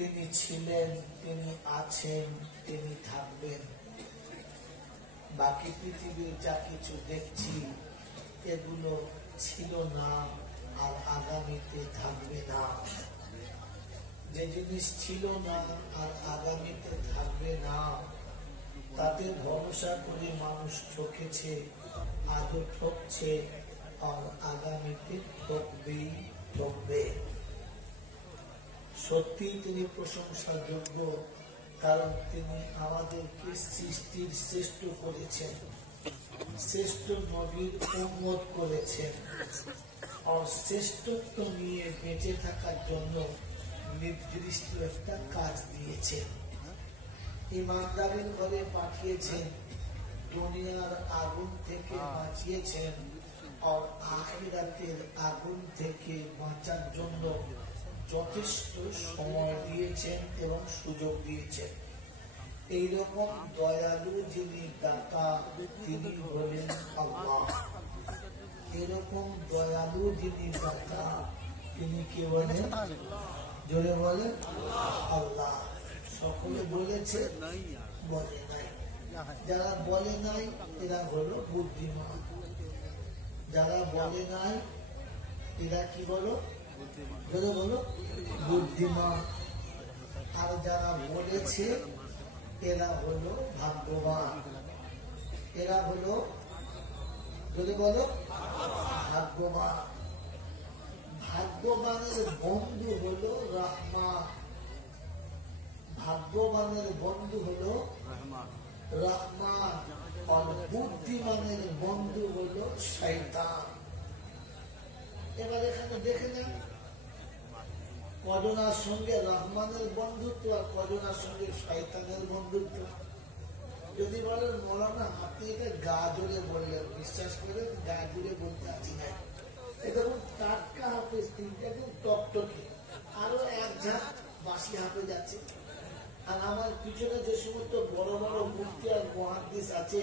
তিনি ছিলেন, তিনি আছেন, তিনি থাকবেন। বাকি পৃথিবীর যা কিছু দেখছি এগুলো ছিল না আর আগামীতে থাকবে না। যে জিনিস ছিল না আর আগামীতে থাকবে না তাতে ভরসা করে মানুষ ঠকেছে, আজও ঠকছে আর আগামীতে ঠকবেই ঠকবে। সত্যি তিনি প্রশংসার যোগ্য, কারণ তিনি আমাদেরকে সৃষ্টির শ্রেষ্ঠ করেছেন, শ্রেষ্ঠ নবীর উম্মত করেছেন আর শ্রেষ্ঠত্ব নিয়ে বেঁচে থাকার জন্য নির্দিষ্ট একটা কাজ দিয়েছেন। ইমানদারের ঘরে পাঠিয়েছেন, দুনিয়ার আগুন থেকে বাঁচিয়েছেন আর আখিরাতের আগুন থেকে বাঁচার জন্য যথেষ্ট সময় দিয়েছেন এবং সুযোগ দিয়েছেন। এইরকম দয়ালু যিনি দাতা তিনি হলেন আল্লাহ। এরকম দয়ালু যিনি দাতা তিনি কে বলেন? জোরে বলেন আল্লাহ। সকলে বলেছে? বলে নাই। যারা বলে নাই এরা হলো বুদ্ধিমান, যারা বলে নাই এরা কি বলো? বলো বুদ্ধিমান। আর যারা বলেছে এরা হলো ভাগ্যবান। এরা হলো যদি বলো ভাগ্যবান। ভাগ্যবানের বন্ধু হলো রহমান। ভাগ্যবানের বন্ধু হলো রহমান আর বুদ্ধিমানের বন্ধু হলো শয়তান। এবার এখানে দেখে নেন কজনার সঙ্গে রহমানের বন্ধুত্ব আর কজনার সঙ্গে শয়তানের বন্ধুত্ব। যদি বলেন মৌলানা আপনি এটা গা জুড়ে বললেন, বিশ্বাস করেন গা জুড়ে বলতে আছি না। এটা খুব টাটকা হাফেজ, তিনটা খুব টকটকে, আরো এক ঝাঁক বাসি হাফেজ আছে। আর আমার পিছনে যে সমস্ত বড় বড় মুফতি আর মুহাদ্দিস আছে,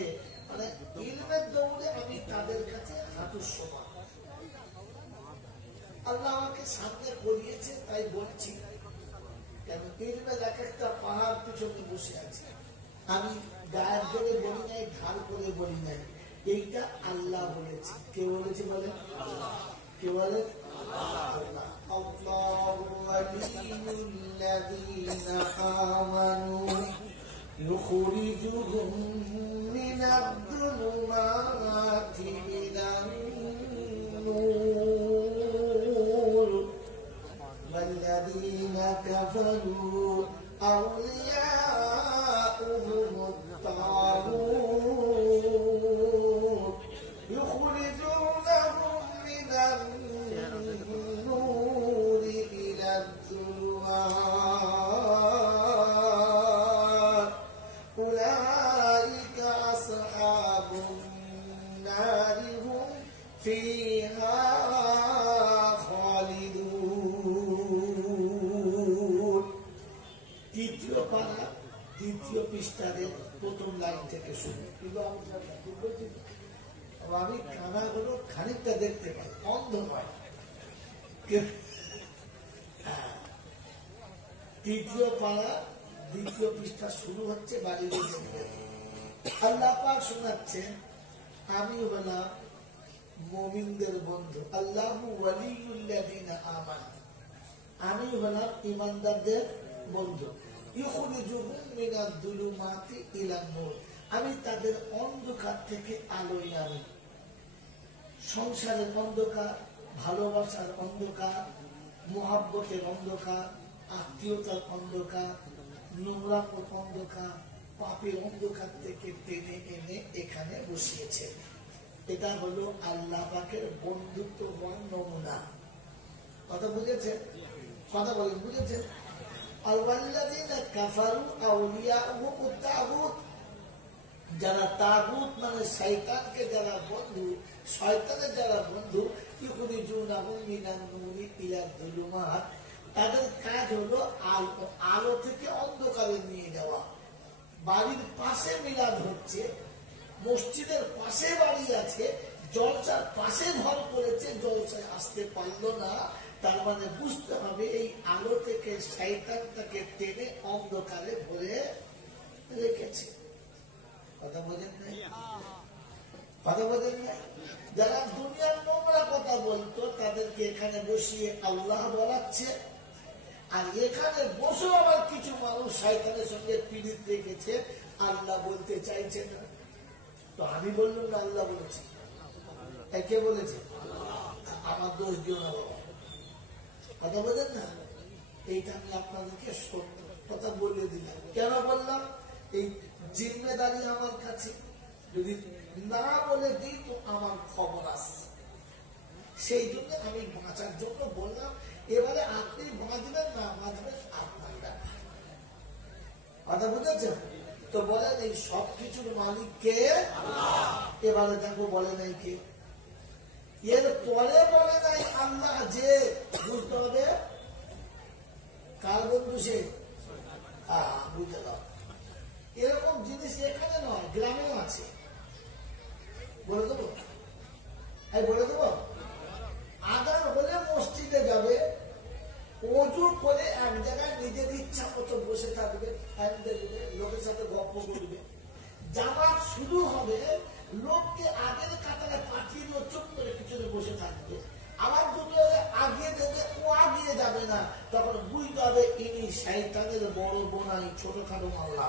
মানে ইলমের দৌড়ে আমি তাদের কাছে হাঁটুর সমান। আল্লাহ আমাকে সামনে করিয়েছে তাই বলছি, কেন ইলমের এক একটা পাহাড় পিছনে বসে আছে। আমি গায়ের জোরে বলি নাই, ধার করে বলি নাই, এইটা আল্লাহ বলেছে। কে বলেছে বলেন? কে বলেন? আল্লাহ। আল্লাহু ওয়ালিয়ুল্লাযীনা আমানু ইউখরিজুহুম মিনাদ-দুলুমাতি ইলান-নূর ওয়াল্লাযীনা কাফারু আউলিয়াউহুমুত-তাগুত ইউখরিজুনাহুম মিনান-নূরি ইলাদ-দুলুমাত উলাইকা আসহাবুন-নারি হুম ফিহা খালিদুন। তৃতীয় পারা দ্বিতীয় পৃষ্ঠারের প্রথম লাইন থেকে শুরু। আমি কানাগুলো খানিকটা দেখতে পাই, অন্ধ নয়। তৃতীয় পারা দ্বিতীয় পৃষ্ঠা শুরু হচ্ছে বাড়ির। আল্লাহ পাক শোনাচ্ছেন, আমি হলাম মুমিনদের বন্ধু। আল্লাহু ওয়ালিয়ুল্লাযীনা আমানু, আমি হলাম ঈমানদারদের বন্ধু। ইউখরিজুহুম মিনাদ-দুলুমাতি ইলান-নূর, আমি তাদের অন্ধকার থেকে আলোয় আনি। সংসারের অন্ধকার, ভালোবাসার অন্ধকার, মুহাব্বতের অন্ধকার, আত্মীয়তার অন্ধকার, নোংরামোর অন্ধকার, পাপের অন্ধকার থেকে টেনে এনে এখানে বসিয়েছে। এটা হলো আল্লাহ পাকের বন্ধুত্ববান নমুনা। কথা বুঝেছেন? কথা বলেন, বুঝেছেন? যারা তাগুত মানে শয়তানকে যারা বন্ধু, শয়তানের যারা বন্ধু, ইউখরিজুনাহুম মিনান-নূরি ইলাদ-দুলুমাত, তাদের কাজ হলো আলো থেকে অন্ধকারে নিয়ে যাওয়া। বাড়ির পাশে মিলাদ হচ্ছে, মসজিদের পাশে বাড়ি আছে, জলসার পাশে ঘর করেছে, জলসায় আসতে পারলো না, তার মানে বুঝতে হবে এই আলো থেকে শয়তান তাকে টেনে অন্ধকারে ভরে রেখেছে। কথা বোঝেন নাই? কথা বোঝেন নাই? যারা দুনিয়ার নোংরা কথা বলতো তাদেরকে এখানে বসিয়ে আল্লাহ বলাচ্ছে, আর এখানে বসে আবার কিছু মানুষ শয়তানের সঙ্গে পীড়িত রেখেছে, আল্লাহ বলতে চাইছে না। তো আমি বললাম না, আল্লাহ বলেছে। কে বলেছে? আমার দোষ দিও না বাবা। কথা বোঝেন না? এইটা আমি আপনাদেরকে সত্য কথা বলে দিলাম। কেন বললাম? এই জিম্মেদারি আমার কাছে, যদি না বলে দিই তো আমার খবর আছে, সেই জন্য আমি বাঁচার জন্য বললাম। এবারে আপনি বাঁচবেন না বাঁচবেন আপনার ব্যাপার। কথা বুঝেছেন? তো বলেন এই সবকিছুর মালিক কে? এবারে দেখো বলে নাই কে, এর পরে বলে নাই আল্লাহ যে, বুঝতে হবে কার বন্ধু সে। বুঝে দাও, এরকম জিনিস এখানে নয়, গ্রামেও আছে। বলে দেবো, বলে দেবো। আদান হলে মসজিদে যাবে, অজু করে এক জায়গায় নিজের ইচ্ছা মতো বসে থাকবে, লোকের সাথে গল্প করবে। জামাত শুরু হবে, লোককে আগের কাতারে পাঠিয়ে চুপ করে পিছনে বসে থাকবে, আবার দুটো আগিয়ে দেবে, ও আগিয়ে যাবে না। তখন বুঝতে হবে ইনি শয়তানের বড় বোনাই, ছোটখাটো মামলা।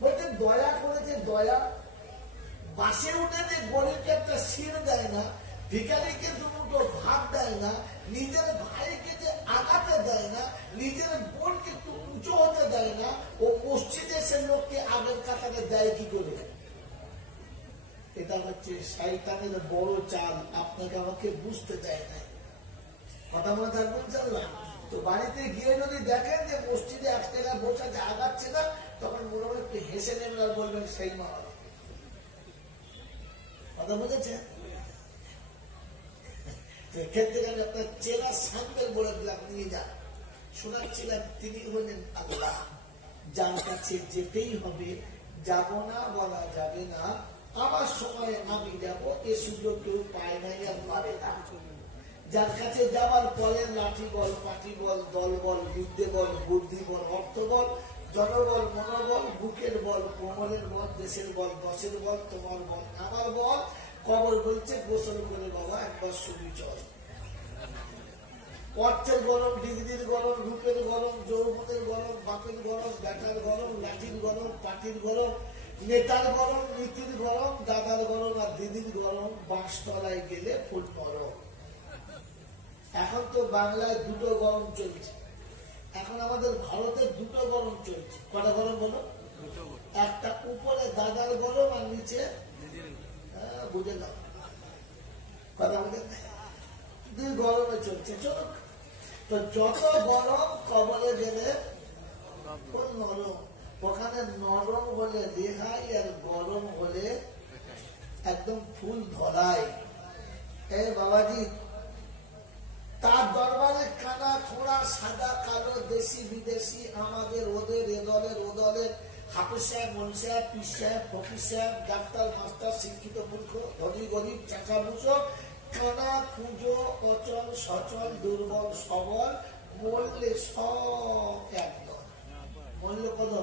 বলতে দয়া করেছে, দয়া। বাসে উঠে যে গরিবকে একটা সিট দেয় না, ভিখারিকে দুটো ভাত দেয় না, নিজের ভাইকে যে আগাতে দেয় না, নিজের বোনকে একটু উঁচু হতে দেয় না, ও মসজিদে সে লোককে আগের কাতারে দেয় কি করে? এটা হচ্ছে শয়তানের বড় চাল, আপনাকে আমাকে বুঝতে দেয় না। কথা মনে থাকবেন চাল্লাম। তো বাড়িতে গিয়ে যদি দেখেন যে মসজিদে এক জায়গায় বসে আগাচ্ছে না, তখন মনে হয় একটু হেসে নেবেন আর বলবেন সেই মা। কথা বুঝেছেন? ক্ষেত্রে আমি আপনার চেনা সামনে বলে দিলাম, নিয়ে যান। শোনাচ্ছিলাম তিনি হলেন আল্লাহ, যার কাছে যেতেই হবে, যাব না বলা যাবে না, আমার সময় আমি যাব, এ সুযোগ কেউ পায় নাই আর পাবে না। যার কাছে যাবার পরে লাঠি বল, পাটি বল, দল বল, যুদ্ধে বল, বুদ্ধি বল, অর্থ বল, জনবল, মনোবল, বুকের বল, কোমরের বল, দেশের বল, দশের বল, তোমার বল, আমার বল। কবর বলছে গোসল করে বাবা একবার শুনি চল। অর্থের গরম, ডিগ্রির গরম, রূপের গরম, যৌবনের গরম, বাপের গরম, ব্যাটার গরম, লাঠির গরম, পাটির গরম, নেতার গরম, নীতির গরম, দাদার গরম আর দিদির গরম, বাঁশতলায় গেলে ফুল গরম। এখন তো বাংলায় দুটো গরম চলছে, এখন আমাদের ভারতে দুটো গরম চলছে। কটা গরম বলো? একটা উপরে দাদার গরম আর নিচে বুঝে নাও। কথা বুঝে দুই গরমে চলছে, চলুক। তো যত গরম কবরে গেলে নরম, ওখানে নরম হলে রেহাই আর গরম হলে একদম ফুল ধরাই। বাবাজি, তার দরবারে কানা খোঁড়া, সাদা কালো, দেশি বিদেশি, আমাদের ওদের, এ দলের ও দলের, হাফেজ সাহেব, মন সাহেব, পীর সাহেব, ফকির সাহেব, ডাক্তার, মাস্টার, শিক্ষিত মূর্খ, ধনী গরিব, চাচা বুঝো, কানা খুঁজো, অচল সচল, দুর্বল সবল, মরলে সব একদম। মরলে কত?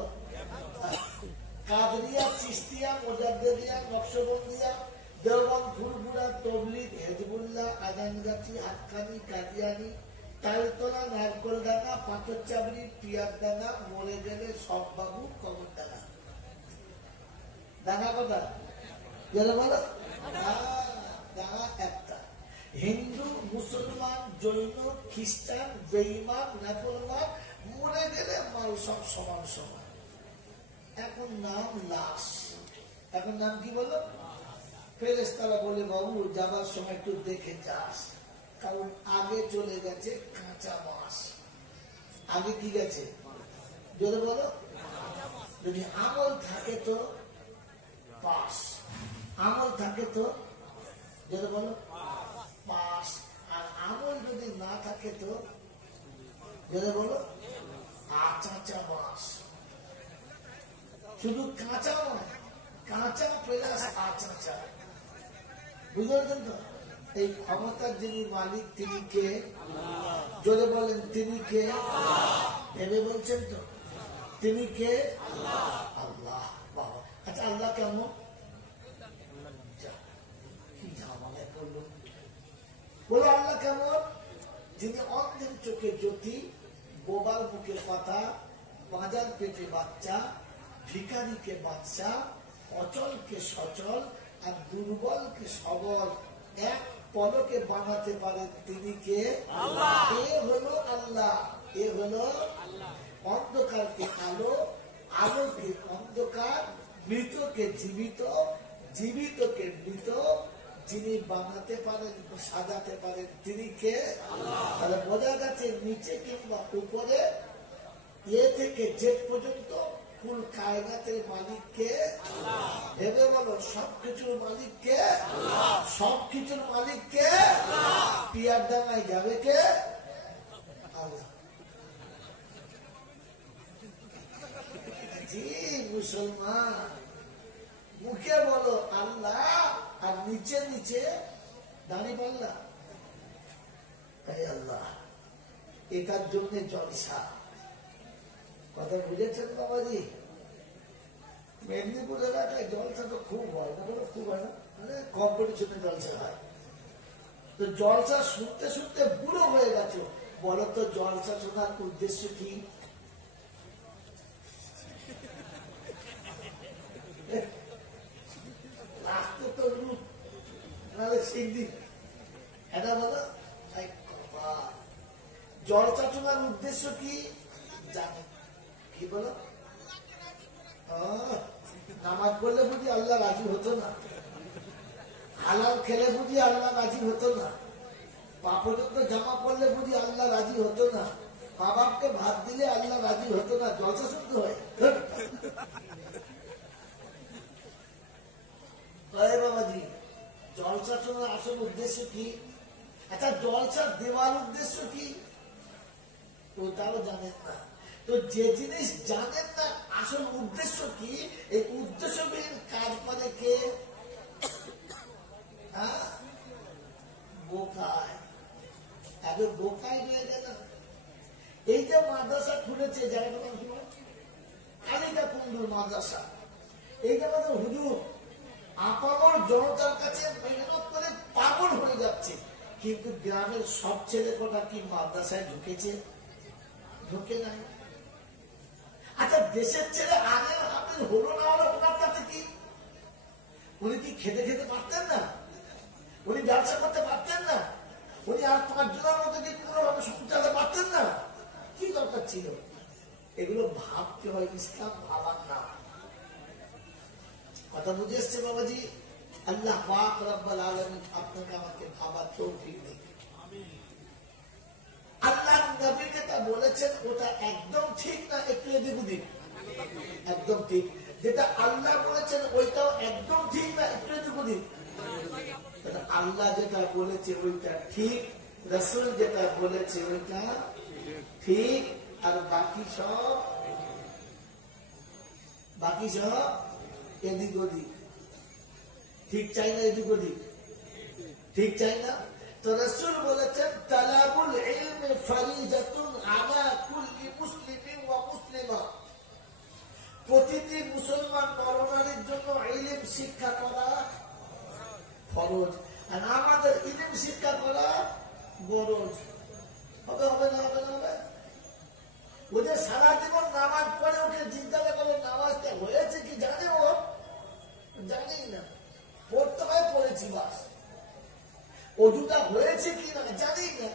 কাদরিয়া, চিস্তিয়া, মোজাদ্দেদিয়া, নকশবন্দিয়া, দেওবন্দ, ফুলপুরা, তবলিগ, হেজবুল্লাহ, আদানগাছি, হাতখানি, কাদিয়ানি, তালতলা, নারকল ডাঙ্গা, পাথর চাবড়ি, পিয়ার ডাঙ্গা, মরে গেলে সব বাবু কবর ডাঙ্গা। ডাঙ্গা কথা যেন বলো, ডাঙ্গা একটা। হিন্দু, মুসলমান, জৈন, খ্রিস্টান, বেঈমান, নেফরমান, মরে গেলে মাল সব সমান সমান। এখন নাম লাশ, এখন নাম কি বলো? ফেরেশতারা বলে বাবু যাবার সময় একটু দেখে যাস, কারণ আগে চলে গেছে কাঁচা মাছ। আগে কি গেছে যদি বলো? যদি আমল থাকে তো পাস, আমল থাকে তো যদি বলো পাস, আর আমল যদি না থাকে তো যদি বলো কাঁচা মাছ। শুধু কাঁচা নয়, চাচা। বুঝতে পারছেন তো? এই ক্ষমতার যিনি মালিক তিনি কে? জোরে বলেন তিনি কে? ভেবে বলছেন তো? তিনি কে? আল্লাহ। বাবা, আচ্ছা আল্লাহ কেমন? কি ঝামেলায় পড়লো। বলো আল্লাহ কেমন? যিনি অন্ধের চোখে জ্যোতি, বোবার মুখে কথা, বাজার পেটে বাচ্চা, ভিখারিকে বাদশা, অচলকে সচল আর দুর্বলকে সবল এক পলকে বানাতে পারেন তিনি কে? আল্লাহ। এ হলো আল্লাহ। এ হলো অন্ধকারকে আলো, আলোকে অন্ধকার, মৃতকে জীবিত, জীবিতকে মৃত যিনি বানাতে পারেন, সাজাতে পারেন তিনি কে? তাহলে বোঝা যাচ্ছে নিচে কিংবা উপরে, এ থেকে জেড পর্যন্ত কুল কায়নাতের মালিক কে? ভেবে বলো সবকিছুর মালিক কে? সবকিছুর মালিক কে? পিয়ার ডাঙায় যাবে কে? আল্লাহ। জি মুসলমান, মুখে বলো আল্লাহ আর নিচে নিচে দাঁড়ি পাল্লা। তাই আল্লাহ, এটার জন্য জলসা। কথা বুঝেছেন বাবাজি? মেদিনীপুর এলাকায় জলসা তো খুব হয় না, বলো খুব হয় না, মানে কম্পিটিশনে জলসা হয়। তো জলসা শুনতে শুনতে বুড়ো হয়ে গেছো, বলো তো জলসা শোনার উদ্দেশ্য কি? রাখতো তো রূপ, নাহলে সিদ্ধি। এটা বলো জলসা শোনার উদ্দেশ্য কি জানো? কি বলো? নামাজ পড়লে বুঝি আল্লাহ রাজি হতো না? হালাল খেলে বুঝি আল্লাহ রাজি হতো না? পাপযুক্ত জামা পড়লে বুঝি আল্লাহ রাজি হতো না? মা বাপকে ভাত দিলে আল্লাহ রাজি হতো না? জলসা শুনতে হয়। বাবাজি, জলসা শোনার আসল উদ্দেশ্য কি? আচ্ছা জলসা দেওয়ার উদ্দেশ্য কি? ওটাও জানেন না। তো যে জিনিস জানেন না আসল উদ্দেশ্য কি, এই উদ্দেশ্য কাজ করে কে? বোকায়। আগে বোকায় নিয়ে যায় না। এই যে মাদ্রাসা খুলেছে জায়গাটা কালিকা কুণ্ডুর মাদ্রাসা, এই জায়গাটা হুজুর আপামর জনতার কাছে মেহনত করে পাগল হয়ে যাচ্ছে, কিন্তু গ্রামের সব ছেলে কটা কি মাদ্রাসায় ঢুকেছে? ঢুকে নাই। আচ্ছা দেশের ছেলে আগে হাফেজ হলো না হলো ওনার কাছে কি? উনি কি খেতে খেতে পারতেন না? উনি ব্যবসা করতে পারতেন না? উনি আর 5 জনের মতো কি কোনোভাবে সংসারে পারতেন না? কি দরকার ছিল? এগুলো ভাবতে হয়, ইসলাম ভাবার না। কথা বুঝে এসছে বাবাজি? আল্লাহ পাক রব্বুল আলামিন আপনাকে আমাকে ভাবার তৌফিক দিন। আল্লাহ নবী যেটা বলেছেন ওটা একদম ঠিক না একটু এদিক ওদিক? একদম ঠিক। যেটা আল্লাহ বলেছেন ওইটাও একদম ঠিক না একটু এদিক ওদিক? আল্লাহ যেটা বলেছে ওইটা ঠিক, রাসূল যেটা বলেছে ওইটা ঠিক, আর বাকি সব এদিক ওদিক। ঠিক চাই না এদিক ওদিক? ঠিক চাই না। তো রাসূল বলেছেন তালাবুল ইলমি ফারিজাতুন আলা কুল্লি মুসলিমিন ওয়া মুসলিমা। প্রতিটি মুসলমান নরনারীর জন্য ইলম শিক্ষা করা ফরজ, আর আমাদের ইলম শিক্ষা করা গরজ। হবে হবে না হবে না হবে? ওদের সারা জীবন নামাজ পড়ে, ওকে জিজ্ঞাসা করে নামাজটা হয়েছে কি জানে? ও জানি না। পড়তে হয় পড়েছি বাস। অজুটা হয়েছে কি না জানি না।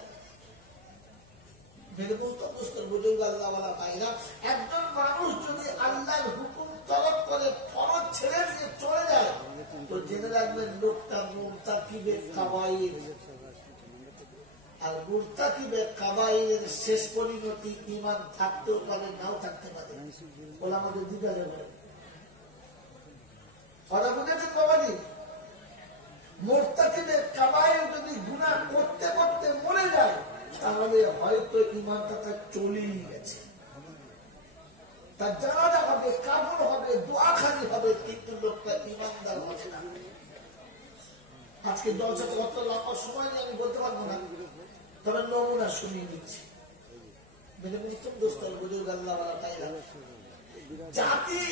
একজন মানুষ যদি আল্লাহর হুকুম তলব করে ফরজ ছেড়ে দিয়ে চলে যায়, তো জেনে রাখবেন লোকটা মুরতাকিবে কাবাইর। আর মুরতাকিবে কাবাইরের শেষ পরিণতি ঈমান থাকতেও পারে নাও থাকতে পারে। বলে আমাদের জিজ্ঞাসা করে কথা বুঝেছেন বাবাজি? মুরতাকিবে কাবাইর যদি গুনাহ করতে করতে মরে যায়, তাহলে হয়তো ঈমানটা তার চলেই গেছে। তার জানাজা হবে, কাফন হবে, দোয়াখানি হবে, কিন্তু লোকটা ঈমানদার হবে না। আজকে জলসাতে কত লম্বা সময় নিয়ে আমি বলতে পারবো না, তবে নমুনা শুনিয়ে দিচ্ছি। মেরে প্রথম দোস্তার বুজুর্গ আল্লাহওয়ালা তাইরা জাতি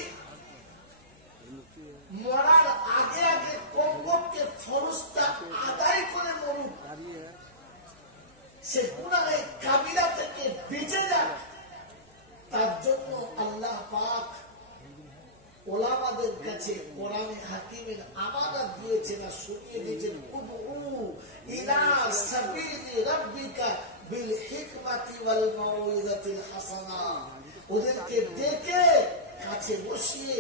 মরার আগে আগে কমপক্ষে ফরজটা আদায় করে মরুক, সে গুনাহে কাবিরা থেকে বেঁচে যাক, তার জন্য আল্লাহ পাক ওলামাদের কাছে কোরআনে হাকিমের আমানত দিয়েছেন আর শুনিয়ে দিয়েছেন, উদউ ইলা সাবিলি রাব্বিকা বিল হিকমাতি ওয়াল মাউইযাতিল হাসানা। ওদেরকে ডেকে কাছে বসিয়ে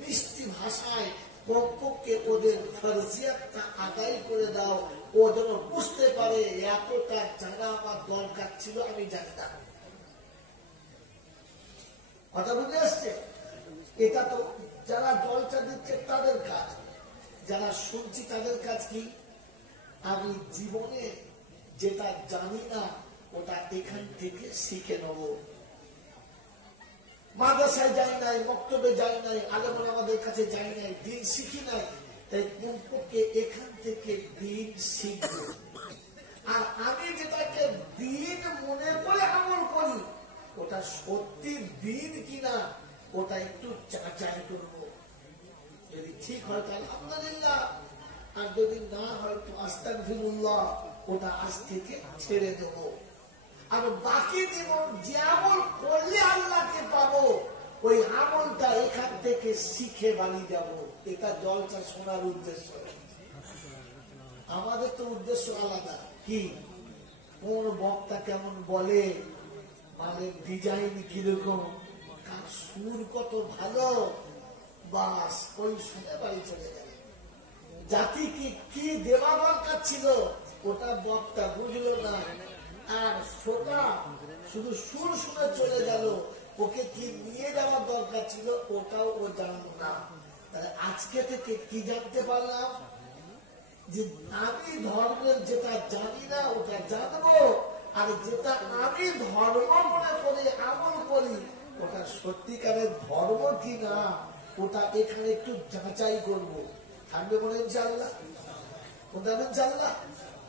মিষ্টি ভাষায় কমপক্ষে ওদের ফরজিয়াতটা আদায় করে দাও, ও যেন বুঝতে পারে এতটা জানা আমার দরকার ছিল, আমি জানি না। কথা বুঝে আসছে? এটা তো যারা জলসা দিচ্ছে তাদের কাজ, যারা শুনছি তাদের কাজ কি? আমি জীবনে যেটা জানি না ওটা এখান থেকে শিখে নেব। মাদ্রাসায় যাই নাই, মক্তবে যাই নাই, আলেমরা আমাদের কাছে যাই নাই, দিন শিখি নাই, তাই কমপক্ষে এখান থেকে দিন শিখব। আর আমি যেটাকে দিন মনে করে আমল করি ওটা সত্যি দিন কিনা ওটা একটু যাচাই করব। যদি ঠিক হয় তাহলে আলহামদুলিল্লাহ, আর যদি না হয় তো আস্তাগফিরুল্লাহ, ওটা আজ থেকে ছেড়ে দেব। আর বাকি জীবন যে আমল করলে আল্লাহকে পাবো ওই আমলটা এখান থেকে শিখে বাড়ি যাব। এটা জলসা শোনার উদ্দেশ্য। আমাদের তো উদ্দেশ্য আলাদা। কি কোন বক্তা কেমন বলে, মানে ডিজাইন কিরকম, সুর কত ভালো, বাস ওই শুনে বাড়ি চলে যাবে। জাতিকে কি দেওয়া দরকার ছিল ওটা বক্তা বুঝলো না, আর শ্রোতা শুধু সুর শুনে চলে গেল, ওকে কি নিয়ে যাওয়ার দরকার ছিল ওটাও ও জানলো না। তাহলে আজকে থেকে কি জানতে পারলাম? যে আমি ধর্মের যেটা জানি না ওটা জানবো, আর যেটা আমি ধর্ম মনে করে আমল করি ওটা সত্যিকারের ধর্ম কি না ওটা এখানে একটু যাচাই করবো। থাকবে মনে ইনশাআল্লাহ? ইনশাআল্লাহ।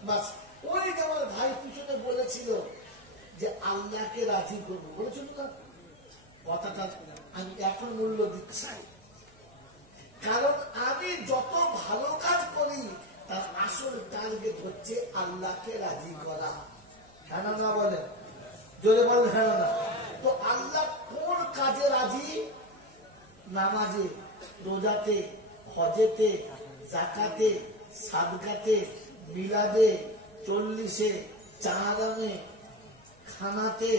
বাস ওই যে আমার ভাই পিছনে বলেছিল যে আল্লাহকে রাজি করবো, বলেছিল না? কথাটা আমি এখন মূল্য দিচ্ছি, কারণ আমি যত ভালো কাজ করি তার আসল টার্গেট হচ্ছে আল্লাহকে রাজি করা। হ্যাঁ না বলেন? জোরে বলেন হ্যাঁ না? তো আল্লাহ কোন কাজে রাজি? নামাজে, রোজাতে, হজেতে, যাকাতে, সাদকাতে, মিলাদে, 40-এ, চাঁদামে, খানাতে,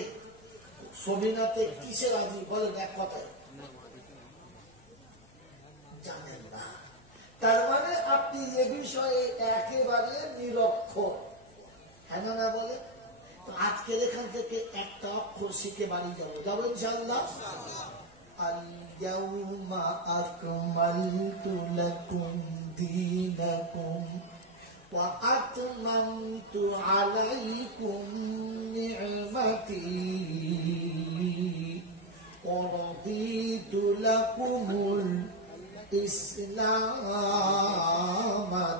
সবিনাতে, কিসে রাজি বলেন? এক কথায় জানেন না। তার মানে আপনি এ বিষয়ে একেবারে নিরক্ষর। হ্যাঁ না বলে? তো আজকের এখান থেকে একটা অক্ষর শিখে বাড়ি যাবো। যাবো ইনশাআল্লাহ। আল-ইয়াউমা আকমালতু লাকুম দীনাকুম ওয়া আতমামতু আলাইকুম নি'মাতি ওয়া রাদিতু লাকুমুল ইসলাম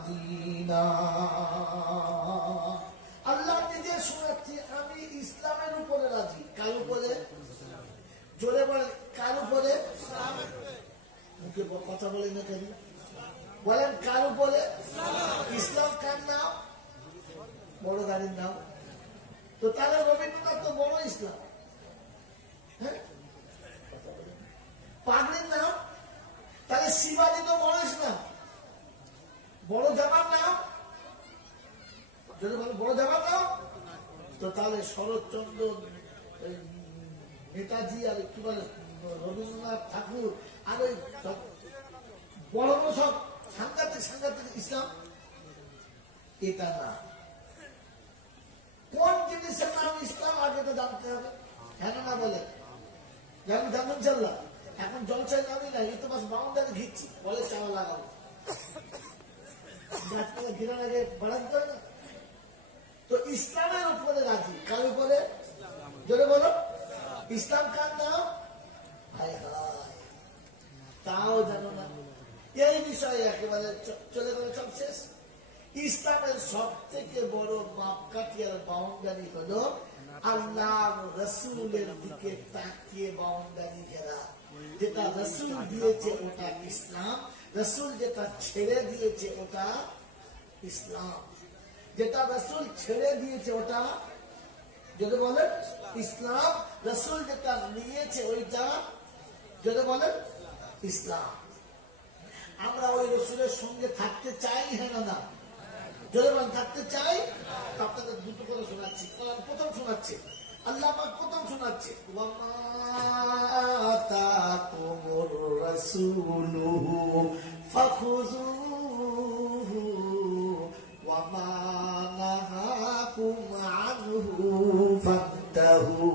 দীনা। আল্লাহ নিজে শোনাচ্ছি আমি ইসলামের উপরে রাজি। কার উপরে? জোরে বলে কার উপরে? মুখে কথা বলে না কেন? বলেন কার উপরে? ইসলাম কার নাম? বড় গাড়ির নাম। তো তাহলে রবীন্দ্রনাথ তো বড় ইসলাম। হ্যাঁ, পাগড়ির নাম? তাহলে শিবাজি তো বড় ইসলাম। বড় জামার নাম? যদি বলো বড় জামার নাম, তো তাহলে শরৎচন্দ্র, নেতাজি, আর কি বলে রবীন্দ্রনাথ ঠাকুর, আর ওই বড় বড় সব সাংঘাতিক সাংঘাতিক ইসলাম। এটা না। কোন জিনিসের নাম ইসলাম আগে তো জানতে হবে। হ্যাঁ না বলে? জানবেন চাল্লা। এখন জলসায় নামই নাই, তো বাস বাউন্ডারি ঘিরছি, বলে চাওয়া লাগাবো। গাছপালা ঘিরার আগে বাড়াতে হয় না? তো ইসলামের উপরে রাজি। কার উপরে? জোরে বলো। ইসলাম কার নাম? হায় হায়, তাও জানো না। এই বিষয়ে একেবারে চলে গেল, সব শেষ। ইসলামের সব থেকে বড় মাপকাঠি আর বাউন্ডারি হলো আল্লাহ রসুলের দিকে তাকিয়ে বাউন্ডারি ঘেরা। যেটা রসুল দিয়েছে ওটা ইসলাম, রসুল যেটা ছেড়ে দিয়েছে ওটা ইসলাম, যেটা রসুল ছেড়ে দিয়েছে ওটা যদি বলেন ইসলাম, রসুল যেটা নিয়েছে ওইটা যদি বলেন ইসলাম। আমরা ওই রসুলের সঙ্গে থাকতে চাই, হ্যাঁ না? যদি বলেন থাকতে চাই, আপনাদের দুটো করে শোনাচ্ছি। প্রথম শোনাচ্ছে আল্লাহ পাক, প্রথম শোনাচ্ছে ওয়ামা আতাকুমুর রাসূলু ফাখুযুহু ওয়ামা নাহাকুম আনহু ফান্তাহু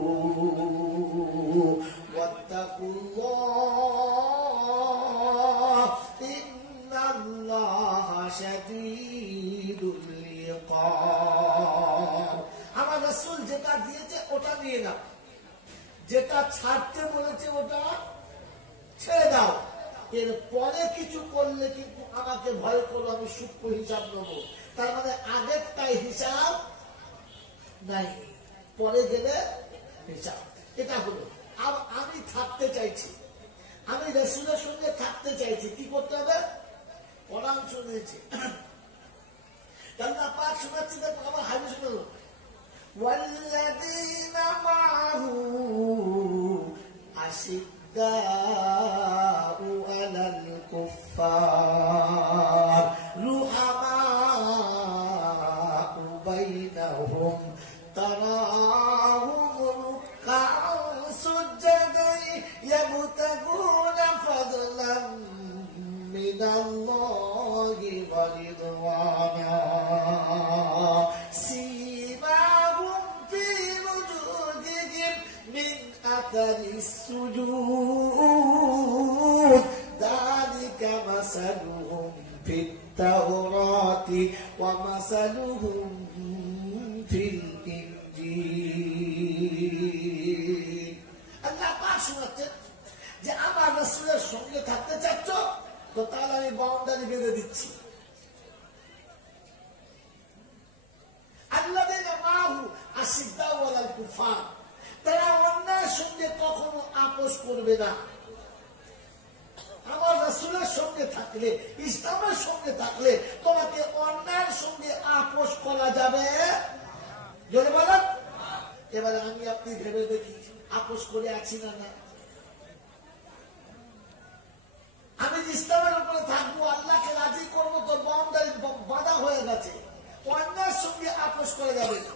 ওয়াত্তাকুল্লাহ ইন্নাল্লাহা শাদীদুল ইকাব। আমার রাসূল যেটা দিয়েছে ওটা নিয়ে নাও, যেটা ছাড়তে বলেছে ওটা ছেড়ে দাও। এর পরে কিছু করলে কিন্তু আমাকে ভয় করো, আমি সূক্ষ্ম হিসাব নেবো। তার মানে আগেরটাই হিসাব নাই, পরে গেলে হিসাব। এটা হলো আমি থাকতে চাইছি, আমি রাসূলের সঙ্গে থাকতে চাইছি, কি করতে হবে? কোরআন শুনেছি, আল্লাহ পাক শোনাচ্ছি, দেখো আমার হাদিস শুনো والذين معه أشداء على الكفار رحماء بينهم تراهم ركعا سجدا يبتغون فضلا من الله ورضوانا أثر السجود ذلك مثلهم في التوراة ومثلهم في الإنجيل। আল্লাহ পাক শোনাচ্ছেন যে আমার রাসূলের সঙ্গে থাকতে চাচ্ছ তো তাহলে আমি বাউন্ডারি বেঁধে দিচ্ছি। আল্লাযীনা মাহু আশিদ্দাউ আলাল কুফার, তারা অন্যায়ের সঙ্গে কখনো আপোষ করবে না। আমার রাসূলের সঙ্গে থাকলে, ইসলামের সঙ্গে থাকলে তোমাকে অন্যায়ের সঙ্গে আপোষ করা যাবে যদি বলেন। এবারে আমি আপনি ভেবে দেখি আপোষ করে আছি না না? আমি ইসলামের উপরে থাকবো, আল্লাহকে রাজি করবো, তো বাউন্ডারি বাঁধা হয়ে গেছে, অন্যায়ের সঙ্গে আপোষ করা যাবে না।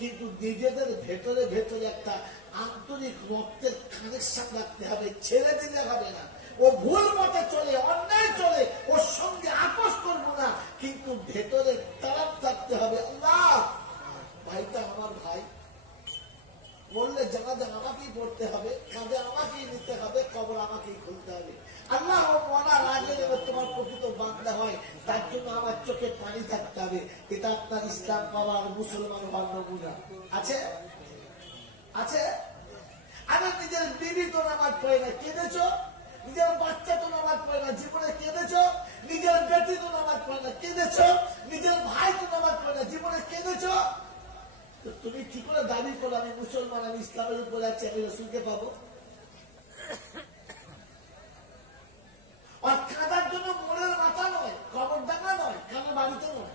কিন্তু নিজেদের ভেতরে ভেতরে একটা আন্তরিক রক্তের কানেকশন রাখতে হবে, ছেড়ে দিলে হবে না। ও ভুল মতে চলে, অন্যায় চলে, ওর সঙ্গে আপোষ করবো না, কিন্তু ভেতরে তারাপ থাকতে হবে। আল্লাহ ভাইটা আমার ভাই, বললে জানাজা আমাকেই পড়তে হবে, কাঁধে আমাকেই নিতে হবে, কবর আমাকেই খুলতে হবে। আল্লাহ মনার আগে যেন তোমার প্রকৃত বান্দা হয়, তার জন্য আমার চোখে পানি থাকতে হবে। এটা আপনার ইসলাম পাওয়ার মুসলমান হওয়ার নমুনা আছে আছে। আমি নিজের বিবি তো নামাজ পড়ে না, কেঁদেছ? নিজের বাচ্চা তো নামাজ পড়ে না, জীবনে কেঁদেছ? নিজের বেটি তো নামাজ পড়ে না, কেঁদেছ? নিজের ভাই তো নামাজ পড়ে না, জীবনে কেঁদেছ? তুমি কি করে দাবি করো আমি মুসলমান, আমি ইসলামের উপরে আছি, আমি রাসূলকে পাবো? আর কাঁদার জন্য মোড়ের মাথা নয়, কবর ডাঙ্গা নয়, কানা বাড়িতে নয়।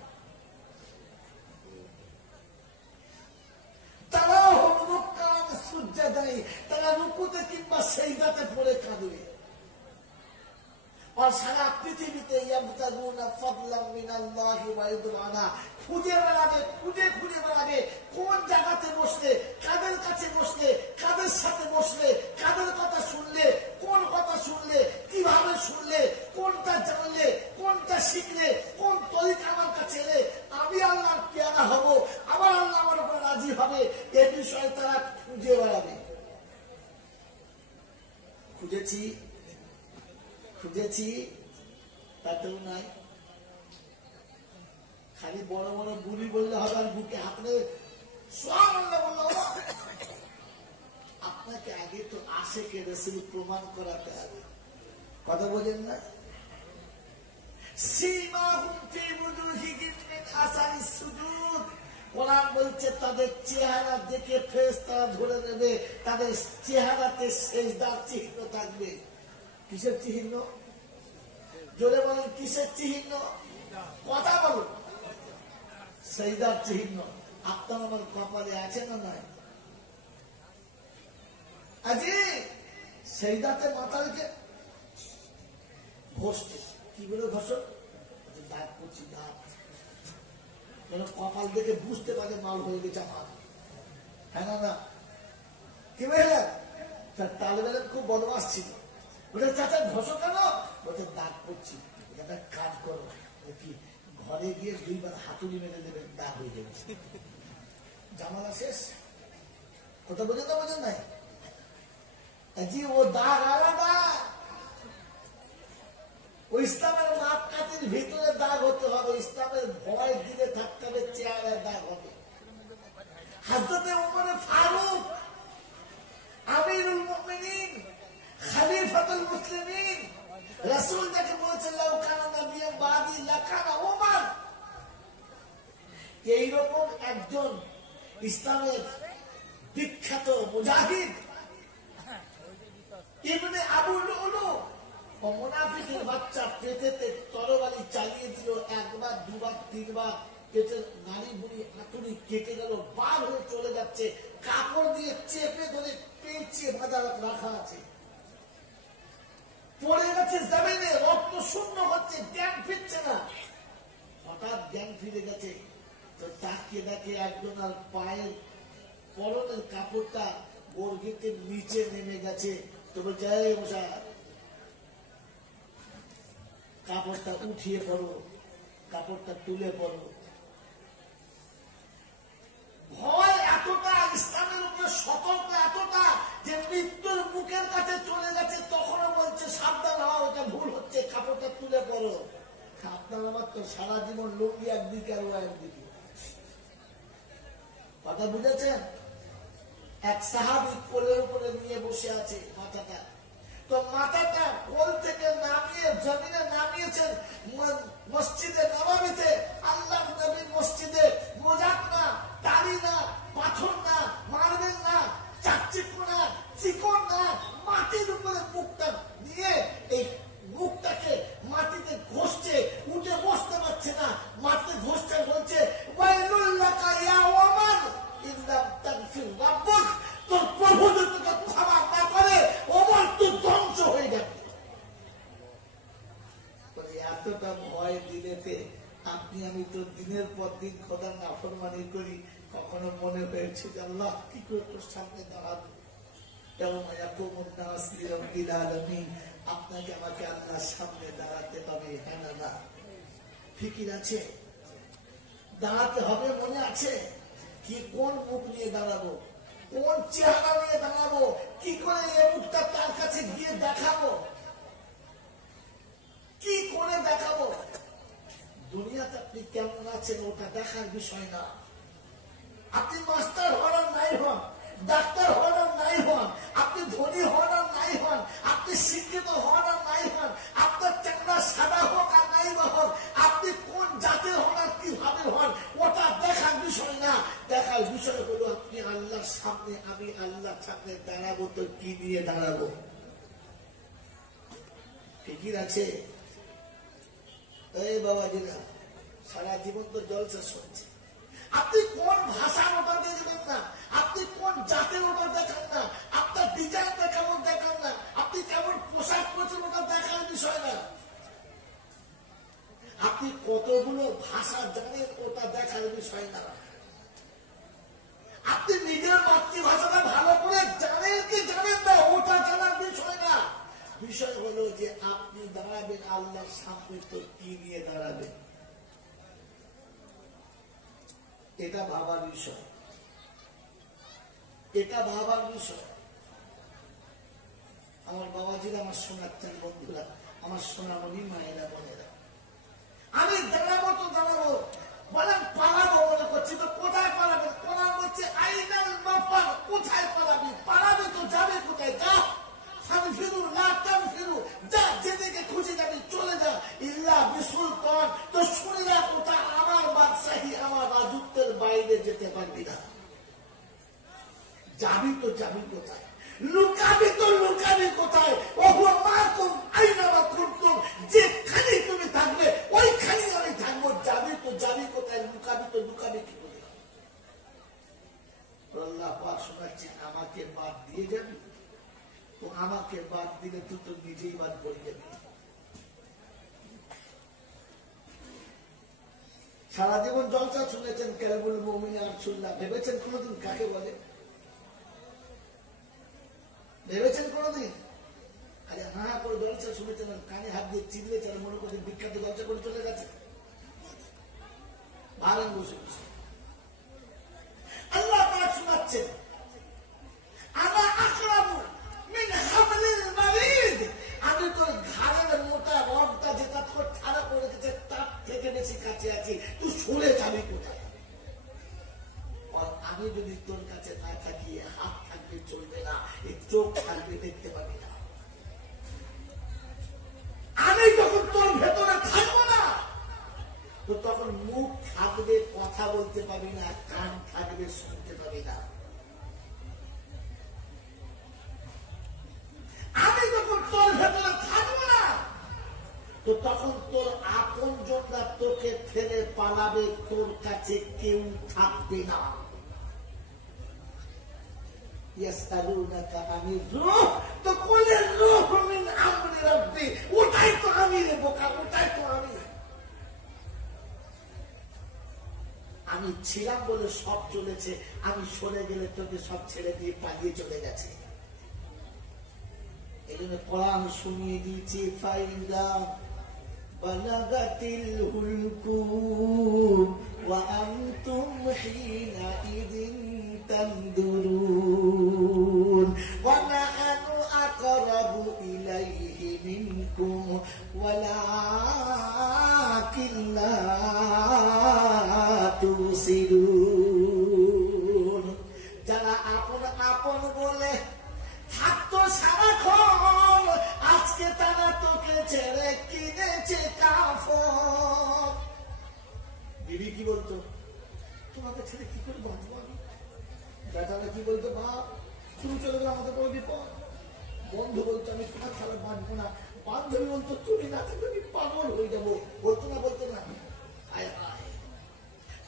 তারা হরুকান সুজদায়ে, তারা রুকুতে কিংবা সিজদাতে পড়ে কাঁদবে। আর সারা পৃথিবীতে ইয়াবতাগুনা ফাদলাম মিনাল্লাহি ওয়া রিদওয়ানা, খুঁজে বেড়াবে, খুঁজে বেড়াবে কোন জায়গাতে বসলে, কাদের কাছে বসলে, কাদের সাথে বসলে, কাদের কথা শুনলে, কোন কথা শুনলে, কিভাবে শুনলে, কোনটা জানলে, কোনটা শিখলে, কোন তরিকা আমার কাছে এলে আমি আল্লাহর পেয়ারা হব, আমার আল্লাহ আমার উপর রাজি হবে, এ বিষয়ে তারা খুঁজে বেড়াবে। খুঁজেছি তাতেও নাই। খালি বড় বড় গুলি বললে হবে, আর বুকে হাতে সব আল্লাহ বলল। আপনাকে আগে তো আশেকে রাসূল প্রমাণ করাতে হবে, কথা বলেন না? সীমাহুম ফি বুজুহিহিম মিন আসারিস সুজুদ। কোরআন বলছে তাদের চেহারা দেখে ফেরেশতারা ধরে নেবে তাদের চেহারাতে সেজদার চিহ্ন থাকবে। কিসের চিহ্ন? জোরে বলেন, কিসের চিহ্ন? কথা বলুন। সেজদার চিহ্ন আপনার আমার কপালে আছে না নাই? আজি সেজদাতে মাথা রেখে ঘষছে। কি বলে ঘষো? দাঁত করছি, দাঁত যেন কপাল দেখে বুঝতে পারে মাল হয়ে গেছে আমার। হ্যাঁ না কি বললেন? তার তালেবেলেন খুব বদমাস ছিল। বলে চাচা ঘষো কেন? বলছে দাঁত করছি। একটা কাজ করো, কি ঘরে গিয়ে 2 বার হাতুড়ি মেরে দেবেন, দাগ হয়ে যাবে। জামালা শেষ। কথা বোঝেন না? বোঝেন নাই? জি ও দাগ আলাদা। ওই ইসলামের মাপকাঠির ভিতরে দাগ হতে হবে, ইসলামের ভয় দিলে থাকতে হবে, চেহারায় দাগ হবে। হযরতে ওমর ফারুক আমিরুল মুমিনিন খলিফাতুল মুসলিমিন, রাসূল যাকে বলেছেন লাউ কানা নাবিয়্যান বাদি লাকানা ওমর, এইরকম একজন ইসলামের বিখ্যাত মুজাহিদ ইবনে আবু লুলু ও মুনাফিকের বাচ্চা পেটেতে তরবারি চালিয়ে দিল, 1 বার 2 বার 3 বার পেটের নাড়ি বুড়ি হাতুড়ি কেটে গেল, বার হয়ে চলে যাচ্ছে, কাপড় দিয়ে চেপে ধরে পেঁচিয়ে বাঁধা রাখা আছে, পড়ে গেছে জমিনে, রক্ত শূন্য হচ্ছে, জ্ঞান ফিরছে না। হঠাৎ জ্ঞান ফিরে গেছে তো তাকিয়ে দেখে একজন আর পায়ের পরনের কাপড়টা বর্গিতের নিচে নেমে গেছে। তো বলছে এই মশা, কাপড়টা উঠিয়ে পড়ো, কাপড়টা তুলে পড়ো। ভয় এতটা, ইসলামের উপরে সতর্ক এতটা যে মৃত্যুর মুখের কাছে চলে গেছে, তখনও বলছে সাবধান হও, এটা ভুল হচ্ছে, কাপড়টা তুলে পড়ো। আপনার আমার তো সারা জীবন লুঙ্গি একদিকে আর ও একদিকে। কথা বুঝেছেন? এক সাহাবী কোলের উপরে নিয়ে বসে আছে মাথাটা, তো মাথাটা কোল থেকে নামিয়ে জমিনে নামিয়েছেন মসজিদে নববীতে, আল্লাহ নবীর মসজিদে। মোজাক না, টালি না, পাথর না, মার্বেল না, চাকচিক্য না, চিকন না, মাটির উপরে মুখটা নিয়ে এই মুখটাকে মাটিতে ঘষছে, উঠে বসতে পারছে না, মাটিতে ঘষছে, বলছে ওয়াইলুল লাকা ইয়া ওমান ইল্লাম তাগফির রাব্বুক, তোর প্রভু যদি তোকে ক্ষমা না করে ওমর তুই ধ্বংস হয়ে যাবে। এতটা ভয় দিলেতে আপনি আমি তো দিনের পর দিন খোদার নাফরমানি করি, কখনো মনে হয়েছে যে আল্লাহ কি করে তোর সামনে দাঁড়াবো, আপনাকে আমাকে আল্লাহর সামনে দাঁড়াতে হবে। হ্যাঁ না ফিকির আছে? দাঁড়াতে হবে, মনে আছে? কি কোন মুখ নিয়ে দাঁড়াবো, কোন চেহারা নিয়ে দাঁড়াবো, কি করে এই মুখটা তার কাছে গিয়ে দেখাবো, কি করে দেখাবো? দুনিয়াতে আপনি কেমন আছেন ওটা দেখার বিষয় না। আপনি মাস্টার হন আর নাই হন, ডাক্তার হন আর নাই হন, আপনি ধনী হন আর নাই হন, আপনি শিক্ষিত হন আর নাই হন, আপনার চেহারা সাদা হোক আর নাই বা হোক, আপনি কোন জাতের হন আর কিভাবে হন ওটা দেখার বিষয় না। দেখার বিষয় হলো আপনি আল্লাহর সামনে, আমি আল্লাহর সামনে দাঁড়াবো, তো কি নিয়ে দাঁড়াবো? ফিকির আছে? এই বাবাজিরা সারা জীবন তো জলসা শুনছে, আপনি কোন ভাষার ওটা দেখবেন না, আপনি কোন জাতের ওটা দেখান না, আপনার ডিজাইনটা কেমন দেখান না, আপনি কেমন পোশাক পরছেন ওটা দেখার বিষয় না, আপনি কতগুলো ভাষা জানেন ওটা দেখার বিষয় না, আপনি নিজের মাতৃভাষাটা ভালো করে জানেন কি জানেন না ওটা জানার বিষয় না। বিষয় হলো যে আপনি দাঁড়াবেন আল্লাহর সামনে, তো কি নিয়ে দাঁড়াবেন এটা ভাবার বিষয়, এটা ভাবার বিষয়। আমার বাবাজিরা, আমার সোনার বন্ধুরা, আমার সোনামণি মায়েরা বোনেরা, আমি দাঁড়াবো তো দাঁড়াবো, বলেন পালাবো মনে করছি, তো কোথায় পালাবেন? কোরআন বলছে আইনাল মাফার, কোথায় পালাবি? পালাবে তো যাবে কোথায়? যা ফানফিরু লা তানফিরু, যা যেদিকে খুশি যাবি চলে যা, ইল্লা বিসুল পাবি না। যাবি তো যাবি কোথায়, লুকাবি তো লুকাবি কোথায়? যেখানে তুমি থাকবে ওইখানে আমি থাকবো। যাবি তো যাবি কোথায়, লুকাবি তো লুকাবি কি করে? আল্লাহ পাক শোনাচ্ছে, আমাকে বাদ দিয়ে যাবি তো আমাকে বাদ দিলে তুই তো নিজেই বাদ পড়ে যাবি। সারা জীবন জলসা শুনেছেন, কেবল মুমিন আর সুন্নাহ, ভেবেছেন কোনদিন কাকে বলে? ভেবেছেন কোনদিন? আরে হ্যাঁ করে জলসা শুনেছেন, কানে হাত দিয়ে চিনলেছেন, মনে করছেন বিখ্যাত জলসা করে চলে গেছে। ভাবেন বসে বসে আল্লাহ পাক শোনাচ্ছেন, আনা আকরাবু মিন হাবলিল বারিদ, আমি তোর ঘাড়ের মোটা রডটা যেটা তোর ছাড়া পড়ে গেছে তার থেকে বেশি কাছে আছি, তুই সরে যাবি কোথায়? আমি যদি তোর কাছে না থাকি, হাত থাকবে চলবে না, এই চোখ থাকবে দেখতে পাবি না। আমি যখন তোর ভেতরে থাকবো না, তো তখন মুখ থাকবে কথা বলতে পাবি না, কান থাকবে শুনতে পাবি না। আমি যখন তোর ভেতরে থাকবো না, তো তখন তোর আপন জনরা তোকে ফেলে পালাবে, তোর কাছে কেউ থাকবে না। তো কোলের রূহ মিন আমরি রাব্বি, ওটাই তো আমি রে বোকা, ওটাই তো আমি। আমি ছিলাম বলে সব চলেছে, আমি সরে গেলে তোকে সব ছেড়ে দিয়ে পালিয়ে চলে গেছে। এই জন্য কোরআন শুনিয়ে দিয়েছি, ফাইদা বালাগাতিল হুলকুম ওয়া আনতুম হিনাইযিন তানদুরুন ওয়া নাহনু আকরাবু ইলাইহি মিনকুম ওয়ালাকিন লা তুসিরুন। যারা আপন আপন বলে থাকতো সারাক্ষণ, আজকে তারা তোকে ছেড়ে কিনেছে কাফন। বিবি কি বলতো, তোমাকে ছেড়ে কি করে বাঁচবো আমি? বেটারা কি বলতো, বাপ তুমি চলে গেলে আমাদের বড় বিপদ। বন্ধু বলতো, আমি তোমার ছাড়া বাঁচবো না। বান্ধবী বলতো, তুমি না থাকলে আমি পাগল হয়ে যাবো। বলতো না, বলতো না? আয় আয়,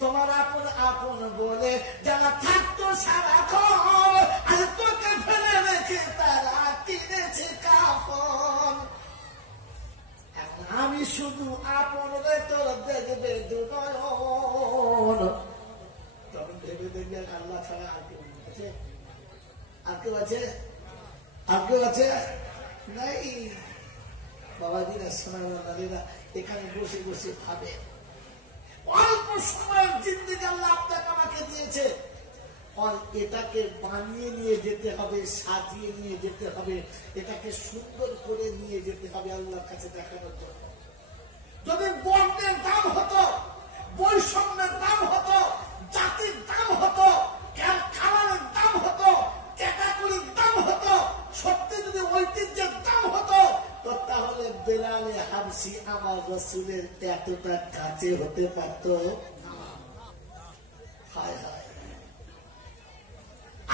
তোমার আপন আপন বলে যারা থাকতো সারাক্ষণ, আর তোকে ফেলে রেখে তারা কিনেছে কাফন। এখন আমি শুধু আপন রে তোর দেখবে দুনয়ন, তখন ভেবে দেখবে আল্লাহ ছাড়া আর কেউ আছে? আর কেউ আছে? আর কেউ আছে? নাই। বাবাজিরা, সোনারা, এখানে বসে বসে ভাবে, অল্প সময়ের জিন্দেগি আল্লাহ আপনাকে আমাকে দিয়েছে, এটাকে বানিয়ে নিয়ে যেতে হবে, সাজিয়ে নিয়ে যেতে হবে, এটাকে সুন্দর করে নিয়ে যেতে হবে আল্লাহর কাছে দেখানোর জন্য। যদি বর্ণের দাম হতো, বৈষম্যের দাম হতো, জাতির দাম হতো, কালারের দাম হতো, ক্যাটাগরির দাম হতো, সত্যি যদি ঐতিহ্যের দাম হতো, তো তাহলে বেলালে হাবশি আমার রাসূলের এতটা কাছে হতে পারত? হায় হায়,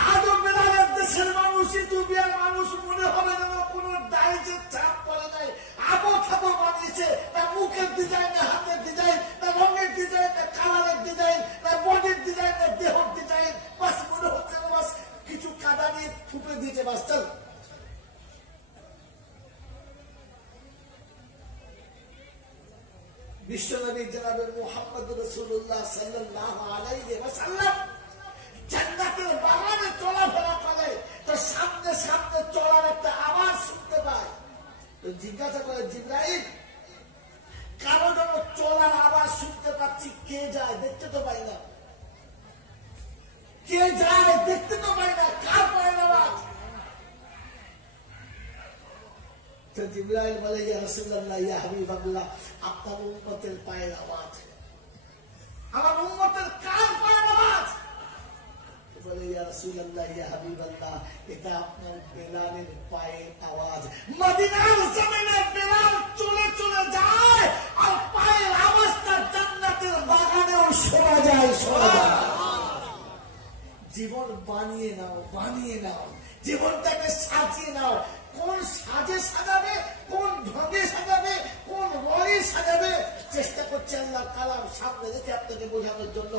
আজও বেলালের দেশের মানুষ, ইথিওপিয়ার মানুষ মনে হবে যেন কোন ডাইজের ছাপ পড়ে নাই, আবো ছাপো বানিয়েছে। না মুখের ডিজাইন, না হাতের ডিজাইন, না রঙের ডিজাইন, না কালারের ডিজাইন, না বডির ডিজাইন, না দেহর ডিজাইন, বাস মনে হচ্ছে না বাস কিছু কাদা নিয়ে ফুপে দিয়েছে, বাস চল। বিশ্বনবী জনাবে মুহাম্মদ রাসূলুল্লাহ সাল্লাল্লাহু আলাইহি ওয়াসাল্লাম জান্নাতের বাগানে চলাফেরা করে, তো সামনে সামনে চলার একটা আওয়াজ শুনতে পায়। তো জিজ্ঞাসা করে, জিবরাইল, কারো যেন চলার আওয়াজ শুনতে পাচ্ছি, কে যায়? দেখতে তো পাই না। কে যায়? দেখতে তো পাই না। কার পায়ের আওয়াজ? তো জিবরাইল বলে, ইয়া রাসূলুল্লাহ, ইয়া হাবিবাল্লাহ, আপনার উম্মতের পায়ের আওয়াজ। আমার উম্মতের কার পায়ের আওয়াজ? বলে, ইয়া রাসূলুল্লাহ, ইয়া হাবিবাল্লাহ, এটা আপনার বেলালের পায়ের আওয়াজ। মদিনার জমিনে বেলাল চলে চলে যায়, আর পায়ের আওয়াজটা জান্নাতের বাগানেও শোনা যায়, শোনা যায়। বানিয়ে নাও, বানিয়ে নাও, জীবনটাকে সাজিয়ে নাও। কোন সাজে সাজাবে, কোন ঢঙে সাজাবে, কোন রঙে সাজাবে, চেষ্টা করছে আল্লাহ কালাম সামনে রেখে আপনাকে বোঝানোর জন্য।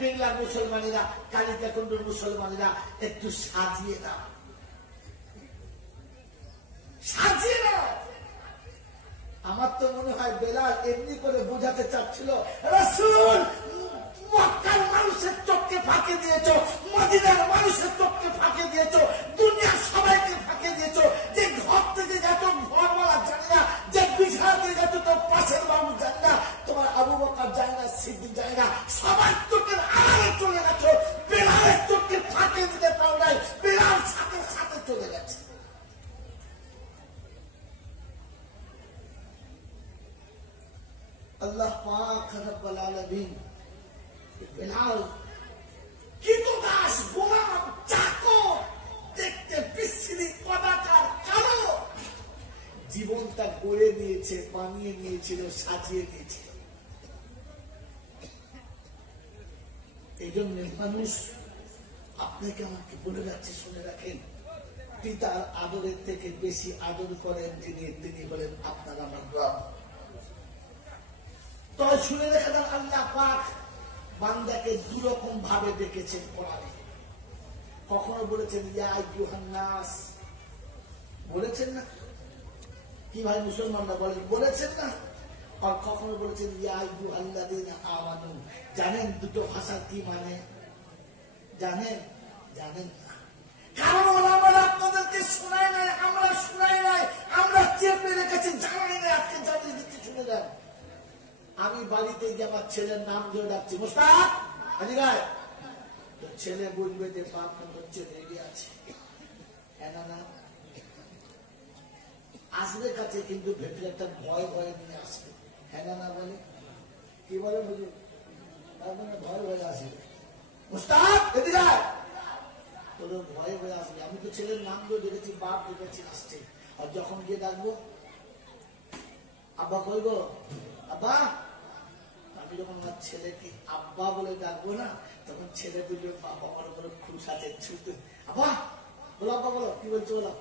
বাংলার মুসলমানেরা, কালিকাকুণ্ডুর মুসলমানেরা, একটু সাজিয়ে নাও, সাজিয়ে নাও। আমার তো মনে হয় বেলাল এমনি করে বোঝাতে চাচ্ছিল, রাসূল মক্কার মানুষের চোখকে ফাঁকে দিয়েছো, মদিনার মানুষের চোখকে ফাঁকে দিয়েছো, দুনিয়ার সবাইকে ফাঁকে দিয়েছো। যে ঘর থেকে গেছো ঘরওয়ালা জানে না, যে বিছানাতে গেছো তোর পাশের বাবু জানে না, তোমার আবু বকর জানে না, সিদ্দিক জানে না, সবার চোখের আড়ালে চলে গেছো। বেলালের চোখকে ফাঁকে দিতে পারো নাই, বেলাল সাথে সাথে চলে গেছে। আল্লাহ পাক রব্বুল আলামিন বেলাল কৃতদাস, গোলাম, চাকর, দেখতে বিশ্রী, কদাকার, কালো, জীবনটা গড়ে নিয়েছে, বানিয়ে নিয়েছিল, সাজিয়ে নিয়েছিল। এই জন্য মানুষ আপনাকে আমাকে বলে যাচ্ছে, শুনে রাখেন, পিতার আদরের থেকে বেশি আদর করেন যিনি, তিনি বলেন আপনার আমার রব। তো শুনে রেখে দেন, আল্লাহ পাক বান্দাকে দুরকম ভাবে ডেকেছেন কোরআনে। কখনো বলেছেন ইয়া আইয়ুহান নাস, বলেছেন না? কি ভাই মুসলমানরা বলেন, বলেছেন না? আর কখনো বলেছেন ইয়া আইয়ুহাল্লাযীনা আমানু। জানেন দুটো ভাষা কি মানে? জানেন? জানেন না। কারণ ওলামারা আপনাদেরকে শোনায় নাই, আমরা শোনাই নাই, আমরা চেপে রেখেছি, জানাই নাই। আজকে জানিয়ে দিচ্ছি, শুনে যান। আমি বাড়িতে গিয়ে আমার ছেলের নাম ধরে ডাকছি, মুস্তাক গায়, তো ছেলে বুঝবে যে বাপ হচ্ছে রেডি আছে, হ্যাঁ না? আসবে কাছে, কিন্তু ভেতরে একটা ভয় ভয় নিয়ে আসবে, হ্যাঁ না? বলে কি বলে বুঝুন, ভয় ভয় আসবে, মুস্তাক এদিকে আয়, তোর ভয় ভয় আসবে। আমি তো ছেলের নাম ধরে দেখেছি, বাপ দেখেছি আসছে। আর যখন গিয়ে ডাকবো আব্বা, কইবো আব্বা, আমি যখন আমার ছেলেকে আব্বা বলে ডাকবো না, তখন ছেলে বুঝবে বাবা আমার উপরে খুশ আছে, ছুটে আব্বা বলো, আব্বা বলো, কি বলছো বলো,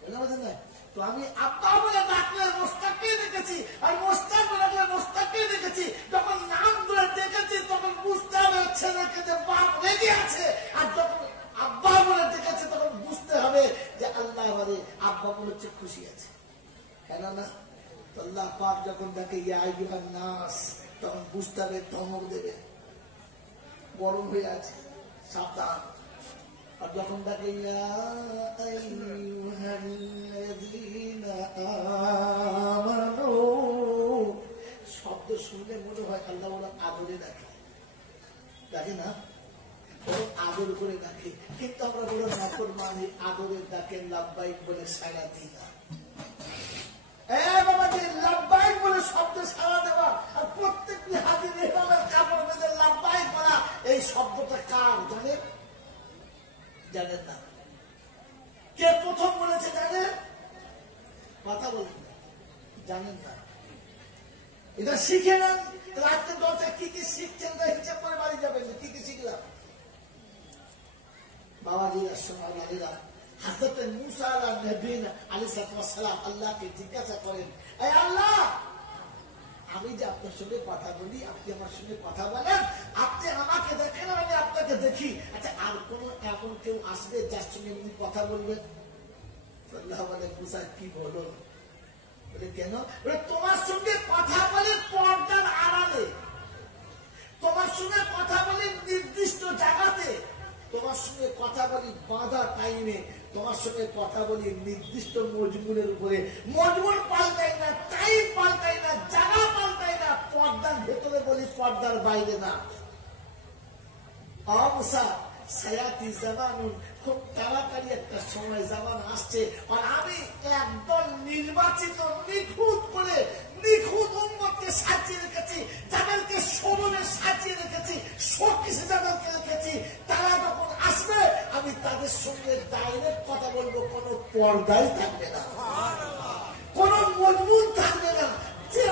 বুঝতে পারছেন না? তো আমি আব্বা বলে ডাকলে মোস্তাককে দেখেছি, আর মোস্তাক বলে ডাকলে মোস্তাককে দেখেছি। যখন নাম ধরে দেখেছি তখন বুঝতে হবে ছেলেকে যে বাপ রেগে আছে, আর যখন আব্বা বলে দেখেছে তখন বুঝতে হবে যে আল্লাহ বলে আব্বা বলে হচ্ছে খুশি আছে, কেন না? আল্লাহ পাক যখন দেখে ইয়া আইয়ুহান নাস, তখন বুঝতে হবে, ধমক দেবে, গরম হয়ে আছে, সাবধান। আর যখন দেখে ইয়া আইয়ুহাল্লাযীনা আমানু, শব্দ শুনলে মনে হয় আল্লাহ ওরা আদরে ডাকে, ডাকে না? আদর করে ডাকে, কিন্তু আমরা বড় নাফরমানি, আদরের ডাকে লাব্বাইক বলে সাড়া দিই না। লাব্বাইক বলে শব্দ সাড়া দেওয়া, আর প্রত্যেকটি হাজির ইমামের কাপড় বেঁধে লাব্বাইক করা, এই শব্দটা কার জানেন? জানেন না? কে প্রথম বলেছে জানেন? কথা বলেন না, জানেন না? এটা শিখে নেন। রাত্রে দশটা কি কি শিখছেন হিসাব করে বাড়ি যাবেন, কি কি শিখলাম। বাবাজিরা, সোনালিরা, হযরত মুসা আলাইহিস সালাম আল্লাহকে জিজ্ঞাসা করেন, এই আল্লাহ, আমি যে আপনার সঙ্গে কথা বলি, আপনি আমার সঙ্গে কথা বলেন, আপনি আমাকে দেখেন, আমি আপনাকে দেখি, আচ্ছা আর কোন এমন কেউ আসবে যার সঙ্গে আপনি কথা বলবেন? আল্লাহ বলে, মুসা কি বলো? বলে কেন? তোমার সঙ্গে কথা বলে পর্দার আড়ালে, তোমার সঙ্গে কথা বলি নির্দিষ্ট জায়গাতে, তোমার সঙ্গে কথা বলি বাঁধা টাইমে, তোমার সঙ্গে কথা বলি নির্দিষ্ট মজমুনের উপরে। মজমুন পাল্টাই না, টাইম পাল্টাই না, জায়গা পাল্টাই না, পর্দার ভেতরে বলি, পর্দার বাইরে না। সায়াতি জামানুন, খুব তাড়াতাড়ি একটা সময় জামান আসছে, আর আমি একদল নির্বাচিত নিখুঁত করে নিখুঁত উম্মতকে সাজিয়ে রেখেছি, যাদেরকে স্মরণে সাজিয়ে রেখেছি, শক্তিশে যাদেরকে রেখেছি, তারা যখন আসবে আমি তাদের সঙ্গে ডাইরেক্ট কথা বলবো, কোনো পর্দাই থাকবে না, কোনো মজবুত থাকবে না। যে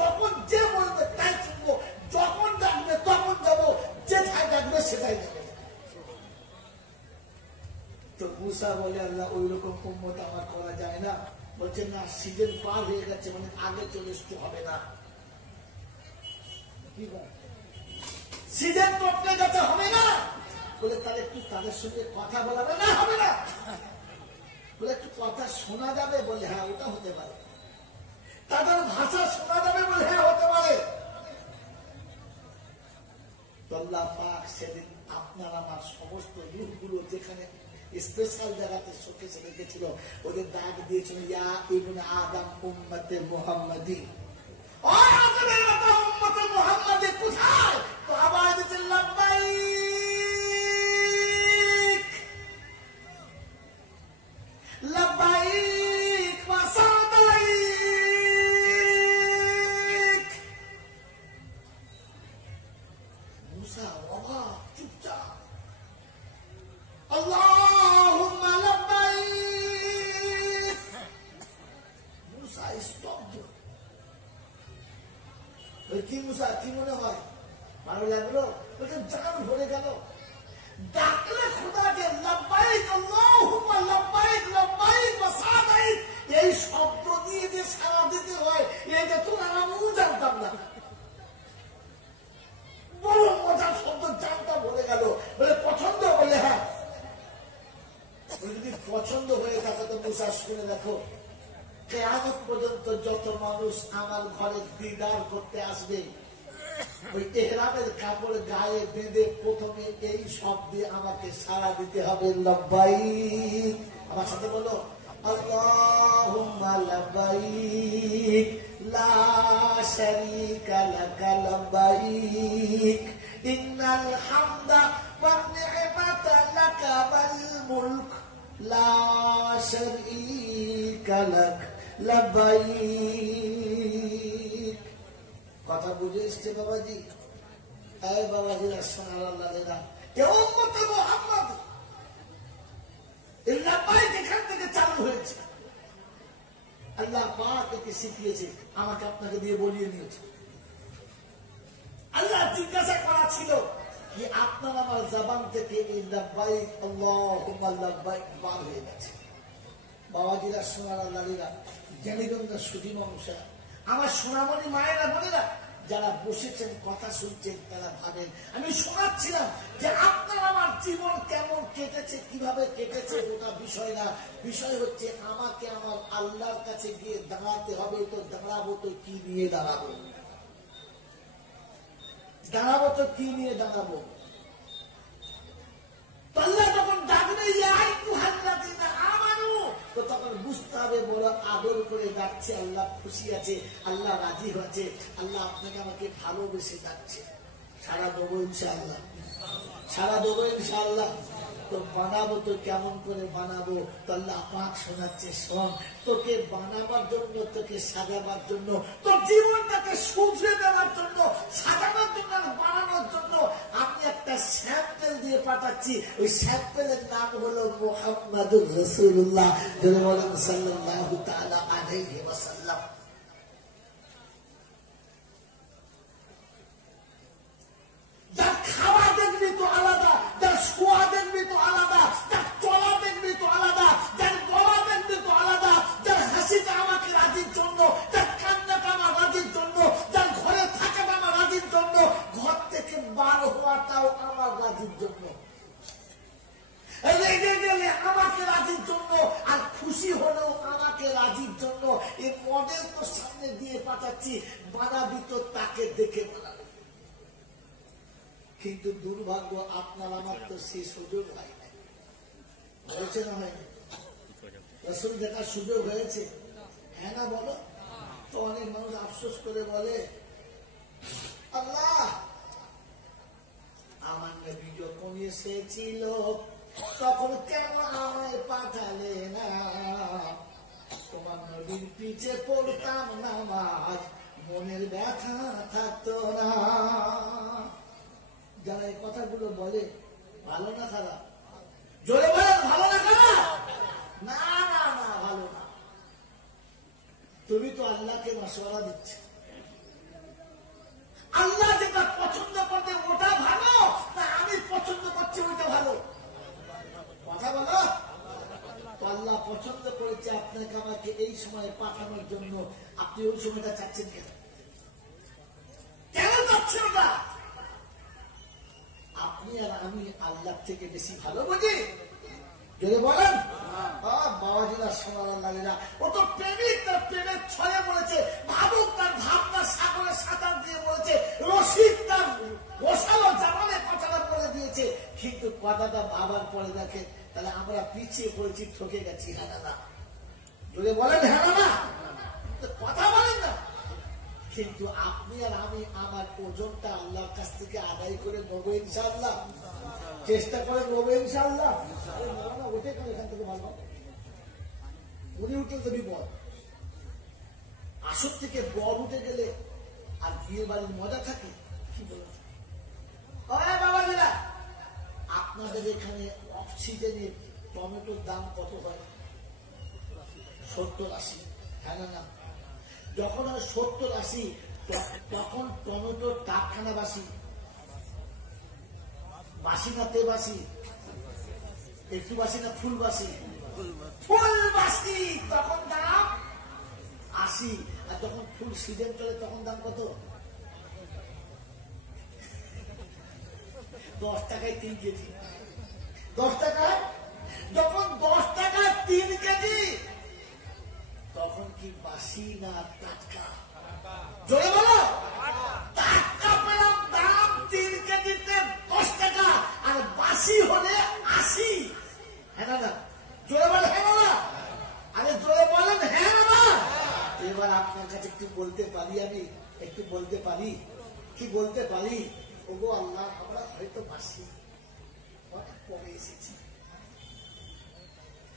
যখন যে বলবে তাই শুনবো, যখন ডাকবে তখন যাবো, যেথায় ডাকবে সেটাই যাবে। মুসা বলে আল্লাহ ওই রকম উম্মত আমার করা যায় না। বলছেন না, সিজন পার হয়ে গেছে, মানে আগে চলে আসতে হবে না। সিজন টপকে গেছে, হবে না। বলে তাহলে একটু তাদের সঙ্গে কথা বলাবে না, হবে না। বলে একটু কথা শোনা যাবে, বলে হ্যাঁ ওটা হতে পারে। তাদের ভাষা শোনা যাবে, বলে হ্যাঁ হতে পারে। আল্লাহ পাক সেদিন আপনার আমার সমস্ত রূপগুলো যেখানে স্পেশাল জায়গাতে শোকেসে রেখেছিল, ওদের দাগ দিয়েছিল ইয়া ইবনে আদম উম্মতে মুহাম্মাদি। ও আদমের মতো উম্মতে মুহাম্মাদি কোথায়? তো আওয়াজ দিতে লাব্বাইক লাব্বাইক ওয়া সাদাইক। মুসা অবাক, চুপচাপ। আল্লাহুম্মা লাব্বাইক। মুসা স্তব্ধ। কি মুসা, কি মনে হয়? ভালো লাগলো? জান ভরে গেল। ডাকলে খোদাকে লাব্বাইক আল্লাহুম্মা লাব্বাইক লাব্বাইক ওয়া সাদাইক, এই শব্দ দিয়ে যে সাড়া দিতে হয়, এটা তো আমিও জানতাম না। বড় মজার শব্দ, জানটা ভরে গেল। বলে পছন্দ? বলে হ্যাঁ। যদি পছন্দ হয়ে থাকে তো মুসা শুনে দেখো, কিয়ামত পর্যন্ত যত মানুষ আমার ঘরে দিদার করতে আসবে, ওই ইহরামের কাপড় গায়ে বেঁধে প্রথমে এই শব্দে আমাকে সাড়া দিতে হবে, লাব্বাইক। আমার সাথে বলো, আল্লাহুম্মা লাব্বাইক লা শারীকা লাকা লাব্বাইক ইন্নাল হামদা ওয়ান নি'মাতা লাকা ওয়াল মুলক লা শারীকা লাক লাব্বাইক। কথা বুঝে এসছে বাবাজি? এই বাবাজিরা, সোনার আল্লাহরা, কে উম্মতে মুহাম্মদ, এই লাব্বাইক এখান থেকে চালু হয়েছে। আল্লাহ পাক একে শিখিয়েছে, আমাকে আপনাকে দিয়ে বলিয়ে নিয়েছে। আল্লাহ জিজ্ঞাসা করা ছিল কি আপনার আমার জবান থেকে এই লাব্বাইক আল্লাহুম্মা লাব্বাইক বার হয়ে গেছে। বাবাজিরা, সোনার আল্লাহরা, জ্ঞানীগঞ্জা সুধী মানুষা, আমার সোনামণি মায়েরা বোনেরা যারা বসেছেন কথা শুনছেন, তারা ভাবেন আমি শোনাচ্ছিলাম যে আপনার আমার জীবন কেমন কেটেছে, কিভাবে কেটেছে, ওটা বিষয় না। বিষয় হচ্ছে আমাকে আমার আল্লাহর কাছে গিয়ে দাঁড়াতে হবে। তো দাঁড়াবো তো কি নিয়ে দাঁড়াবো? দাঁড়াবো তো কি নিয়ে দাঁড়াবো? আল্লাহ যখন ডাকবে তো তখন বুঝতে হবে বড় আদর করে ডাকছে, আল্লাহ খুশি আছে, আল্লাহ রাজি হয়েছে, আল্লাহ আপনাকে আমাকে ভালোবেসে ডাকছে। সারা দেবো ইনশাআল্লাহ, সারা দেবো ইনশাআল্লাহ। তো বানাবো তো কেমন করে বানাবো? তো আল্লাহ পাক শোনাচ্ছে, শোন, তোকে বানাবার জন্য, তোকে সাজাবার জন্য, তোর জীবনটাকে শুধরে দেওয়ার জন্য, সাজানোর জন্য, বানানোর জন্য আমি একটা স্যাম্পেল দিয়ে পাঠাচ্ছি। ওই স্যাম্পেলের নাম হলো মুহাম্মাদুর রাসূলুল্লাহ সাল্লাল্লাহু তাআলা আলাইহি ওয়াসাল্লাম। যার খাওয়া দেখবি তো আলাদা, যার শোয়া দেখবি তো আলাদা, যার চলা দেখবি তো আলাদা, যার গলা দেখবি তো আলাদা, যার হাসিটা আমাকে রাজির জন্য, যার কান্নাটা আমার রাজির জন্য, যার ঘরে থাকাটা আমার রাজির জন্য, ঘর থেকে বার হওয়াটাও আমার রাজির জন্য, রেগে গেলে আমাকে রাজির জন্য, আর খুশি হলেও আমাকে রাজির জন্য। এই মডেল তো সামনে দিয়ে পাঠাচ্ছি, বানাবি তো তাকে দেখে বানাবি। কিন্তু দুর্ভাগ্য আপনার আমার তো সেই সুযোগ হয় না। হয়েছে না হয়নি? রাসূল দেখার সুযোগ হয়েছে? হ্যাঁ না বলো? তো অনেক মানুষ আফসোস করে বলে, আল্লাহ আমার নবী যখন এসেছিল তখন কেন আমায় পাঠালে না? তোমার নবীর পিছে পড়তাম নামাজ, মনের ব্যথা থাকতো না। যারা এই কথাগুলো বলে, ভালো না খারাপ? জোরে বলেন, ভালো না খারাপ? না না না, ভালো না। তুমি তো আল্লাহকে মাশওয়ারা দিচ্ছ। আল্লাহ যেটা পছন্দ করতে ওটা ভালো, না আমি পছন্দ করছি ওইটা ভালো? কথা বলো। আল্লাহ পছন্দ করেছে আপনাকে আমাকে এই সময় পাঠানোর জন্য, আপনি ওই সময়টা চাচ্ছেন কেন? কেন চাচ্ছেন না? আপনি আর আমি আল্লাহ থেকে বেশি ভালো বুঝি? যদি বলেন বাবাজিরা সোনারা, ও তো প্রেমিক, তার প্রেমের ছলে বলেছে, ভাবুক তার ভাবনা সাগরে সাঁতার দিয়ে বলেছে, রশিদ তার বসালো জামানে কথাটা বলে দিয়েছে, কিন্তু কথাটা ভাবার পরে দেখেন তাহলে আমরা পিছিয়ে পড়েছি, ঠকে গেছি। হ্যাঁ না? যদি বলেন হ্যাঁ না, কথা বলেন না। কিন্তু আপনি আর আমি আমার ওজনটা আল্লাহর কাছ থেকে আদায় করে নেবো ইনশাআল্লাহ, চেষ্টা করে নেবো ইনশাআল্লাহ। ওঠে কেন এখান থেকে? ভালো উনি উঠে তো বিপদ। আসর থেকে বর উঠে গেলে আর বিয়ে বাড়ির মজা থাকে কি বলেন বাবাজিরা? আপনাদের এখানে অক্সিজেনের টমেটোর দাম কত হয়? 70-80। হ্যাঁ না? যখন 70-80 তখন টমেটোর টাকখানা বাসি, বাসি না তে বাসি, একটু বাসি না ফুল বাসি? ফুল বাসি। তখন দাম 80। আর যখন ফুল সিজন চলে তখন দাম কত? 10 টাকায় 3 কেজি। 10 টাকায় যখন 10 টাকায় 3 কেজি, তখন কি বাসি না টাটকা? জোরে বলো। টাটকা পেলাম দাম 3 কেজিতে 10 টাকা, আর বাসি হলে 80। হ্যাঁ না? জোরে বলে হ্যাঁ না? আরে জোরে বলেন হ্যাঁ না? এবার আপনার কাছে একটু বলতে পারি, আমি একটু বলতে পারি, কি বলতে পারি? ওগো আল্লাহ, আমরা হয়তো বাসি অনেক পরে এসেছি।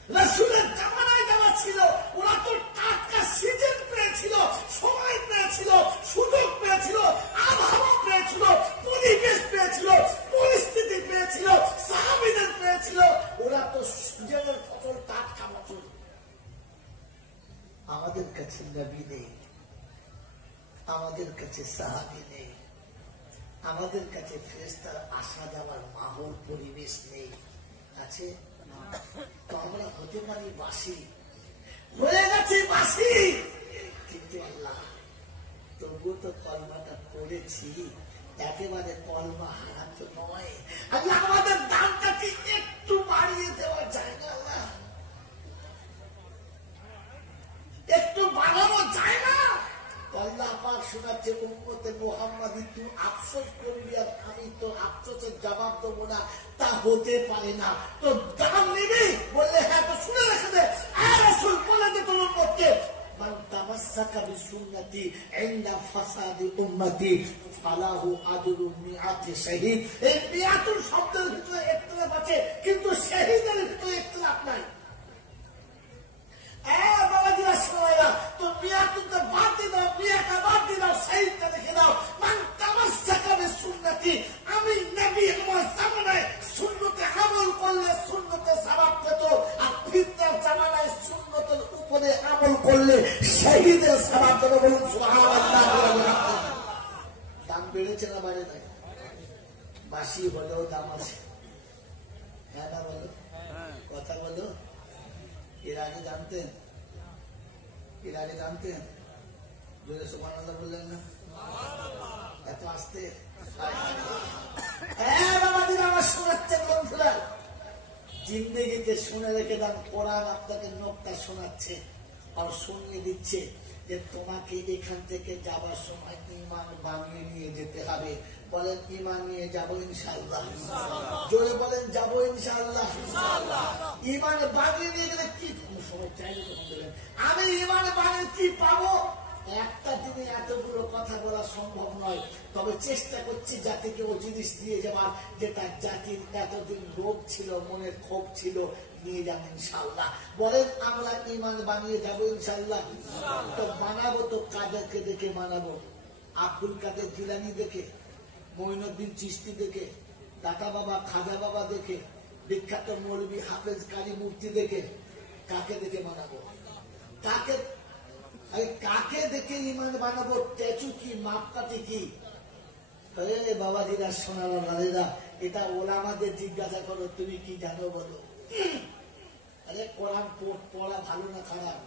রাসূলের জামানায় যারা ছিল ওরা তো টাটকা সিজন পেয়েছিল, সময় পেয়েছিল, সুযোগ পেয়েছিল, আবহাওয়া পেয়েছিল, পরিবেশ পেয়েছিল, পরিস্থিতি পেয়েছিল, সাহাবীদের পেয়েছিল। ওরা তো সিজনের ফসল, টাটকা ফসল। আমাদের কাছে নবী নেই, আমাদের কাছে সাহাবী নেই, আমাদের কাছে ফেরেশতার আসা যাওয়ার মাহল পরিবেশ নেই। আছে? তো আমরা হতে পারি বাসি, হয়ে গেছে বাসি, কিন্তু আল্লাহ তবুও তো কলমাটা পড়েছি, একেবারে কলমা হারা তো নয়। আল্লাহ আমাদের দামটা কি একটু বাড়িয়ে দেওয়া যায় না? আল্লাহ একটু বাড়ানো যায় না? আল্লাহ পাক শোনাচ্ছে, উম্মতে মুহাম্মাদি তুই আফসোস করবি আর আমি তো আফসোসের জবাব দেবো না, তা হতে পারে না। তো দাম নিবি বললে হ্যাঁ, তো শুনে রেখে দে। রাসূল বলে যে তোর উম্মতকে, মান তামাসসাকা বিসুন্নতি ইনদা ফাসাদি উম্মতি ফালাহু আজরু মিআতি শাহীদ। এই মিআতুল শব্দের ভিতরে ইখতিলাফ আছে, কিন্তু শাহীদের ভিতরে ইখতিলাফ নাই। বাবাজিরা শোনাইরা, তো মিয়াতুকে বাদ দিয়ে দাও, মিয়াকে বাদ দিয়ে দাও, শাহীদটা রেখে দাও। মান তামাসসাকা বিসুন্নতি, আমি নবী আমার জামানায় সুন্নতে আমল করলে সুন্নতে সওয়াব পেত, আর ফিতনার জামানায় সুন্নতের উপরে আমল করলে শাহীদের সওয়াব পেত। বলুন সুবহানাল্লাহ। দাম বেড়েছে না বাড়ে নাই? বাসি হলেও দাম আছে। হ্যাঁ না বলো, কথা বলো। এর আগে জানতেন? এর আগে জানতেন? জোরে সুবহানাল্লাহ বললেন না? এত আসতে আমার শোনাচ্ছেন বন্ধুরা, জিন্দেগিতে শুনে রেখে দেন, কোরআন আপনাকে নোকটা শোনাচ্ছে আর শুনিয়ে দিচ্ছে যে তোমাকে এখান থেকে যাবার সময় ঈমান বানিয়ে নিয়ে যেতে হবে। বলেন ঈমান নিয়ে যাবো ইনশাআল্লাহ। জোরে বলেন যাবো ইনশাআল্লাহ। ঈমান বানিয়ে নিয়ে গেলে কি সময় চাইলে তখন দেবেন। আমি ঈমান বানিয়ে কি পাবো? একটা দিনে এতগুলো কথা বলা সম্ভব নয়, তবে চেষ্টা করছি জাতিকে ও জিনিস দিয়ে যাবার যেটা জাতির এতদিন লোভ ছিল, মনের ক্ষোভ ছিল, নিয়ে যাবো ইনশাআল্লাহ। বলেন আমরা ঈমান বানিয়ে যাবো ইনশাআল্লাহ। তো বানাবো তো কাদেরকে দেখে বানাবো? আব্দুল কাদের জিলানী দেখে, মঈনুদ্দিন চিশতি দেখে, দাতা বাবা খাজা বাবা দেখে, বিখ্যাত মৌলভী হাফেজ কারি মূর্তি দেখে? কাকে দেখে বানাবো? কাকে দেখে ঈমান বানাবো? স্ট্যাচু কি, মাপকাঠি কি? বাবাজিরা সোনারা, এটা ওলামাদের জিজ্ঞাসা করো, তুমি কি জানো বলো। আরে কোরআন পড়া ভালো না খারাপ?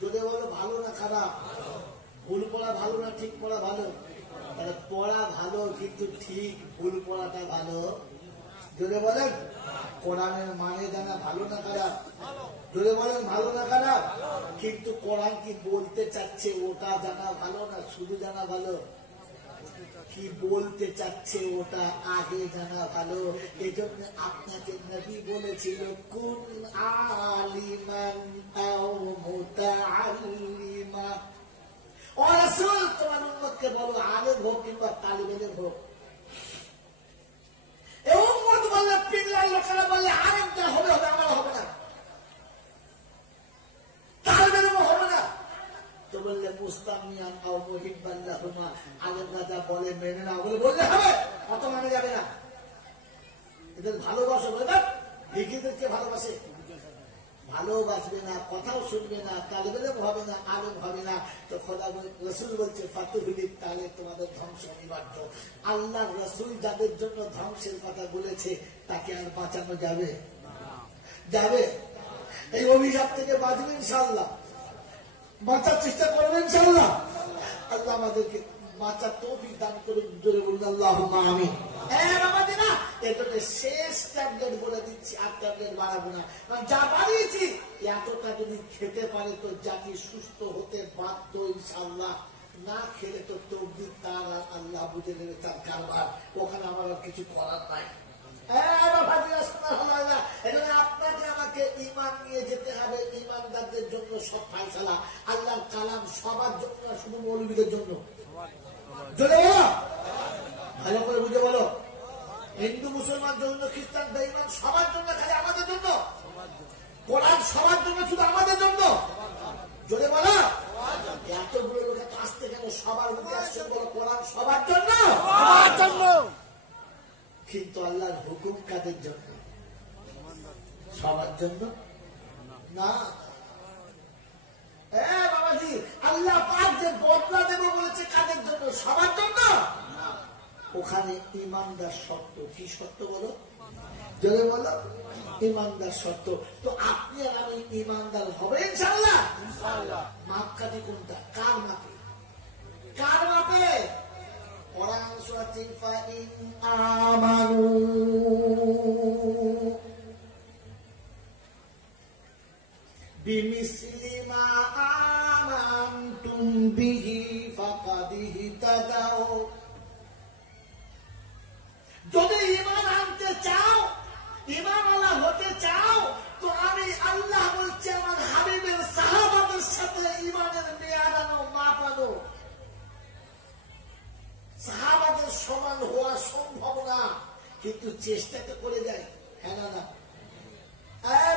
যদি বলো ভালো না খারাপ, ভুল পড়া ভালো না ঠিক পড়া ভালো? তাহলে পড়া ভালো কিন্তু ঠিক, ভুল পড়াটা ভালো। যদি বলেন কোরআনের মানে জানা ভালো না খারাপ? যদি বলেন ভালো না খারাপ, কিন্তু কোরআন কি বলতে চাচ্ছে ওটা জানা ভালো না শুধু জানা ভালো? কি বলতে চাচ্ছে ওটা আগে জানা ভালো। এই জন্য আপনাকে নবী বলেছিল কুন আলিমান আও মুতাআল্লিমা। ও রাসূল, তোমার উম্মতকে বলো আলেম হোক কিংবা তালিবে ইলম হোক। এই উম্মত বললে পিল্লার লোকেরা বললে আলেমটা হবে হবে, আমার হবে না, তালিবে ইলম হবে না। তো বললে মুস্তামিয়ান আও মুহিব্বান লাহুমা, আলেমরা যা বলে মেনে নাও বললে হবে, অত মানে যাবে না। এদের ভালোবাসো বলে ভিখিদেরকে ভালোবাসে, ভালোবাসবে না, কথাও শুনবে না, তালিবে ইলম হবে না, আলেম হবে না। তো খোদা রাসূল বলছে ফাতুহুলি, তাহলে তোমাদের ধ্বংস অনিবার্য। আল্লাহ রাসূল যাদের জন্য ধ্বংসের কথা বলেছে তাকে আর বাঁচানো যাবে? যাবে? এই অভিশাপ থেকে বাঁচবে ইনশাআল্লাহ, বাঁচার চেষ্টা করবেন ইনশাআল্লাহ। আল্লাহ আমাদেরকে বাঁচার তৌফিক দান করুন, জোরে বলুন আল্লাহুম্মা আমিন। হ্যাঁ বাবাজি, না এটাতে শেষ ট্যাবলেট বলে দিচ্ছি, আর ট্যাবলেট বাড়াবো না। যা বাড়িয়েছি এতটা যদি খেতে পারে তো জাতি সুস্থ হতে বাধ্য ইনশাআল্লাহ। না খেলে তো তৌফিক তার, আল্লাহ বুঝে নেবে তার কারবার, ওখানে আমার আর কিছু করার নাই। আপনাকে আমাকে ঈমান নিয়ে যেতে হবে, ঈমানদারদের জন্য সব ফায়সালা। আল্লাহর কালাম সবার জন্য, শুধু মৌলবীদের জন্য। জোরে বলো, ভালো করে বুঝে বলো। হিন্দু মুসলমান জৈন খ্রিস্টান বেঈমান সবার জন্য, খালি আমাদের জন্য? কোরআন সবার জন্য, শুধু আমাদের জন্য? জোরে বলো। এতগুলো লোকে আসতে কেন? সবার মুখে আসছে বলো কোরআন সবার জন্য, সবার জন্য। কিন্তু আল্লাহর হুকুম কাদের জন্য? সবার জন্য না। বাবাজি, আল্লাহ পাক যে বদলা দেব বলেছে কাদের জন্য? সবার জন্য। ওখানে ঈমানদার শর্ত। কি শর্ত বলো? যদি বলো ঈমানদার শর্ত। তো আপনি আর আমি ঈমানদার হবে ইনশাআল্লাহ। মাপকাঠি কোনটা? কার মাপে? কার মাপে? কোরআন সূরা ফাইন আমানু বিমিসলি মা আমানতুম বিহি ফাকাদ ইহতাদাও। যদি ঈমান আনতে চাও, ঈমানওয়ালা হতে চাও, তো আমি আল্লাহ বলছি আমার হাবিবের সাহাবাদের সাথে ঈমানের মেয়াদ আনো, মাপ আনো। সাহাবাদের সমান হওয়া সম্ভব না, কিন্তু চেষ্টা তো করে যায়। হ্যাঁ না? না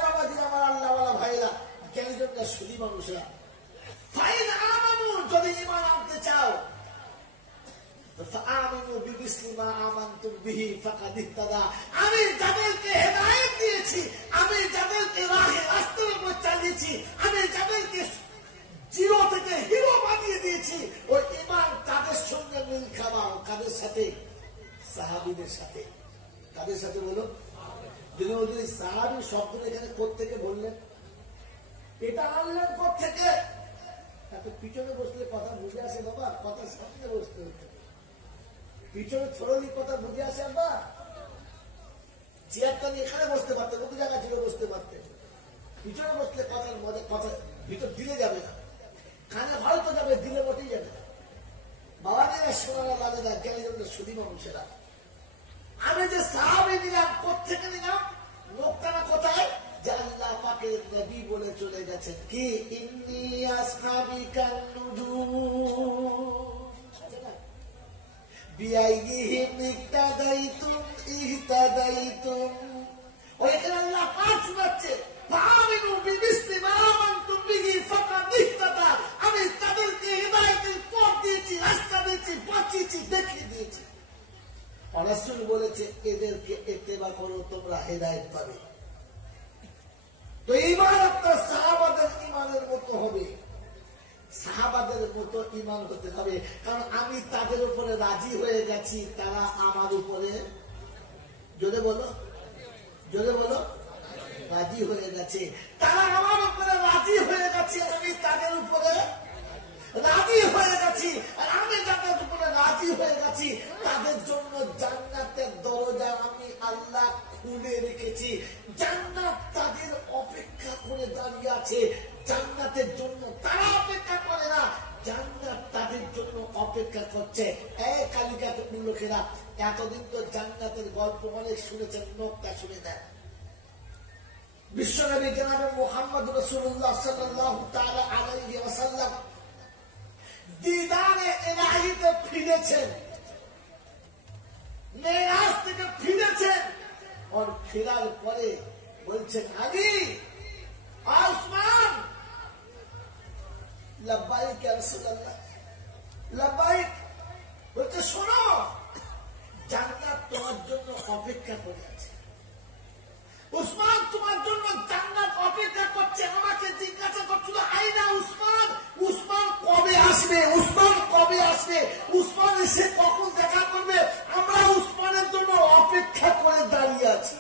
বাবাজি, আমার আল্লাহওয়ালা ভাইরা, কেন জন্য শুধু মানুষরা ফাইন আমানু, যদি ঈমান আনতে চাও, আমি যাদেরকে হেদায়েত দিয়েছি, আমি যাদেরকে রাহে রাস্তার উপর চালিয়েছি, আমি যাদেরকে জিরো থেকে হিরো বানিয়ে দিয়েছি, ওই ঈমান তাদের সঙ্গে মিল খাওয়াও। কাদের সাথে? সাহাবীদের সাথে। কাদের সাথে বলো? যদি সাহাবী শব্দ এখানে কোত্থেকে বললেন? এটা আনলেন কোত্থেকে? এত পিছনে বসলে কথা বুঝে আসে বাবা, কথা সামনে বসতে হচ্ছে। পিছনে ছড়লি কথা বুঝে আসে আব্বা। চেয়ারটা নিয়ে এখানে বসতে পারতেন, ওই জায়গা ছিল বসতে পারতেন। পিছনে বসলে কথার মধ্যে কথা ভিতর দিলে যাবে না, কানে হয়তো যাবে, দিলে মোটেই যাবে না। বাবা নিয়ে সোনারা লাগে না, জ্ঞানী জন্য শুধু মানুষেরা। আমি যে সাহাবী নিলাম, কোথেকে নিলাম? লোকটানা কোথায়? যে আল্লাহ পাকের নবী বলে চলে গেছেন কি ইন্নী আসহাবিকা নুজুম, বিআইহিম ইহতাদাইতুম ইহতাদাইতুম। ওইখানে আল্লাহ পাক শোনাচ্ছে ফাআমিনু বিমিসলি মা আমানতুম বিহি ফাকাদ ইহতাদা। আমি তাদেরকে হিদায়াতের পথ দিয়েছি, রাস্তা দিয়েছি, বাঁচিয়েছি, দেখিয়ে দিয়েছি। রাসূল বলেছে এদেরকে ইত্তেবা করো, তোমরা হেদায়েত পাবে। তো ঈমান আপনার সাহাবাদের ঈমানের মতো হবে, সাহাবাদের মতো ঈমান হতে হবে। কারণ আমি তাদের উপরে রাজি হয়ে গেছি, তারা আমার উপরে। জোরে বলো, জোরে বলো, রাজি হয়ে গেছে, তারা আমার উপরে রাজি হয়ে গেছে, আমি তাদের উপরে রাজি হয়ে গেছি, আর আমি যাদের উপরে রাজি হয়ে গেছি তাদের জন্য জান্নাতের দরজা আমি আল্লাহ খুলে রেখেছি। জান্নাত তাদের অপেক্ষা করে দাঁড়িয়ে আছে, জান্নাতের জন্য তারা অপেক্ষা করে না, জান্নাত তাদের জন্য অপেক্ষা করছে। এই কালিকার লোকেরা এতদিন তো জান্নাতের গল্প অনেক শুনেছেন, নোকটা শুনে দেন। বিশ্বনবী জনাবে মুহাম্মদ রাসূলুল্লাহ সাল্লাল্লাহু তাআলা আলাইহি ওয়াসাল্লাম দিদারে ইলাহিতে ফিরেছেন, মেরাজ থেকে ফিরেছেন, আর ফেরার পরে বলছেন আলী ওসমান লব্বাইক ইয়া রাসূলুল্লাহ, লব্বাইক। বলছে শোনো, জান্নাত তোমার জন্য অপেক্ষা করে আছে, উসমান তোমার জন্য জান্নাত অপেক্ষা করছে। আমাকে জিজ্ঞাসা করছিল আইনা উসমান, উসমান কবে আসবে, উসমান কবে আসবে, উসমান এসে কখন দেখা করবে, আমরা উসমানের জন্য অপেক্ষা করে দাঁড়িয়ে আছি।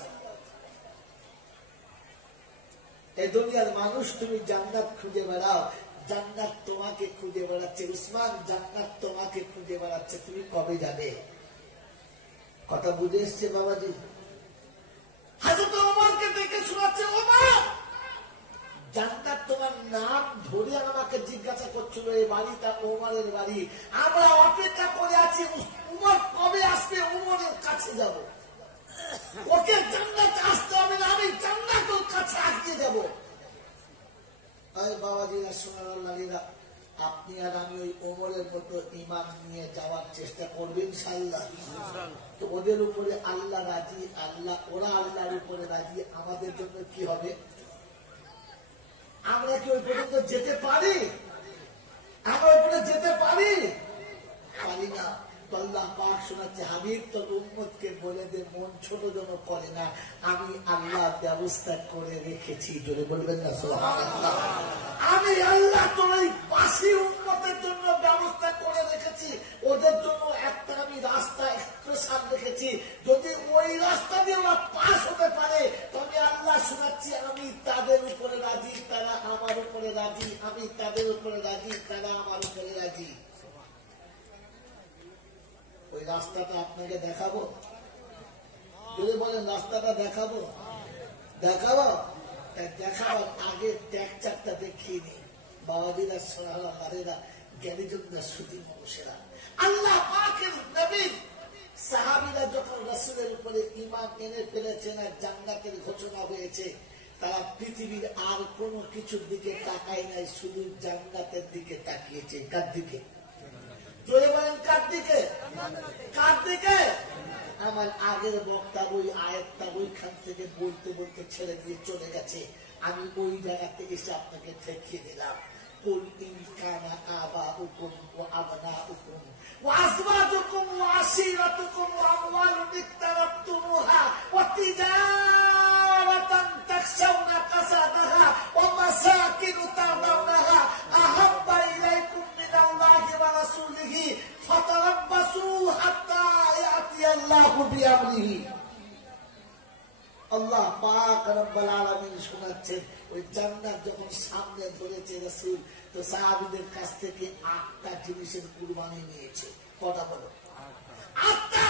এই দুনিয়ার মানুষ তুমি জান্নাত খুঁজে বেড়াও, জান্নাত তোমাকে খুঁজে বেড়াচ্ছে, উসমান জান্নাত তোমাকে খুঁজে বেড়াচ্ছে, তুমি কবে যাবে? কথা বুঝে এসছে বাবাজি? হযরত ওমরকে দেখে শোনাচ্ছে, ওমর জান্নাত তোমার নাম ধরে আমাকে জিজ্ঞাসা করছিল, এই বাড়িটা ওমরের বাড়ি, আমরা অপেক্ষা করে আছি, ওমর কবে আসবে, ওমরের কাছে যাব, ওকে জান্নাত আসতে হবে না, আমি জান্নাতের কাছে আগিয়ে যাব। বাবাজিরা সোনার লালিরা, আপনি আর আমি ওই ওমরের মতো ঈমান নিয়ে যাওয়ার চেষ্টা করবেন ইনশাআল্লাহ। তো ওদের উপরে আল্লাহ রাজি, আল্লাহ ওরা আল্লাহর উপরে রাজি, আমাদের জন্য কি হবে? আমরা কি ওই পর্যন্ত যেতে পারি? আমরা ওই পর্যন্ত যেতে পারি? পারি না। আল্লাহ পাক শোনাচ্ছে, হাবিব তোর উম্মতকে বলে দে মন ছোট যেন করে না, আমি আল্লাহ ব্যবস্থা করে রেখেছি। জোরে বলবেন না সুবহানাল্লাহ? আমি আল্লাহ তোর এই পাশি উম্মতের জন্য ব্যবস্থা করে রেখেছি, ওদের জন্য একটা আমি রাস্তা স্পেশাল রেখেছি, যদি ওই রাস্তা দিয়ে ওরা পাস হতে পারে তবে আল্লাহ শোনাচ্ছি আমি তাদের উপরে রাজি, তারা আমার উপরে রাজি, আমি তাদের উপরে রাজি, তারা আমার উপরে রাজি। ওই রাস্তাটা আপনাকে দেখাবো, যদি বলেন রাস্তাটা দেখাবো, দেখাবো, দেখাবার আগে ট্যাকচারটা দেখিয়ে নি। বাবাজিরা সোনারা হারেরা জ্ঞানীজনরা সুদী মানুষেরা, আল্লাহ পাকের নবীর সাহাবীরা যখন রাসূলের উপরে ঈমান এনে ফেলেছেন আর জান্নাতের ঘোষণা হয়েছে, তারা পৃথিবীর আর কোনো কিছুর দিকে তাকায় নাই, শুধু জান্নাতের দিকে তাকিয়েছে। কার দিকে? জোরে বলেন কার দিকে? কার দিকে? আমার আগের বক্তা ওই আয়াতটা ওইখান থেকে বলতে বলতে ছেড়ে দিয়ে চলে গেছে, আমি ওই জায়গা থেকে এসে আপনাকে দেখিয়ে দিলাম। কুল ইন কানা আবাউকুম ওয়া আবনাউকুম ওয়া আজওয়াজুকুম ওয়া আশীরাতুকুম ওয়া আমওয়ালুন ইকতারাবতুমুহা ওয়া তিজারাতান তাখশাউনা কাসাদাহা ওয়া মাসাকিনু তারদাউনাহা আহাব্বা ইলাইকুম মিনাল্লাহি ওয়া রাসূলিহি ফাতারাব্বাসু হাত্তা ইয়াতিয়াল্লাহু বিআমরিহি। আল্লাহ পাক রব্বুল আলামিন শোনাচ্ছেন, ওই জান্নাত যখন সামনে ধরেছে রাসূল, তো সাহাবীদের কাছ থেকে ৮টা জিনিসের কুরবানি নিয়েছে। কটা বলো? ৮টা।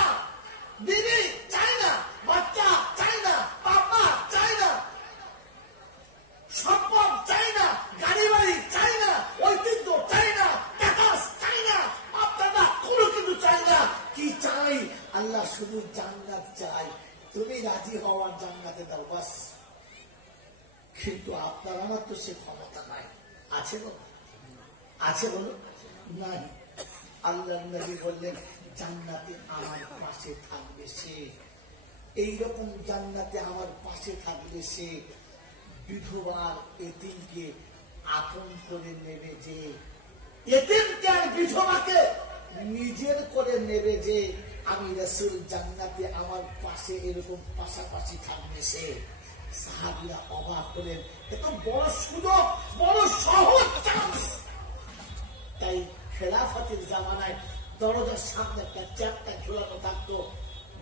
বিবি চাই না, বাচ্চা চাই না, বাবা চাই না, সম্পদ চাই না, গাড়ি বাড়ি চাই না, ঐতিহ্য চাই না, টাকা চাই না, আপনারা কোনো কিছু চাই না। কি চাই? আল্লাহ শুধু জান্নাত চাই, তুমি রাজি হওয়ার জান্নাতে দাও বাস। কিন্তু আপনার আমার তো সে ক্ষমতা নাই, আছে বলো? আছে বলো? নাই। আল্লাহ নবী বললেন, জান্নাতে আমার পাশে থাকবে সে, এইরকম জান্নাতে আমার পাশে থাকবে সে, বিধবার এতিমকে আপন করে নেবে যে, এতিমকে আর বিধবাকে নিজের করে নেবে যে, আমি রাসূল জান্নাতে আমার পাশে এরকম পাশাপাশি থাকবে সে। সাহাবীরা অবাক হলেন, এত বড় সুযোগ, বড় সহজ চান্স। তাই খেলাফতের জামানায় দরজার সামনে একটা চ্যাপটা ঝোলানো থাকতো,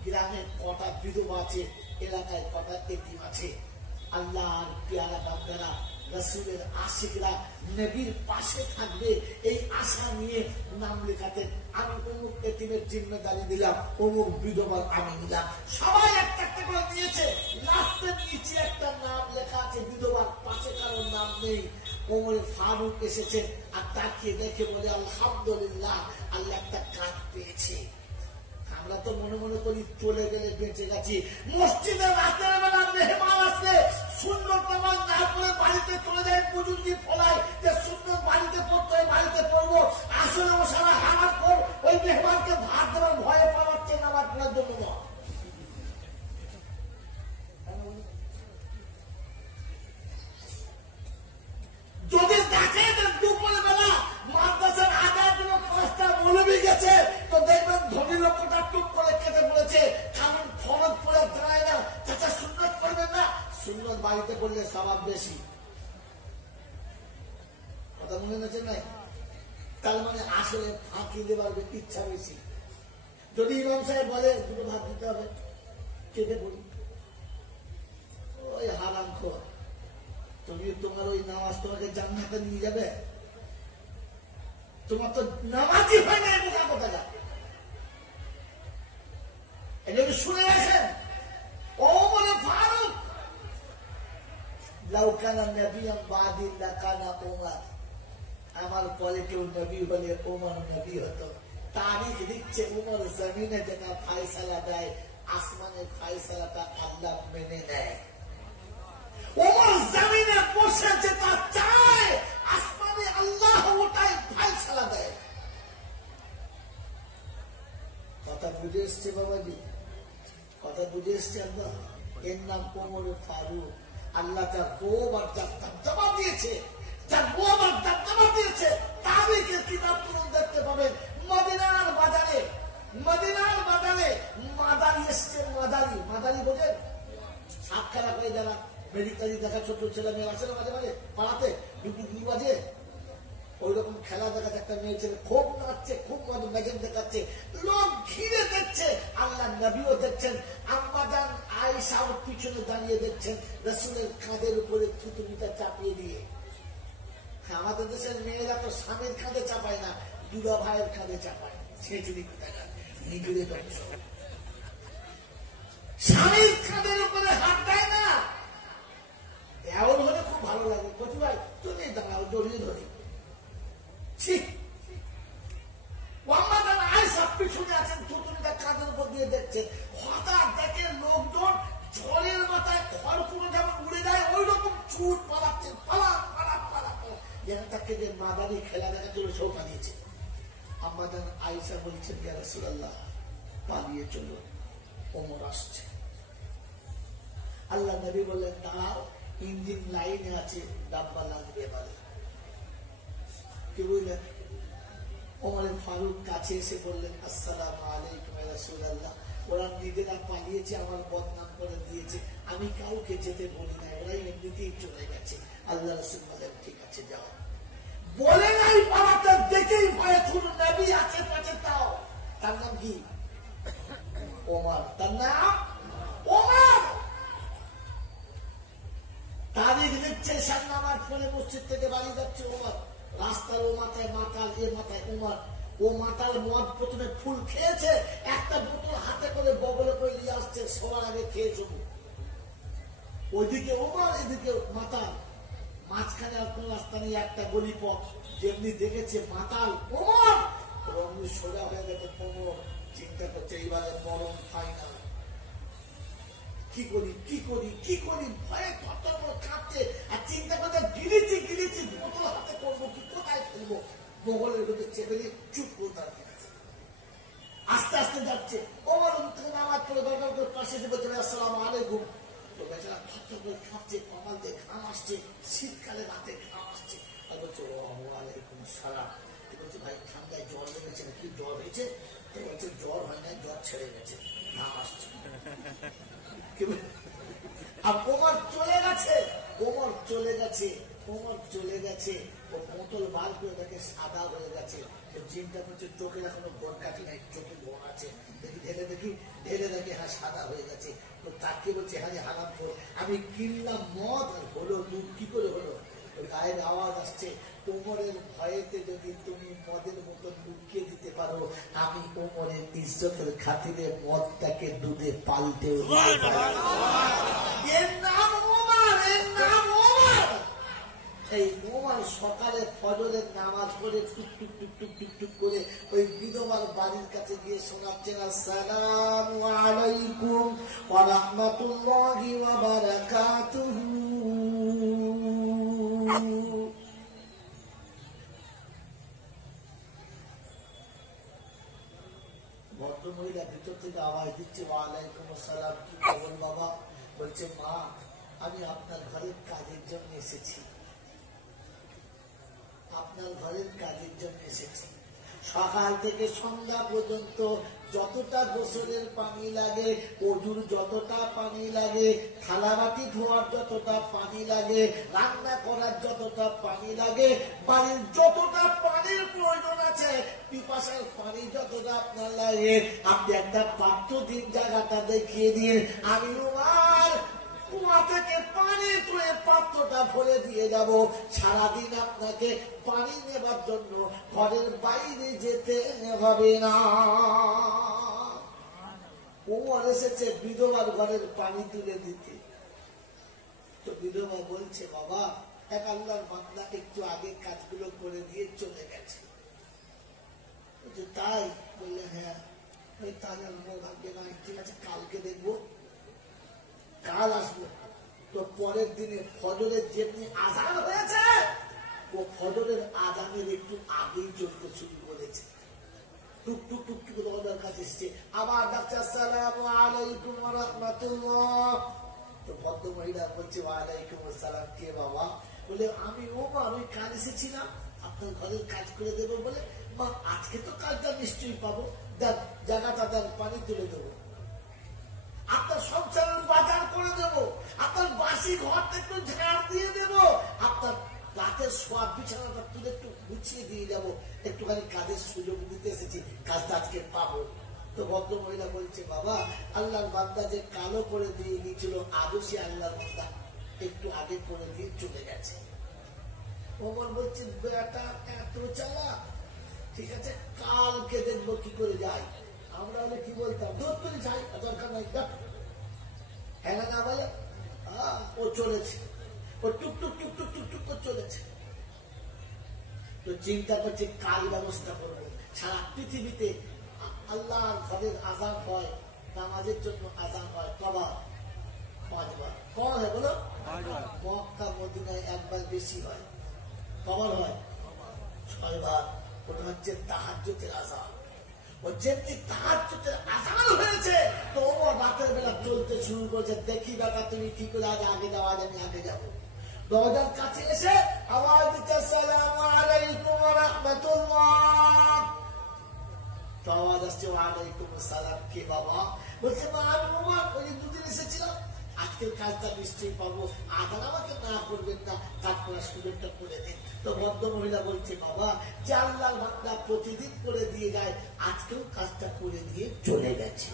গ্রামে কটা বিধবা আছে, এলাকায় কটা এতিম আছে, আল্লাহর পেয়ারা বান্দারা, রাসূলের আশিকরা নবীর পাশে থাকবে এই আশা নিয়ে নাম লেখাতেন। আমি অমুক এতিমের জিম্মেদারি দিলাম, অমুক বিধবার আমি নিলাম। সবাই একটা একটা করে নিয়েছে। লাস্টের নিচে একটা নাম লেখা আছে, বিধবার পাশে কারোর নাম নেই। ওমর ফারুক এসেছেন আর তাকিয়ে দেখে বলে আলহামদুলিল্লাহ, আল্লাহ একটা কাজ পেয়েছে। আমরা তো মনে মনে করি চলে গেলে বেঁচে গেছি। মসজিদে রাতের বেলা মেহমান আসলে সুন্নত নামাজ না পড়ে বাড়িতে চলে যায়, বুজুর্গি ফলায় যে সুন্নত বাড়িতে পড়তে হয়, বাড়িতে পড়বো। আসলে ও সারা হামার পর ওই মেহমানকে ভাত দেওয়ার ভয়ে পাওয়াচ্ছে নামাজ পড়ার জন্য নয়। যদি দেখে দুপুর বেলা মাদ্রাসার আদার জন্য 5টা মৌলবী গেছে, তো দেখবেন ধনী লোকটা টুক করে কেটে পড়েছে, কারণ ফরজ পড়ে দাঁড়ায় না। চাচা সুন্নত করবেন না? সুন্নত বাড়িতে করলে স্বভাব বেশি। কথা মনে হচ্ছে নাই? তার মানে আসলে ফাঁকি দেবার ইচ্ছা বেশি। যদি ইমাম সাহেব বলে দুটো ভাত দিতে হবে, কেটে পড়ি, ওই হারাম খোর। তুমি তোমার ওই নামাজ তোমাকে জান্নাতে নিয়ে যাবে? তোমার তো নামাজই হয় না, বোকা কোথাকা। এজন্য শুনে রাখেন, ওমর ফারুক লাউ কানা নবিয়ান বাদি লাকানা ওমর, আমার পরে কেউ নবী হলে ওমর নবী হতো। তারিখ দিচ্ছে ওমর জমিনে যেটা ফায়সালা দেয়, আসমানের ফায়সালাটা আল্লাহ মেনে নেয়। ওমর জমিনে বসে যেটা চায়, আসমানে আল্লাহ ওটাই ফায়সালা দেয়। কথা বুঝে এসছে বাবাজি? কথা বুঝে এসছে? আল্লাহ এর নাম ওমর ফারুক। আল্লাহ তার বহুবার জবাব দিয়েছে, তার বহুবার জবাব দিয়েছে। তারিখের কিতাব পড়ুন, দেখতে পাবেন মদিনার বাজারে, মদিনার বাজারে মাদারি এসছে। মাদারি, মাদারি বোঝেন? সাপ খেলা করে যারা মেডিকেলি দেখা, ছোট ছেলে মেয়ে আছে না মাঝে মাঝে পাড়াতে, ডুবডুবি বাজে, ওই রকম খেলা দেখাচ্ছে। একটা মেয়ে ছেলে খুব নাচছে, খুব ম্যাজিক দেখাচ্ছে, লোক ঘিরে দেখছে। আল্লাহ নবীও দেখছেন, আম্মাজান আয়েশা ওর পিছনে দাঁড়িয়ে দেখছেন, রাসূলের কাঁধের উপরে থুতুমিটা চাপিয়ে দিয়ে। আমাদের দেশের মেয়েরা তো স্বামীর কাঁধে চাপায় না, দুলা ভাইয়ের কাঁধে চাপায়। ছেচুরি কোথায় নিজুরে স্বামীর কাঁধের উপরে হাত দেয় না। এমন হলে খুব ভালো লাগে, কচু ভাই তুমি দাঁড়াও, জড়িয়ে ধরি। পিছনে আছেন, থুতুমিটা কাঁধের উপর দিয়ে দেখছেন। হঠাৎ দেখে লোকজন জলের মাথায় খড়কুটো যেমন উড়ে যায়, ওই রকম ছুট পালাচ্ছেন, পালা পালা পালা পালা। তাকে যে মাদারি খেলা দেখা চলে সৌকা দিয়েছে। আম্মাজান আয়েশা বলছেন, ইয়া রাসূলুল্লাহ পালিয়ে চলো, ওমর আসছে। আল্লাহ নবী বললেন দাঁড়াও, ইঞ্জিন লাইনে আছে, ডাব্বা লাগবে এবারে। কি বুঝলেন? ওমর ফারুক কাছে এসে বললেন আসসালামু আলাইকুম ইয়া রাসূলুল্লাহ। ওরা নিজেরা পালিয়েছে, আমার বদনাম করে দিয়েছে, আমি কাউকে যেতে বলি না, ওরাই এমনিতেই চলে গেছে। আল্লাহ রাসূল বলেন ঠিক আছে যাও। বলে নাই পালাতে, দেখেই ভয়ে ছুট, নবী আছে পাশে তাও। তার নাম কি? ওমর। তার নাম ওমর। তারিখ দিচ্ছে, সান্নামার পরে মসজিদ থেকে বাড়ি যাচ্ছে ওমর। রাস্তার ও মাথায় মাতাল, এ মাথায় ওমর। ও মাতাল মদ প্রথমে ফুল খেয়েছে, একটা বোতল হাতে করে বগলে করে নিয়ে আসছে, সবার আগে খেয়ে শুরু। ওইদিকে ওমর, এদিকে মাতাল, মাঝখানে আর কোন রাস্তা নেই, একটা গলি পথ। যেমনি দেখেছে মাতাল ওমর, অমনি সোজা হয়ে গেছে কোমর। চিন্তা করছে এইবারে মরণ ফাইনাল। কি করি কি করি কি করি, ভয়ে থরথর করে কাঁপছে। আর চিন্তা করতে গিলেছি গিলেছি, বোতল হাতে করবো কি, কোথায় ফেলবো? বগলের ভেতরে চেপে দিয়ে চুপ করে দাঁড়িয়ে আছে। আস্তে আস্তে যাচ্ছে ওমর, নামাজ পড়ে দরকার করে পাশে এসে বলছে আসসালামু আলাইকুম। তো বেচারা থরথর করে কাঁপছে, কপাল দিয়ে ঘাম আসছে, শীতকালে রাতে ঘাম আসছে। আর বলছে ওয়ালাইকুম সালাম। বলছে ভাই ঠান্ডায় জ্বর লেগেছে, কি জ্বর হয়েছে? বলছে জ্বর হয় না, জ্বর ছেড়ে গেছে, ঘাম আসছে। আর ওমর চলে গেছে, ওমর চলে গেছে, ওমর চলে গেছে। ও বোতল বার করে দেখে সাদা হয়ে গেছে। চিন্তা করছে চোখের এখনো গড় কাটি নাই, চোখে গড় আছে, দেখি ঢেলে দেখি, ঢেলে দেখি হ্যাঁ সাদা হয়ে গেছে। তো তাকে বলছে হ্যাঁ হারাম খোর, আমি কিনলাম মদ আর হলো দুধ, কি করে হলো? ওই গায়ের আওয়াজ আসছে, ওমরের ভয়েতে যদি তুমি মদের মতো লুকিয়ে দিতে পারো, আমি ওমরের ইজ্জতের খাতিরে মদটাকে দুধে পাল্টেও দিতে পারি। এর নাম ওমর, এর নাম ওমর। এই ওমর সকালে ফজরের নামাজ পড়ে টুক টুক টুক টুক টুক টুক করে ওই বিধবার বাড়ির কাছে গিয়ে শোনাচ্ছেন, আসসালামু আলাইকুম ওয়া রাহমাতুল্লাহি ওয়া বারাকাতুহু। ভদ্রমহিলা ভিতর থেকে আওয়াজ দিচ্ছে, ওয়ালাইকুম আসসালাম, কি খবর বাবা? বলছে, মা আমি আপনার ঘরের কাজের জন্য এসেছি, আপনার ঘরের কাজের জন্য এসেছি। সকাল থেকে সন্ধ্যা পর্যন্ত যতটা গোসলের পানি লাগে, অজুর যতটা পানি লাগে, থালাবাটি ধোয়ার যতটা পানি লাগে, রান্না করার যতটা পানি লাগে, বাড়ির যতটা পানির প্রয়োজন আছে, পিপাসার পানি যতটা আপনার লাগে, আপনি একটা পাত্র দিন, জায়গাটা দেখিয়ে দিয়ে আমি আমার কুয়া থেকে পানি তুলে পাত্রটা ভরে দিয়ে যাব। সারাদিন আপনাকে পানি নেবার জন্য ঘরের বাইরে যেতে হবে না। ওমর এসেছে বিধবার ঘরের পানি তুলে দিতে। তো বিধবা বলছে, বাবা এক আল্লাহর বান্দা একটু আগে কাজগুলো করে দিয়ে চলে গেছে। তাই বললে, হ্যাঁ তাহলে ভাববে না, ঠিক আছে কালকে দেখবো, কাল আসবো। তো পরের দিনে ফজরের যেমনি আজান হয়েছে, ও ফজরের আজানের একটু আগেই চলতে শুরু করেছে। টুক টুক টুক টুক দরজার কাছে এসছে, আবার ডাকছে, আসসালামু আলাইকুম ওয়া রাহমাতুল্লাহ। তো ভদ্র মহিলা বলছে, ওয়ালাইকুম আসসালাম, কে বাবা? বলে, আমি ওমর, ওই কাল এসেছিলাম আপনার ঘরের কাজ করে দেবো বলে। মা আজকে তো কাজটা নিশ্চয়ই পাবো, দেখ জায়গাটা দেন, পানি তুলে দেবো, আপনার সংসারের বাজার করে দেব, আপনার বাসি ঘরটা একটু ঝাড় দিয়ে দেব, আপনার রাতের শোয়া বিছানাটা তুলে একটু গুছিয়ে দিয়ে যাবো, একটুখানি কাজের সুযোগ দিতে এসেছি, কাজটা আজকে পাবো। তো ভদ্র মহিলা বলছে, বাবা আল্লাহর বান্দা যে কালো করে দিয়ে গিয়েছিল, আজও সে আল্লাহর বান্দা একটু আগে করে দিয়ে চলে গেছে। ওমর বলছে, বেটা এত চালা, ঠিক আছে কালকে দেখবো কি করে যায়। আমরা হলে কি বলতাম, দুধ তুলি চাই, দরকার নাই, হ্যাঁ না বলে, ও চলেছে, ও টুক টুক টুক টুক টুক টুক করে চলেছে। তো চিন্তা করছে কাল ব্যবস্থা করবো। সারা পৃথিবীতে আল্লাহর ঘরের আযান হয়, নামাজের জন্য আযান হয় কবার? 5 বার। কবার হয় বলো? মক্কা মদিনায় একবার বেশি হয়। কবার হয়? 6 বার। ওটা হচ্ছে তাহাজ্জুদের আযান। ও যেমনি তাহাজ্জুদের আযান হয়েছে, তো ওমর রাতের বেলা চলতে শুরু করেছে, দেখি বাবা তুমি কি করে আগে যাও, আজ আমি আগে যাবো। দরজার কাছে এসে আওয়াজ দিচ্ছে, আসসালামু আলাইকুম ওয়া রাহমাতুল্লাহ। তো আওয়াজ আসছে, ওয়ালাইকুম আসসালাম, কে বাবা? বলছে, মা আমি ওমর, ওই দুদিন এসেছিলাম, আজকের কাজটা নিশ্চয়ই পাবো, আদান আমাকে না করবেন না, কাজ করার সুযোগটা করে দিন। তো ভদ্র মহিলা বলছে, বাবা যে আল্লাহর বান্দা প্রতিদিন করে দিয়ে যায়, আজকেও কাজটা করে দিয়ে চলে গেছে।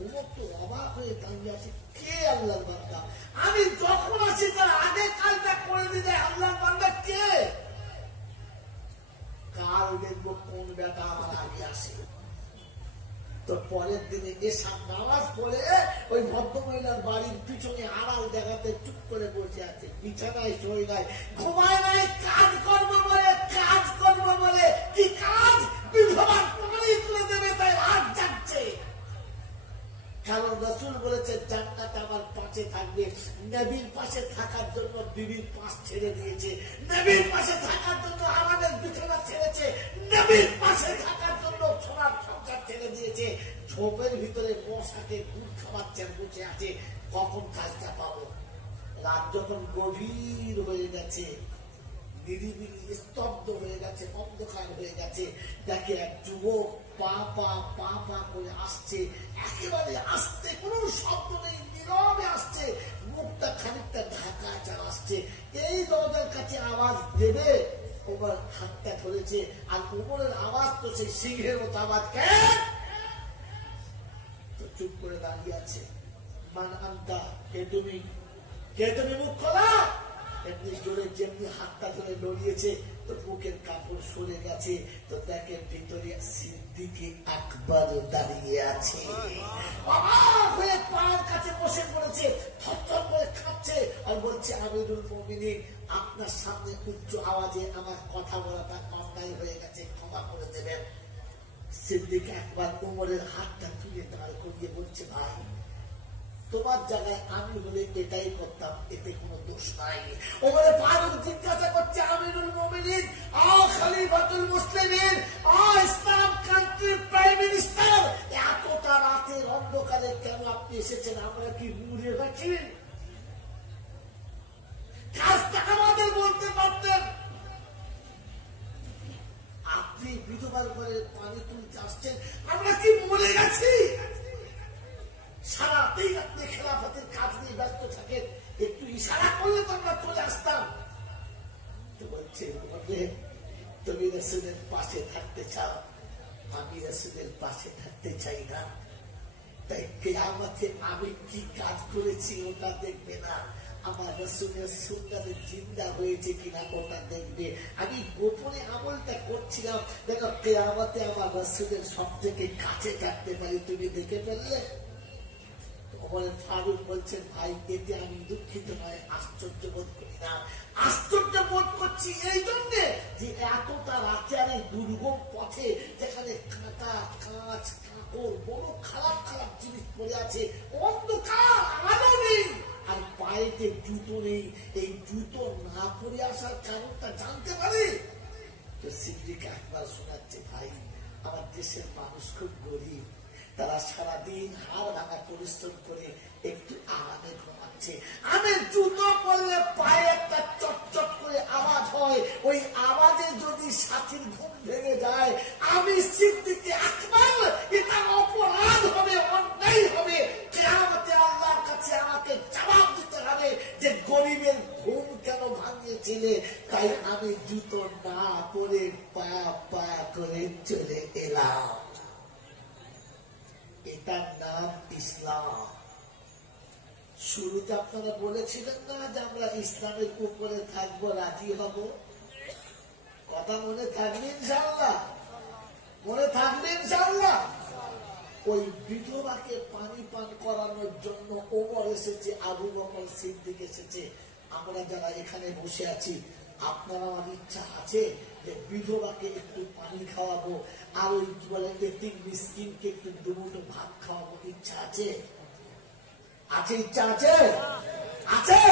ওমর তো অবাক হয়ে দাঁড়িয়ে আছে, কে আল্লাহর বান্দা? আমি যখন আসি তার আগে কাজটা করে দিয়ে যায়, আল্লাহর বান্দা কে? কাল দেখবো কোন বেটা আমার আগে আসে। তো পরের দিনে এশার নামাজ পড়ে ওই ভদ্র মহিলার বাড়ির পিছনে আড়াল জায়গাতে চুপ করে বসে আছে, বিছানায় শোয় নাই, ঘুমায় নাই, কাজ করবো বলে, কাজ করবো বলে। কি কাজ? বিধবার পানি তুলে দেবে, তাই আজ যাচ্ছে। কারণ রাসূল বলেছে, জান্নাত আমার পাশে থাকবে। নবীর পাশে থাকার জন্য বিবির পাশ ছেড়ে দিয়েছে, নবীর পাশে থাকার জন্য আমাদের বিছানা ছেড়েছে, নবীর পাশে থাকার জন্য সোনার সংসার ছেড়ে দিয়েছে। ঝোপের ভিতরে মশাকে দুধ খাওয়াচ্ছেন, বসে আছে, কখন কাজটা পাবো। রাত যখন গভীর হয়ে গেছে, নিরিবিলি স্তব্ধ হয়ে গেছে, অন্ধকার হয়ে গেছে, দেখে এক যুবক পা পা পা পা করে আসছে, একেবারে আসতে, কোন শব্দ নেই, নীরবে আসছে, মুখটা খানিকটা ঢাকা চাল আসছে। এই দরজার কাছে আওয়াজ দেবে, ওমর হাতটা ধরেছে, আর ওমরের আওয়াজ তো সেই সিংহের মতো আওয়াজ, কে? তো চুপ করে দাঁড়িয়ে আছে। মান আনতা, কে তুমি, কে তুমি, মুখ খোলা। এমনি জোরে যেমনি হাতটা ধরে লড়িয়েছে তো বুকের কাপড় সরে গেছে, তো দেখে ভিতরে সিদ্দিক আকবর দাঁড়িয়ে আছে। অবাক হয়ে পায়ের কাছে বসে পড়েছে, থরথর করে কাঁপছে আর বলছে, আমিরুল মুমিনিন, আপনার সামনে উচ্চ আওয়াজে আমার কথা বলাটা অন্যায় হয়ে গেছে, ক্ষমা করে দেবেন। সিদ্দিক আকবর উমরের হাতটা তুলে দাঁড় করিয়ে বলছে, ভাই তোমার জায়গায় আমি হলে এটাই করতাম, এতে কোনো দোষ নাই। ওমরে ফারুক জিজ্ঞাসা করছে, আমিরুল মুমিনিন, খলিফাতুল মুসলিমিন, ইসলাম কান্ট্রির প্রাইম মিনিস্টার, এতটা রাতের অন্ধকারে কেন আপনি এসেছেন? আমরা কি ঘুরে গেছি? কাজটা আমাদের বলতে পারতেন। আপনি বিধবার ঘরে পানি তুলতে আসছেন, আমরা কি মরে গেছি? সারাতেই আপনি খেলাফতের কাজ নিয়ে ব্যস্ত থাকেন, একটু ইশারা করলে তো আমরা চলে আসতাম। তো বলছে, তুমি রাসূলের পাশে থাকতে চাও, আমি রাসূলের পাশে থাকতে চাই না। তাই কিয়ামতে আমি কি কাজ করেছি ওটা দেখবে না, আমার রাসূলের সুন্নাতে জিন্দা হয়েছে কিনা ওটা দেখবে। আমি গোপনে আমলটা করছিলাম, দেখো কিয়ামতে আমার রাসূলের সব থেকে কাছে থাকতে পারি, তুমি দেখে ফেললে। ওমর ফারুক বলছেন, ভাই এতে আমি দুঃখিত নয়, আশ্চর্য বোধ করি না। আশ্চর্য বোধ করছি এই জন্যে যে এতটা রাতে আর এই দুর্গম পথে, যেখানে কাঁটা, কাঁচ, কাঁকড়, বড় খারাপ খারাপ জিনিস পড়ে আছে, অন্ধকার, আলো নেই, আর পায়েতে জুতো নেই, এই জুতো না পরে আসার কারণটা জানতে পারে। তো সিদ্দিক আকবর শোনাচ্ছে, ভাই আমার দেশের মানুষ খুব গরিব, তারা সারাদিন হাড় ভাঙা পরিশ্রম করে একটু আরামে ঘুমাচ্ছে। আমি জুতো পরলে পায়ে একটা চটচট করে আওয়াজ হয়, ওই আওয়াজে যদি সাথীর ঘুম ভেঙে যায়, আমি সিদ্দিক আকবর, এটা অপরাধ হবে, অন্যায় হবে। কিয়ামতে আল্লাহর কাছে আমাকে জবাব দিতে হবে যে গরিবের ঘুম কেন ভাঙিয়েছিলে। তাই আমি জুতো না পরে পা পা করে চলে এলাম। এটার নাম ইসলাম। শুরুতে আপনারা বলেছিলেন না যে আমরা ইসলামের উপরে থাকবো, রাজি হব? কথা মনে থাকবে ইনশাআল্লাহ? মনে থাকবে ইনশাআল্লাহ? ওই বিধবাকে পানি পান করানোর জন্য ওমর এসেছে, আবু বকর সিদ্দিক এসেছে, আমরা যারা এখানে বসে আছি, আপনার আমার ইচ্ছা আছে যে বিধবাকে একটু পানি খাওয়াবো, আর ওই কি বলে এতিম মিসকিনকে একটু দুমুঠো ভাত খাওয়াবো, ইচ্ছা আছে? আছে, ইচ্ছা আছে? আছে?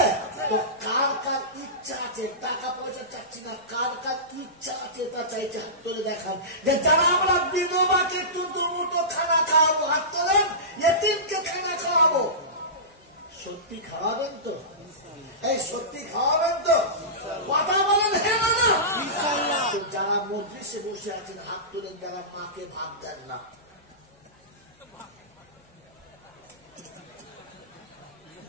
তো কার কার ইচ্ছা আছে? টাকা পয়সা চাচ্ছি না, কার কার ইচ্ছা আছে তা চাইছে হাত তুলে দেখান, যে যারা আমরা বিধবাকে একটু দুমুঠো খানা খাওয়াবো, হাত তোলেন। এতিমকে খানা খাওয়াবো, সত্যি খাওয়াবেন তো? এই সত্যি খাওয়াবেন তো? কথা বলেন হ্যাঁ না না? যারা মজলিসে বসে আছেন হাত তুলেন, যারা মাকে ভাত দেন না।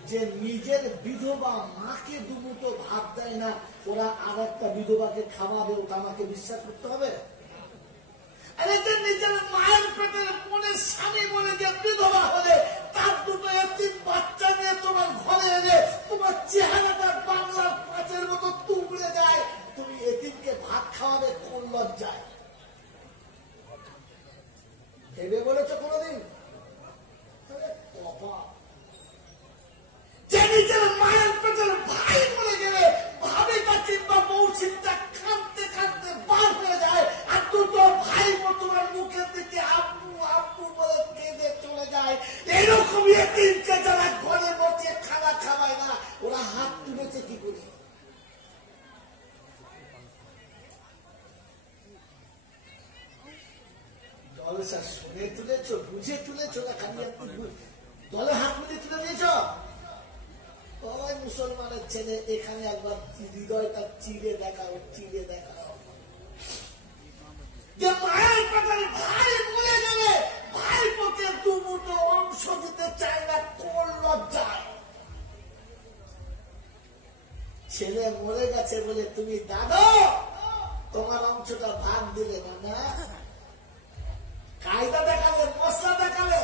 যে নিজের বিধবা মাকে দুমুঠো ভাত দেয় না, ওরা আর একটা বিধবাকে খাওয়াবে, ওটা আমাকে বিশ্বাস করতে হবে? আরে যে নিজের মায়ের পেটের বোনের স্বামী বলে যে বিধবা হলে তার দুটো এতিম বাচ্চা নিয়ে তোমার ঘরে এলে তোমার চেহারাটা বাংলার পাঁচের মতো তুবড়ে যায়, তুমি এতিমকে ভাত খাওয়াবে কোন লজ্জায়? ভেবে বলেছ কোনদিন? যে নিজের মায়ের পেটের ভাই বলে গেলে ভাবিটা কিংবা মৌসিনটা কাঁদতে কাঁদতে বার হয়ে যায়, আর দুটো ভাই তোমার মুখের দিকে আব্বু আব্বু বলে কেঁদে চলে যায়। এরকম এতিমকে যারা ঘরে বসে খানা খাওয়ায় না, ওরা হাত তুলেছে কি করে? জলসা শুনে তুলেছ, বুঝে তুলেছ না খালি দলে হাত মিলিয়ে তুলে দিয়েছ? ওই মুসলমানের ছেলে, এখানে একবার হৃদয়টা চিড়ে দেখাও, চিড়ে দেখাও। যে মায়ের পেটের ভাই বলে গেলে ভাই পক্ষে দুমুঠো অংশ দিতে চায় না, কোন লজ্জায়? ছেলে মরে গেছে বলে তুমি দাদা তোমার অংশটা ভাগ দিলে না, না কায়দা দেখালে, মশলা দেখালে।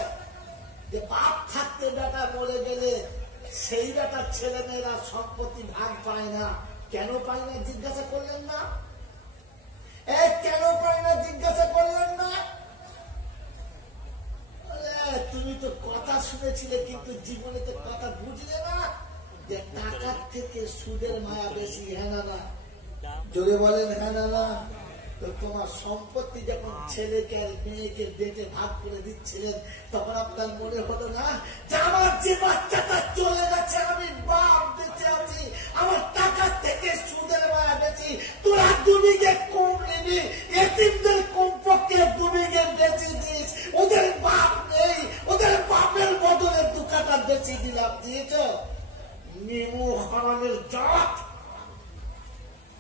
যে বাপ থাকতে বেটা মরে গেলে সেই বেটার ছেলে মেয়েরা সম্পত্তি ভাগ পায় না। কেন পায় না জিজ্ঞাসা করলেন না? কেন পায় না জিজ্ঞাসা করলেন না? তুমি তো কথা শুনেছিলে কিন্তু জীবনে তো কথা বুঝলে না যে টাকার থেকে সুদের মায়া বেশি। হ্যাঁ না? জোরে বলেন হ্যাঁ না? তো তোমার সম্পত্তি যখন ছেলেকে আর মেয়েকে ডেটে ভাগ করে দিচ্ছিলেন তখন আপনার মনে হলো না যে আমার যে বাচ্চাটা চলে গেছে আমি বাপ বেঁচে আছি, আমার টাকার থেকে সুদের মায়া বেশি, তোরা দুবিঘে কম নিবি, এতিমদের কমপক্ষে দুবিঘে বেঁচে দিস, ওদের বাপ নেই, ওদের বাপের বদলে 2 কাঠা বেঁচে দিলাম। দিয়েছ নিমু হারামের জাত,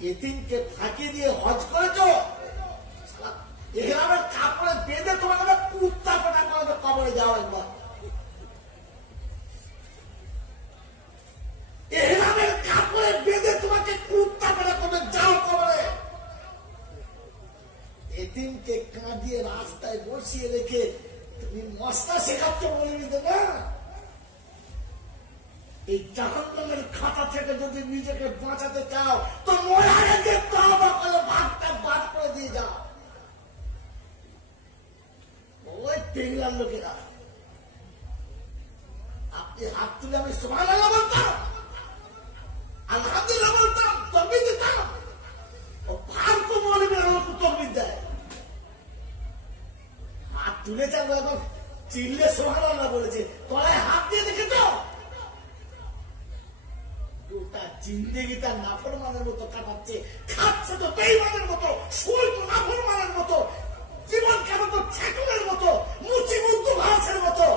এতিমকে ফাঁকি দিয়ে হজ করেছ, এখানে কাপড়ে বেঁধে তোমাকে কুত্তা পেটা করে কবরে যাওয়া একবার। এখানে কাপড়ে বেঁধে তোমাকে কুত্তা পেটা করে যাও কবরে। এতিমকে কাঁদিয়ে রাস্তায় বসিয়ে রেখে তুমি মশলা শেখাচ্ছ বলে দিতে না। এই জাহান্নামের খাতা থেকে যদি নিজেকে বাঁচাতে চাও তো মরার আগে তওবা করে ভাগটা বাদ করে দিয়ে যাও। ওই টেংলার লোকেরা আপনি হাত তুলে আমি সুবহানাল্লাহ বলতাম, আলহামদুলিল্লাহ বলতাম, তকবীর দিতাম, ও ফালতু মৌলবীরা আমাকে তকবীর দেয়। হাত তুলে যাবো এবং চিল্লে সুবহানাল্লাহ বলেছে, তলায় হাত দিয়ে দেখেছ? জিন্দেগিটা নাফরমানের মতো কাটাচ্ছে, খাচ্ছে তো বেঈমানের মতো, শুয়ে তো নাফরমানের মতো, জীবন কাটাতো ছাগলের মতো, মুচি মুদ্দু ঘাসের মতো।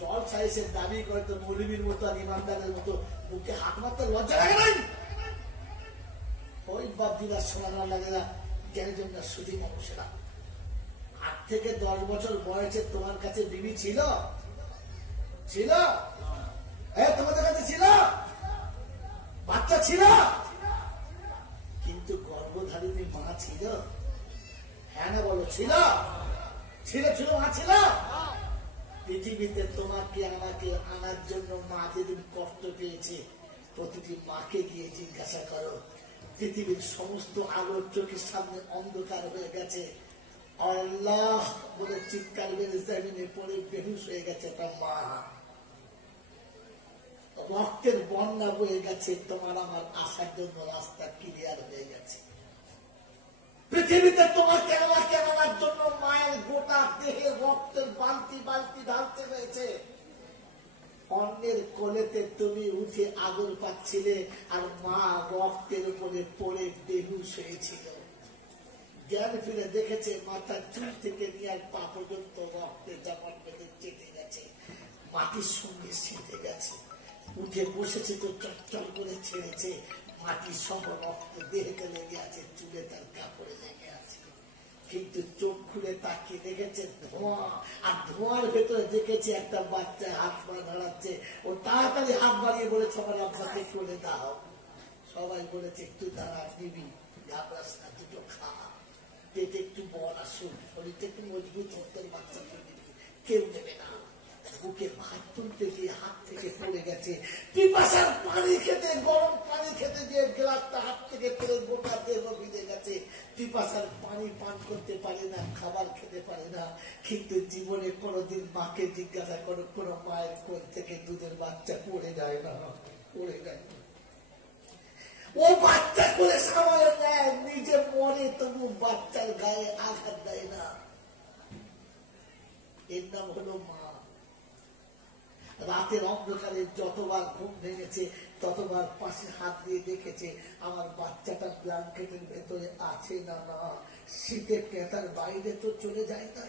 জল সাইসের দাবি করে তো মৌলবীর মতো আর ইমানদারের মতো মুখে হাত মারতে লজ্জা লাগে নাই? ওই বাপ দিদার শোনানো লাগে না জ্ঞানের জন্য সুধী মানুষেরা। 8 থেকে 10 বছর বয়সে তোমার কাছে বিবি ছিল? ছিল? তোমাদের কাছে ছিল? বাচ্চা ছিল? কিন্তু গর্ভধারিণী মা ছিল? হ্যাঁ না বলো, ছিল? ছিল মা ছিল? পৃথিবীতে তোমাকে আমাকে আনার জন্য মা যেদিন কষ্ট পেয়েছে প্রতিটি মাকে গিয়ে জিজ্ঞাসা করো। পৃথিবীর সমস্ত আলোর চোখের সামনে অন্ধকার হয়ে গেছে, আল্লাহ বলে চিৎকার বেড়ে জমিনে পড়ে বেহুশ হয়ে গেছে একটা মা। রক্তের বন্যা বয়ে গেছে, তোমার আমার আসার জন্য রাস্তা ক্লিয়ার হয়ে গেছে। পৃথিবীতে তোমাকে আমাকে আনার জন্য মায়ের গোটা দেহে রক্তের বালতি বালতি ঢালতে হয়েছে। অন্যের কোলেতে তুমি উঠে আদর পাচ্ছিলে আর মা রক্তের উপরে পড়ে বেহুশ হয়েছিল। জ্ঞান ফিরে দেখেছে মাথার চুল থেকে নিয়ে আর পা পর্যন্ত রক্তের জামা পেতে চেটে গেছে, মাটির সঙ্গে সেটে গেছে। উঠে বসেছে তো চটচল করে ছেড়েছে, মাটির সহ রক্ত দেহকে লেগে আছে, চুলে তার কাপড়ে লেগে আছে। কিন্তু চোখ খুলে তাকিয়ে দেখেছে ধোঁয়া, আর ধোঁয়ার ভেতরে দেখেছে একটা বাচ্চা হাত পা দাঁড়াচ্ছে। ও তাড়াতাড়ি হাত বাড়িয়ে বলেছে আমার আব্বাকে চলে দাও। সবাই বলেছে একটু দাঁড়া, নিবি, ঘাবড়াস না, দুটো খা, পেটে একটু বল আসুন, শরীরটা একটু মজবুত হতে বাচ্চাকে দিবি। কেউ নেবে না। বুকে ভাত তুলতে গিয়ে হাত থেকে পড়ে গেছে। পিপাসার পানি খেতে, গরম পানি খেতে গিয়ে গ্লাসটা হাত থেকে পড়ে গোটা দেহ ভিজে গেছে। পিপাসার পানি পান করতে পারে না, খাবার খেতে পারে না। কিন্তু জীবনে কোনোদিন মাকে জিজ্ঞাসা করো, কোন মায়ের কোল থেকে দুধের বাচ্চা পড়ে যায় না, পড়ে যায় না। ও বাচ্চা করে সামাল নেয়, নিজে মরে তবু বাচ্চার গায়ে আঘাত দেয় না। এর নাম হলো মা। রাতের অন্ধকারে যতবার ঘুম ভেঙেছে ততবার পাশে হাত দিয়ে দেখেছে আমার বাচ্চাটা ব্ল্যাঙ্কেটের ভেতরে আছে না না, শীতে পেতার বাইরে তো চলে যায় না।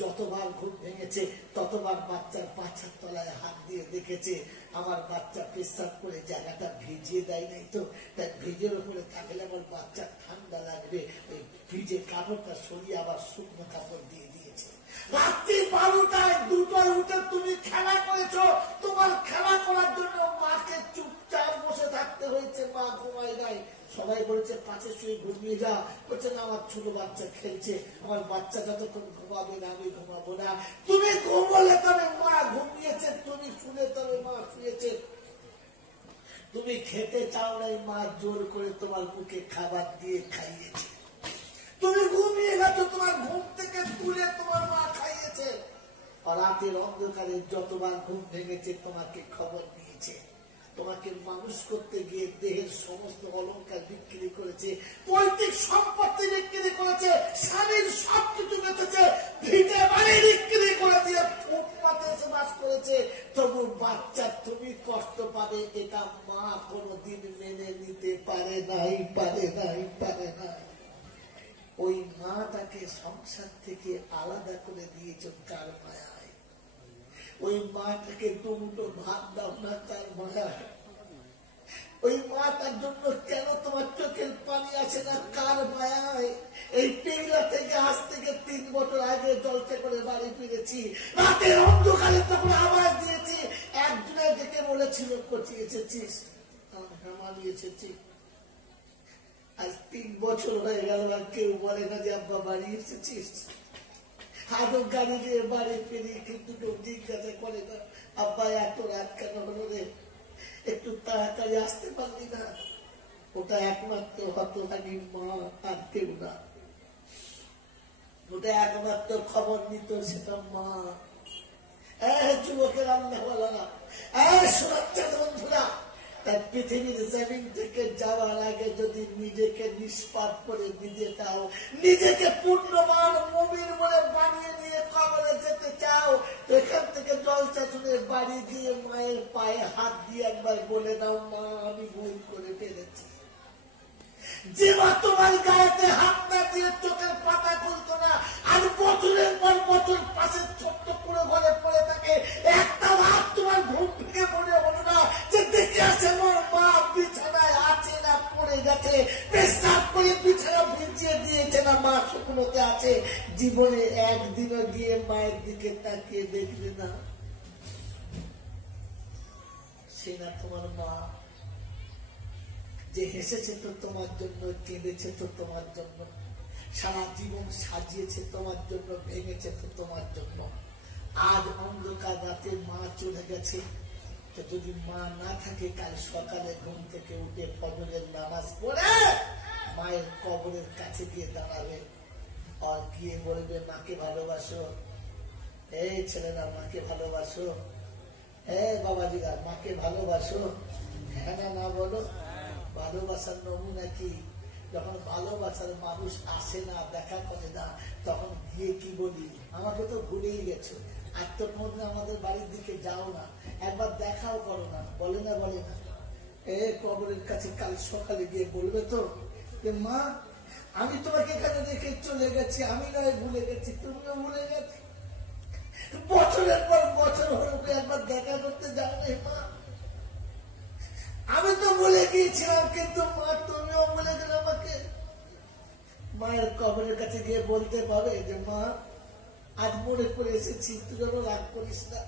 যতবার ঘুম ভেঙেছে ততবার বাচ্চার পাছার তলায় হাত দিয়ে দেখেছে আমার বাচ্চা পেশাব করে জায়গাটা ভিজিয়ে দেয় নাই তো, তাই ভিজের উপরে থাকলে আমার বাচ্চা ঠান্ডা লাগবে, ওই ভিজে কাপড়টা সরিয়ে আবার শুকনো কাপড় দিয়ে দিয়েছে। রাত্রি 12টায় 2টায় উঠে তুমি খেলা করেছো, তোমার খেলা করার জন্য মাকে চুপ চুপচাপ বসে থাকতে হয়েছে, মা ঘুমায় নাই। সবাই বলেছে পাশে শুয়ে ঘুমিয়ে যা, বলছে না আমার ছোট বাচ্চা খেলছে, আমার বাচ্চা যতক্ষণ ঘুমাবে না আমি ঘুমাবো না। তুমি ঘুমলে তবে মা ঘুমিয়েছে, তুমি শুনে তবে মা শুয়েছে। তুমি খেতে চাও নাই, মা জোর করে তোমার মুখে খাবার দিয়ে খাইয়েছে। তুমি ঘুমিয়ে গেছো, তোমার ঘুম থেকে তুলে তোমার মা খাইয়েছে। রাতের অন্ধকারে যতবার ঘুম ভেঙেছে তোমাকে খবর দিয়েছে। তোমাকে মানুষ করতে গিয়ে দেহের সমস্ত অলংকার বিক্রি করেছে, পৈতৃক সম্পত্তি বিক্রি করেছে, স্বামীর সবকিছু বেঁচেছে, ভিটে বাড়ি বিক্রি করে দিয়ে ফুটপাতে এসে বাস করেছে। তবু বাচ্চা তুমি কষ্ট পাবে এটা মা কোনোদিন মেনে নিতে পারে নাই, পারে নাই, পারে নাই। ওই মাটাকে সংসার থেকে আলাদা করে দিয়েছ কার মায়ায়? ওই মাটাকে দুমুটো ভাত দাও না কার মায়ায়? ওই মাটার জন্য কেন তোমার চোখের পানি আসে না কার মায়ায়? এই টেংলা থেকে আজ থেকে 3 বছর আগে জলসা করে বাড়ি ফিরেছি, রাতের অন্ধকারে তখন আওয়াজ দিয়েছি, একজনে ডেকে বলেছিল কোচি এসেছিস? আমি এসেছি। আজ 3 বছর হয়ে গেল আর কেউ বলে না যে আব্বা বাড়ি এসেছিস। আদৌ গাড়ি দিয়ে বাড়ি ফিরি কিন্তু কেউ জিজ্ঞাসা করে না আব্বা এত রাত কেন হলো রে, একটু তাড়াতাড়ি আসতে পারলি না? ওটা একমাত্র হতভাগী মা, আর কেউ না। ওটা একমাত্র খবর নিত সেটা মা। যুবকের আল্লাহওয়ালারা, সুরক্ষা বন্ধুরা, তার পৃথিবীর জমিন থেকে যাওয়ার আগে যদি নিজেকে নিষ্পাপ করে নিজে চাও, নিজেকে পূর্ণমান মুমিন বলে বানিয়ে নিয়ে কবরে যেতে চাও, এখান থেকে জলসা শুনে বাড়ি দিয়ে মায়ের পায়ে হাত দিয়ে একবার বলে দাও মা আমি ভুল করে ফেলেছি। যে মা তোমার গায়েতে হাত না দিয়ে চোখের পাতা খুলতো না, আর বছরের পর বছর পাশে ছোট্ট পুরো ঘরে পড়ে থাকে, একটা রাত তোমার ঘুম থেকে মনে হলো না যে দেখে আসে আমার মা বিছানায় আছে না পড়ে গেছে, পেশাব করে বিছানা ভিজিয়ে দিয়েছে না মা শুকনোতে আছে। জীবনে একদিনও গিয়ে মায়ের দিকে তাকিয়ে দেখলে না, সে না তোমার মা যে হেসেছে তো তোমার জন্য, কেঁদেছে তো তোমার জন্য, সারা জীবন সাজিয়েছে তোমার জন্য, ভেঙেছে তো তোমার জন্য। আজ অন্ধকার রাতে মা চলে গেছে, তো যদি মা না থাকে কাল সকালে ঘুম থেকে উঠে ফজরের নামাজ পড়ে মায়ের কবরের কাছে গিয়ে দাঁড়াবে আর গিয়ে বলবে মাকে ভালোবাসো, এই ছেলেরা মাকে ভালোবাসো, বাবাজিরা মাকে ভালোবাসো। হ্যাঁ না না বলো? ভালোবাসার নমুনা কি? যখন ভালোবাসার মানুষ আসে না, দেখা করে না, তখন গিয়ে কি বলি আমাকে তো ভুলেই গেছো, আর তোর মধ্যে আমাদের বাড়ির দিকে যাও না, একবার দেখাও করো না, বলে না বলে না? কবরের কাছে কাল সকালে গিয়ে বলবে তো যে মা আমি তোমাকে এখানে রেখে চলে গেছি, আমি নয় ভুলে গেছি, তুমিও ভুলে গেছি। বছরের পর বছর হলো একবার দেখা করতে যাও না মা? আমি তো বলে গিয়েছিলাম কিন্তু মা তুমিও বলে গেলে আমাকে। মায়ের কবরের কাছে গিয়ে বলতে পারবে যে মা আজ মনে করে এসেছি, তুই যেন রাগ করিস না,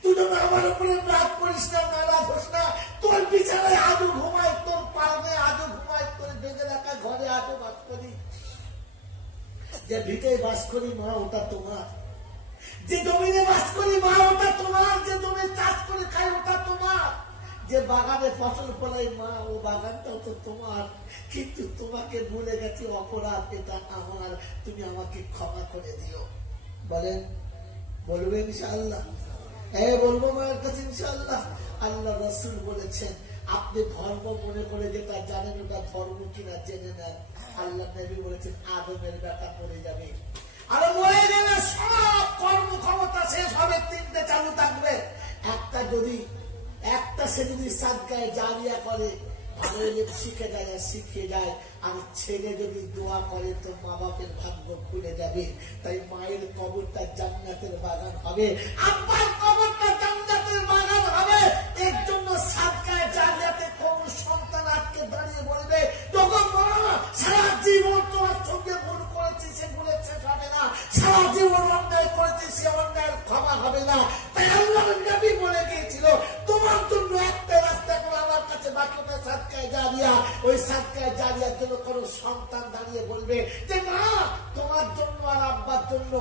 তুই যেন আমার উপরে রাগ করিস না, নারাজ হোস না, তোর বিছানায় আজও ঘুমায়, তোর পালনে আজও ঘুমায়, তোর বেঁধে রাখা ঘরে আজও বাস করি, যে ভিটে বাস করি মা ওটা তোমার, যে জমিনে বাস করি মা ওটা তোমার, যে জমি চাষ করে খাই ওটা তোমার, যে বাগানে ফসল ফলাই মা ও বাগানটাও তো তোমার, কিন্তু তোমাকে ভুলে গেছি, অপরাধ এটা আমার, তুমি আমাকে ক্ষমা করে দিও। বলেন, বলবে ইনশাআল্লাহ? বলবো মায়ের কাছে ইনশাআল্লাহ। আল্লাহ রাসূল বলেছেন আপনি ধর্ম মনে করে যেটা জানেন ওটা ধর্ম কিনা জেনে নেন। আল্লাহ নবী বলেছেন আদমের বেটা পড়ে যাবে, আর মরে গেলে সব কর্ম ক্ষমতা শেষ হবে, 3টে চালু থাকবে। একটা সে যদি সাদকায়ে জারিয়া করে, ভালো শিখে যায় আর শিখে যায়, আর ছেলে যদি দোয়া করে তো মা বাপের ভাগ্য খুলে যাবে। তাই মায়ের কবরটা জান্নাতের বাগান হবে, আব্বার কবরটা জান্নাতের বাগান হবে। এর জন্য সাদকায়ে জারিয়াতে কোন সন্তান আজকে দাঁড়িয়ে বলবে তখন বলো সারা জীবন তোমার সঙ্গে ভুল করেছি, সে ভুলের শেষ হবে না, সারা জীবন অন্যায় করেছি, সে অন্যায়ের ক্ষমা হবে না। তাই আল্লাহর নবী বলে গিয়েছিল তোমার জন্য একটা রাস্তা বাক্যটা সাদকায়ে জারিয়া। ওই সাদকায়ে জারিয়ার জন্য কোনো সন্তান দাঁড়িয়ে বলবে যে না, তোমার জন্য আর আব্বার জন্য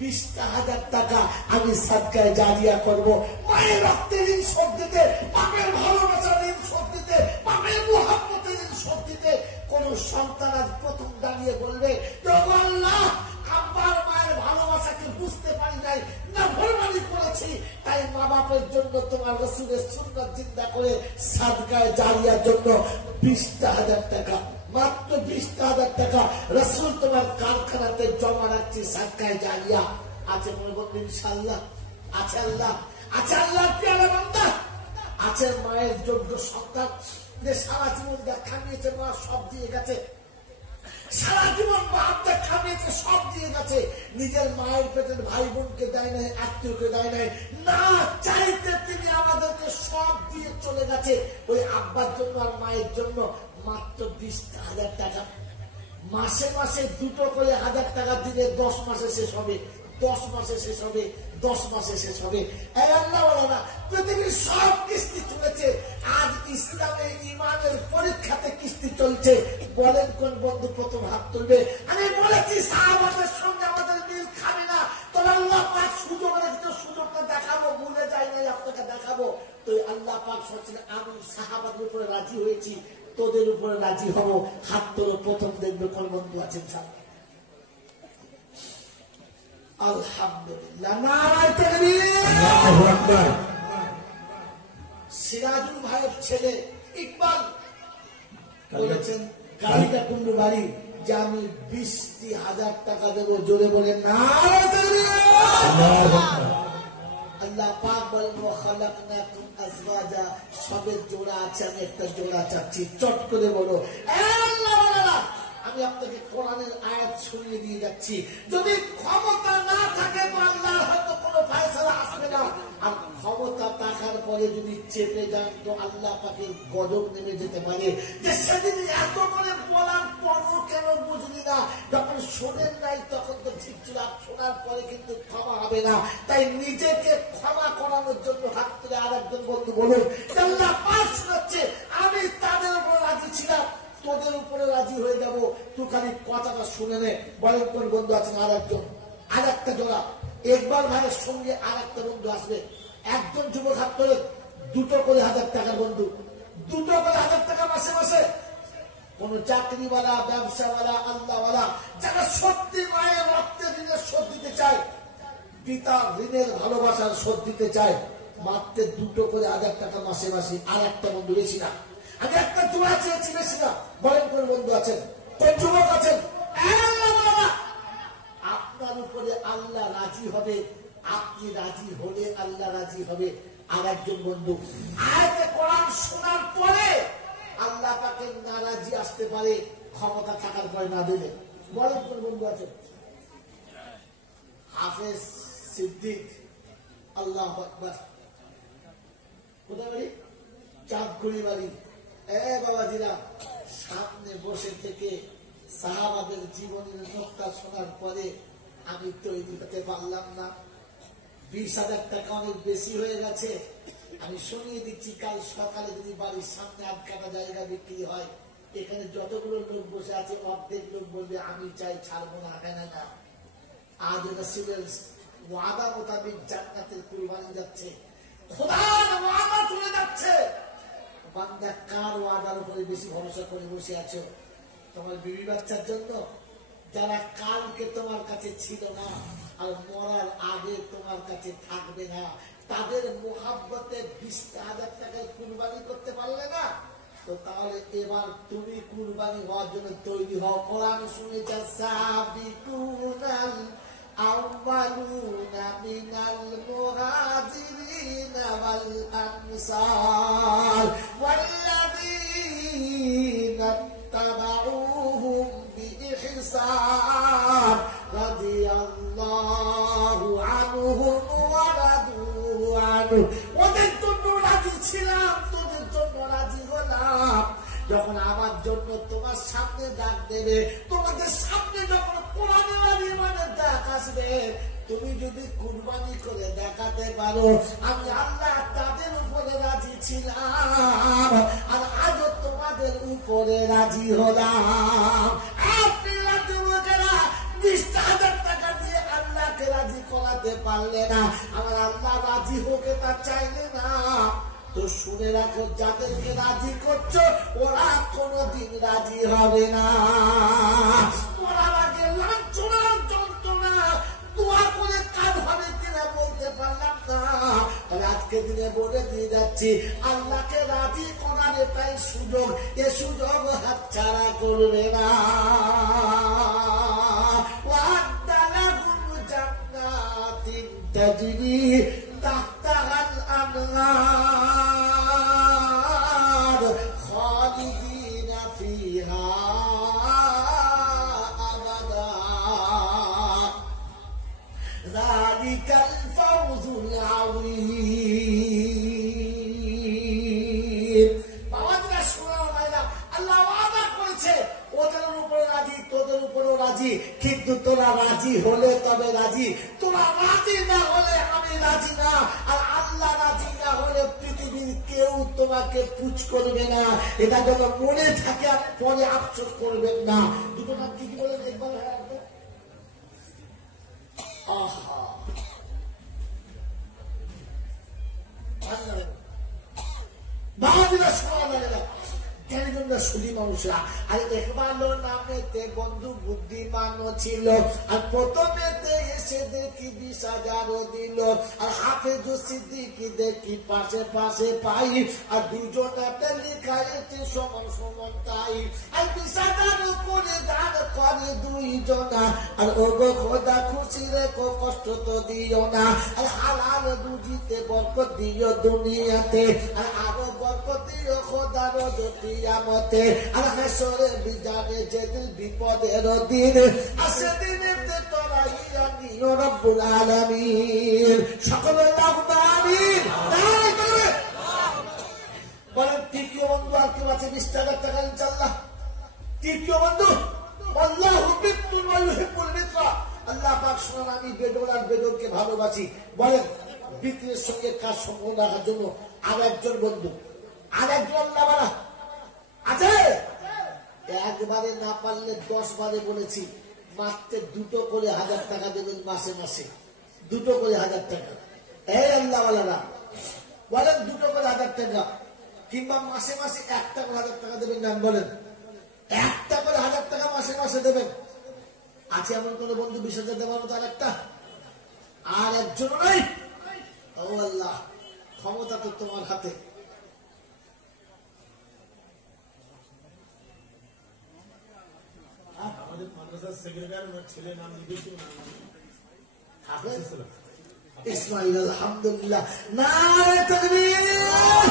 20,000 টাকা আমি সাদকায়ে জারিয়া করব। মায়ের রক্তের ঋণ শোধ দিতে, বাপের ভালোবাসার ঋণ শোধ দিতে, বাপের মুহাব্বতের ঋণ শোধ দিতে কোন সন্তান আজ প্রথম দাঁড়িয়ে বলবে আল্লাহ, আব্বার মায়ের ভালোবাসাকে বুঝতে পারি নাই, না ভরমানি করেছি, তাই মা বাপের জন্য তোমার রাসূলের সুন্নাত জিন্দা করে সাদকায়ে জারিয়ার জন্য 20,000 টাকা, মাত্র 20,000 টাকা রাসূল তোমার কারখানাতে জমা রাখছি সাদকায়ে জারিয়া। আছে মনে বলবেন ইনশাআল্লাহ? আছে আল্লাহ, আছে আল্লাহ প্রিয় বান্দা, আছে মায়ের যোগ্য সন্তান যে সারা জীবন দেখা নিয়েছে, মা সব দিয়ে গেছে, সারা জীবন বাপটা খামিয়েছে, সব দিয়ে গেছে, নিজের মায়ের পেটের ভাই বোনকে দেয় নাই, আত্মীয়কে দেয় নাই, না চাইতে তিনি আমাদেরকে সব দিয়ে চলে গেছে। ওই আব্বার জন্য আর মায়ের জন্য মাত্র 20,000 টাকা, মাসে মাসে 2 করে 1,000 টাকা দিলে 10 মাসে শেষ হবে, 10 মাসে শেষ হবে, 10 মাসে শেষ হবে। এই আল্লাহ ওয়ালা পৃথিবীর সব কিস্তি চলেছে, আজ ইসলামে ইমানের পরীক্ষাতে কিস্তি চলছে। বলেন কোন বন্ধু প্রথম হাত তুলবে? আমি বলেছি সাহাবাদের সঙ্গে আমাদের মিল খাবে না, তবে আল্লাহ পাক সুযোগ রেখেছে, সুযোগটা দেখাবো, ভুলে যাই নাই, আপনাকে দেখাবো। তো আল্লাহ পাক বলছেন আমি সাহাবাদের উপরে রাজি হয়েছি, তোদের উপরে রাজি হবো। হাত তোলো, প্রথম দেখবে কোন বন্ধু আছেন সামনে। আলহামদুলিল্লাহ, নারায়ে তাকবীর, আল্লাহু আকবার। সিরাজুল ভাইয়ের ছেলে ইকবাল বলেছেন কালিকা কুন্ডু বাড়ি যে আমি 20,000 টাকা দেবো। জোরে বলেন নারায়ে তাকবীর, আল্লাহু আকবার। আল্লাহ পাক বলেন ওয়া খালাকনাকুম আজওয়াজা, সবের জোড়া আছে, আমি একটা জোড়া চাচ্ছি। চট করে বলো আল্লাহ, আমি আপনাকে কোরআনের আয়াত শুনিয়ে দিয়ে যাচ্ছি। যদি ক্ষমতা না থাকে তো আল্লাহর হয়তো কোনো ফয়সালা আসবে না, আর ক্ষমতা থাকার পরে যদি চেপে যান তো আল্লাহ পাকের গজব নেমে যেতে পারে। যে সেদিন এত করে বলার পরও কেন বুঝলি না? যখন শোনেন নাই তখন তো ঠিক ছিল, শোনার পরে কিন্তু ক্ষমা হবে না। তাই নিজেকে ক্ষমা করানোর জন্য হাত তুলে আর একজন বন্ধু বলুন আল্লাহ পাক শোনাচ্ছে আমি তাদের উপর রাজি ছিলাম, তোদের উপরে রাজি হয়ে যাব, তুই খালি কথাটা শুনে নে। বলেন কোন বন্ধু আছেন? আর একজন, আর একটা জোড়া একবার ভাইয়ের সঙ্গে আর একটা বন্ধু আসবে। একজন যুবক হাত ধরে 2 করে 1,000 টাকার বন্ধু, 2 করে 1,000 টাকা মাসে মাসে। কোন চাকরিওয়ালা, ব্যবসাওয়ালা, আল্লাহওয়ালা যারা সত্যি মায়ের রক্তের ঋণের শোধ দিতে চায়, পিতা ঋণের ভালোবাসার শোধ দিতে চায়, মাত্র 2 করে 1,000 টাকা মাসে মাসে। আর একটা বন্ধু বেশি না, আমি একটা জোড়া চেয়েছি, বেশি না। বলেন কোন বন্ধু আছেন, কোন যুবক আছেন? আপনার উপরে আল্লাহ রাজি হবে, আপনি রাজি হলে আল্লাহ রাজি হবে। আর একজন বন্ধু আয়াতে কোরআন শোনার পরে আল্লাহ পাকের নারাজি আসতে পারে, ক্ষমতা থাকার পরে না দিলে। বলেন কোন বন্ধু আছেন? হাফেজ সিদ্দিক, আল্লাহু আকবার। কোথায় বাড়ি? চাঁদকুড়ি বাড়ি। বাবাজিরা, সামনে বসে থেকে সাহাবাদের জীবনের নকশা শোনার পরে আমি তৈরি হতে পারলাম না। 20,000 টাকা অনেক বেশি হয়ে গেছে। আমি শুনিয়ে দিচ্ছি, কাল সকালে যদি বাড়ির সামনে 8 কাটা জায়গা বিক্রি হয়, এখানে যতগুলো লোক বসে আছে অর্ধেক লোক বলবে আমি চাই, ছাড়বো না। হ্যাঁ না, আজ রাসূলের ওয়াদা মোতাবেক জান্নাতের কুরবানি যাচ্ছে, খোদার ওয়াদা চলে যাচ্ছে। বান্দা কার ওয়াদার উপরে বেশি ভরসা করে বসে আছো? তোমার বিবি বাচ্চার জন্য, যারা কালকে তোমার কাছে ছিল না আর মরার আগে তোমার কাছে থাকবে না, তাদের মুহাব্বতে 20,000 টাকায় কুরবানি করতে পারলে না? তো তাহলে এবার তুমি কুরবানি হওয়ার জন্য তৈরি হও। কোরআন শুনেছে সাবিকুনাল আউয়ালুনা মিনাল মুহাজিরিনা ওয়াল আনসার ওয়াল্লাযীনা তাবাউহুম বিইহসান রাদিয়াল্লাহু আনহুম ওয়া রাদু আনহু। ওদের জন্য রাজি ছিলাম, তোদের জন্য রাজি হলাম। যখন আমার জন্য তোমার সামনে ডাক দেবে, তোমাদের সামনে যখন কোরআনের আর ঈমানের ডাক আসবে, তুমি যদি কুরবানি করে দেখাতে পারো আমি আল্লাহ তাদের উপরে রাজি ছিলাম। আর রাজি হলাম। আপনি যুবকেরা 20,000 টাকা দিয়ে আল্লাহকে রাজি করাতে পারলে না, আমার আল্লাহ রাজি হোকে তা চাইলে না। তো শুনে রাখো, যাদেরকে রাজি করছো ওরা কোনদিন রাজি হবে না। ওরা আগে লাঞ্ছনার যন্ত্রণা দোয়া করে কাজ হবে কিনা বলতে পারলাম না। তবে আজকে দিনে বলে দিয়ে যাচ্ছি, আল্লাহকে রাজি করার এটাই সুযোগ, এ সুযোগ হাতছাড়া করবে না। জান্নাতিন তাজরি তাহতাহাল আনহার খালিদিনা ফিহা আবাদা যালিকাল ফাওজুল আযীম। বাবারা শোনো না, আল্লাহ ওয়াদা করেছে ওদের উপরে রাজি, তোদের উপরেও রাজি, কিন্তু তোরা রাজি হলে তবে রাজি, তোরা রাজি না হলে আমি রাজি না। আর আল্লাহ রাজি না হলে পৃথিবীর কেউ তোমাকে পুছ করবে না। এটা যত মনে থাকে পরে আফসোস করবেন না। দুটো নাম কি বলে দেখবেন? বাহাদুরা শোনা লাগে না, সুদী মানুষরা। আর একবারও নামেতে বন্ধু বুদ্ধিমানও ছিল, আর প্রথমেতে এসে দেখি 20,000 দিল। আর হাফেজ সিদ্দিকী দেখি পাশে পাশে পাই, আর দুজনাতে লিখা এতে সমান সমান তাই। আর 20,000 করে দান করে দুইজনা। আর ও গো খোদা খুশি রেখো, কষ্ট তো দিও না। আর হালাল রুজিতে বরকত দিও দুনিয়াতে, আর আরো বরকত দিও খোদা রোজ কিয়ামতে। আর হাসরে বিজানে যেদিন বিপদের দিন, আর সেদিনেতে তোরা ইয়া নিও রব্বুল আলামিন। সকলে আল্লাহুম্মা আমিন। বলেন তৃতীয় বন্ধু আর কেউ আছে? 20,000 টাকা ইনশাআল্লাহ। তৃতীয় বন্ধু আল্লাহু বিতুল ওয়া ইউহিব্বুল মিত্রা। আল্লাহ পাক শুনুন, আমি বেদর আর বেদরকে ভালোবাসি। বলেন বিক্রির সঙ্গে কাজ সম্পন্ন রাখার জন্য আর একজন বন্ধু, আর একজন আল্লাহ বাড়া আছে। একবারে না পারলে 10 বারে বলেছি, মাত্র 2 করে 1,000 টাকা দেবেন মাসে মাসে, 2 করে 1,000 টাকা। এই আল্লাহ বালারা বলেন 2 করে 1,000 টাকা, কিংবা মাসে মাসে 1 করে 1,000 টাকা দেবেন। নাম বলেন 1 করে 1,000 টাকা মাসে মাসে দেবেন। আছে এমন কোন বন্ধু 20,000 দেওয়ার মতো? আর একজন নাই? ও আল্লাহ, ক্ষমতা তো তোমার হাতে। ইসমাইল আলহামদুলিল্লাহ, নারে তাকবীর।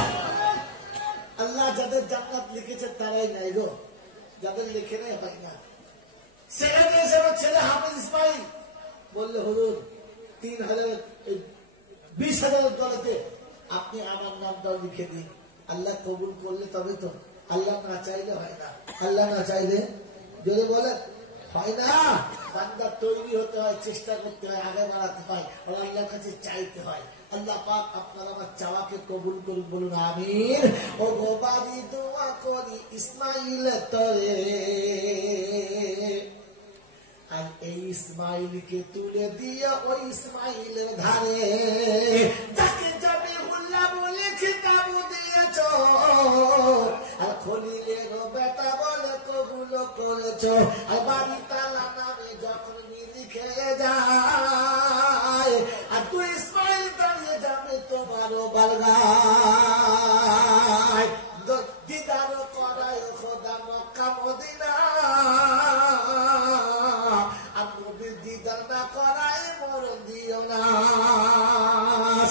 আল্লাহ যাদের জান্নাত লিখেছে তারাই নাই গো, যাদের লিখে নাই হয় না। সেখানে এসে ছেলে হাফেজ ইসমাইল বললে হুজুর 20,000 দলেতে আপনি আমার নামটাও লিখে দিন। আল্লাহ কবুল করলে তবে তো, আল্লাহ না চাইলে হয় না। আল্লাহ না চাইলে যদি বলে হয় না। বান্দা তৈরি হতে হয়, চেষ্টা করতে হয়, আগে বাড়াতে হয়, আর আল্লাহর কাছে চাইতে হয়। আল্লাহ পাক আপনার আমার চাওয়াকে কবুল করুন, বলুন আমিন। ও গোবারি দোয়া করি ইসমাইল তরে, আর এই ইসমাইলকে তুলে দিয়ে ওই ইসমাইলের ধারে, যাকে যাবে হুল্লা বলে খিতাব দিয়েছ, আর খলিলের বেটা বলে কবুল করেছ। আর বাড়ি তালা নামে যখন লিখে যায়, আর তুই ইসমাইল দাঁড়িয়ে যাবে তোমারও বালগায়। দিদার করায় খোদা মক্কা মদিনা, আর নবীর দিদার না করায় মরণ দিও না।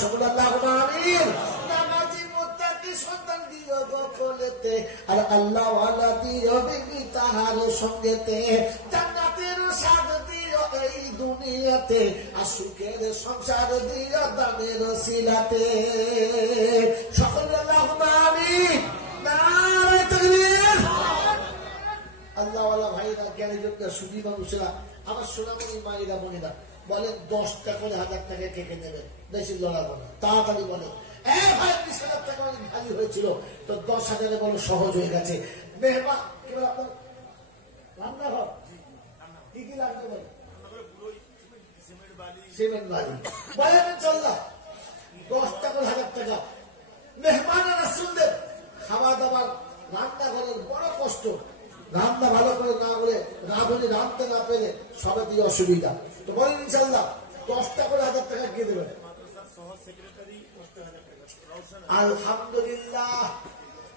সকল আল্লাহুম্মা আমিন। নামাজি মুত্তাকি সন্তান দিও গোখলেতে, আর আল্লাহ ওয়ালা দিও বিবি তাহার সঙ্গেতে। জান্নাতের স্বাদ দিও এই দুনিয়াতে, আর সুখের সংসার দিও দানের সিলাতে। সকল আল্লাহুম্মা আমিন। নারে তাকবীর। আল্লাহওয়ালা ভাইরা, জ্ঞানী যোদ্ধা, সুধী মানুষেরা, আমার সোনামণি মায়েরা বোনেরা, বলেন 10 করে 1,000 টাকা কেটে নেবেন, বেশি লড়াবো না। তাড়াতাড়ি বলেন। ভাই 20,000 টাকা খালি হয়েছিল, তো 10,000 বলো সহজ হয়ে গেছে। মেহমান করে আপনার রান্নাঘর কি কি লাগবে বলে? সিমেন্ট বালি বলেন ইনশাআল্লাহ 10 টাকা 1000 টাকা। মেহমানের আসুনদের খাওয়া দাবার রান্নাঘরের বড় কষ্ট, রান্না ভালো করে না বলে রাঁধুনি রাঁধতে না পেলে সবে দিয়ে অসুবিধা। তো বলেন ইনশাআল্লাহ 10 টাকা 1000 টাকা কে দেবেন? আলহামদুলিল্লাহ।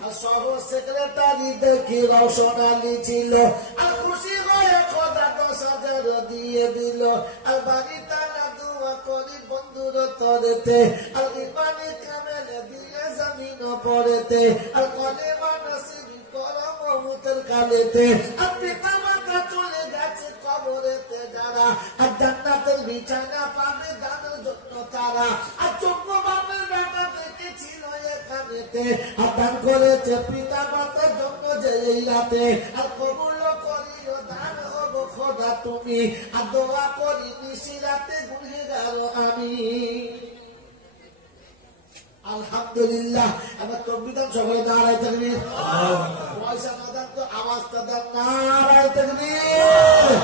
আর সহ সেক্রেটারি দেখি রওশনালী ছিল, আর খুশি হয়ে খোদা 10,000 দিয়ে দিল। আর বাড়ি তালা দোয়া করি বন্ধুর তরেতে, আর ইমানে কামেলে দিয়ে জমিন পড়েতে, আর কলে মানসিবি করম মুতের কালেতে। আর পিতা মাতা চলে গেছে কবরেতে যারা, আর জান্নাতের বিছানা পাবে দানের জন্য তারা। আর চোখ বাপের বেটা দেখেছিল এখানেতে, আর দান করেছে পিতা মাতার জন্য যে রাতে। আর কবুল করিও দান হব খোদা তুমি, আর দোয়া করি নিশি রাতে গুনহেগার আমি। আলহামদুলিল্লাহ। এবার তকবীর সকলে নারায়ে তাকবীর। পয়সা না দেন তো আওয়াজটা দেন নারায়ে তাকবীর।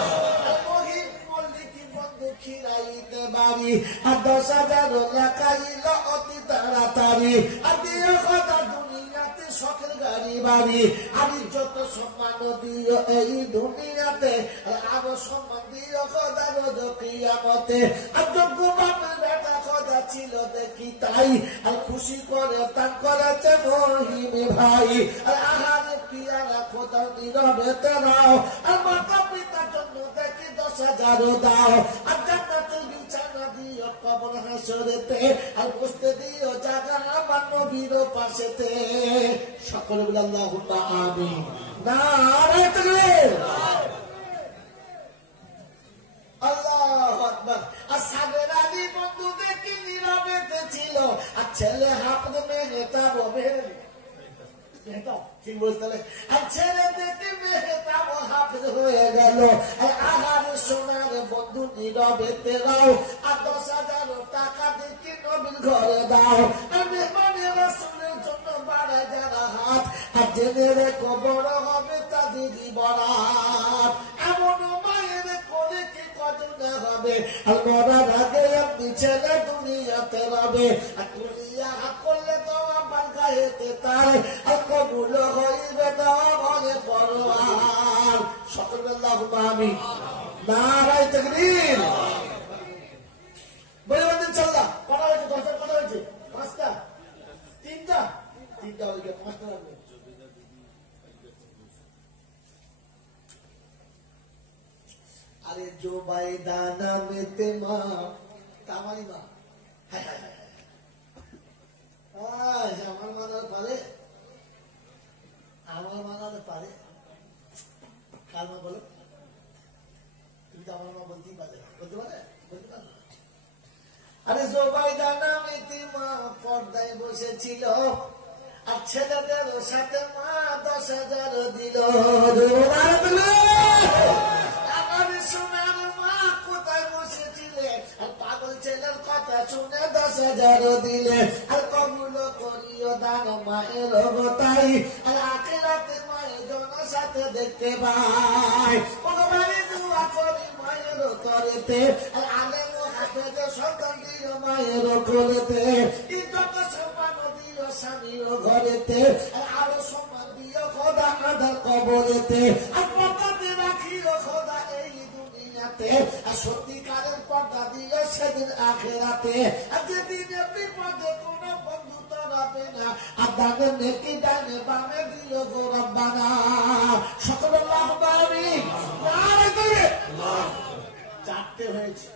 মহিম মল্লিকি বন্ধু খিরাইতে বাড়ি, আর 10,000 লাগাইল অতি তাড়াতাড়ি। আর দিও খোদা দুনিয়াতে শখের গাড়ি বাড়ি, আর যত সম্মান দিও এই দুনিয়াতে, আর আরো সম্মান দিও খোদা রোজ কিয়ামতে। আর যোগ্য বাপের বেটা খোদা ছিল দেখি তাই, আর খুশি করে দান করেছে মহিমে ভাই। আর আহারে পিয়ারা খোদা নীরবে তেরাও, আর মাতা পিতার জন্য দেখি 10,000 দাও। আর জান্নাতুল বিছানা দিও কবর হাসরেতে, আর বসতে দিও জায়গা আমার নবীর পাশেতে। সকলে বলে আল্লাহুম্মা আমিন। নারায়ে তাকবীর। আল্লাহু আকবার। আর সাবের আলী বন্ধু দেখি নীরবেতে ছিল, আর ছেলে হাফেজ মেহতাব ঠিক বলতে। আর ছেলে দেখি মেহতাব হাফেজ হয়ে গেল। আর আহারে সোনার বন্ধু নীরবেতে রাও, আর 10,000 টাকা দেখি নবীর ঘরে দাও। আর মেহমানের রাসূলের জন্য বাড়ায় যারা হাত, আর জেনে রেখো বড় হবে তাদেরই বরাত। এমন মায়ের কোলে কি কজনে হবে, আর মরার আগে আপনি ছেলে দুনিয়াতে রবে। আর দুনিয়া হাত করলে তো আমার গায়েতে তাই, আর কবুল হইবে দেওয়া মনে পরোয়ার। সকলে আল্লাহুম্মা আমিন। নারায়ে তাকবীর। বলে বলেন ইনশাআল্লাহ। কটা হয়েছে? 10টা কটা হয়েছে? 5টা 3টা 3টা হয়েছে 5টা লাগবে। আরে জোবাইদা নামেতে মা তামারি মা, আমার মানার পারে, আমার মানার পারে। কার মা বলো? তুমি তো আমার মা বলতেই পারে, বলতে পারে? বলতে পারে। আরে জোবাইদা নামেতে মা পর্দায় বসেছিল, আর ছেলেদের সাথে মা 10,000 দিল। আমার সোনার মা কোথায় বসেছিলে, আর পাগল ছেলের কথা শুনে 10,000 দিলে। আর কবুল করিও দান মায়ের তাই, আর আখিরাতে মায়ের জন্য সাথে দেখতে পাই। ভগবানের দোয়া করি মায়ের করেতে, আর আলেম হাফেজ সন্তান দিও মায়ের করেতে। ইজ্জত সম্মান দিও স্বামীর ঘরেতে, আর আরো সম্মান দিও খোদা আদার কবরেতে। আর পর্দাতে রাখিও খোদা এই দুনিয়াতে, আর সত্যিকারের পর্দা দিও সেদিন আখিরাতে। আর যেদিনে বিপদে কোনো বন্ধু তরাবে না, আর দানের নেকি ডানে বামে দিও গো রব্বানা। সকলে আল্লাহুম্মা আমিন। নারায়ে তাকবীর। 4টে হয়েছে,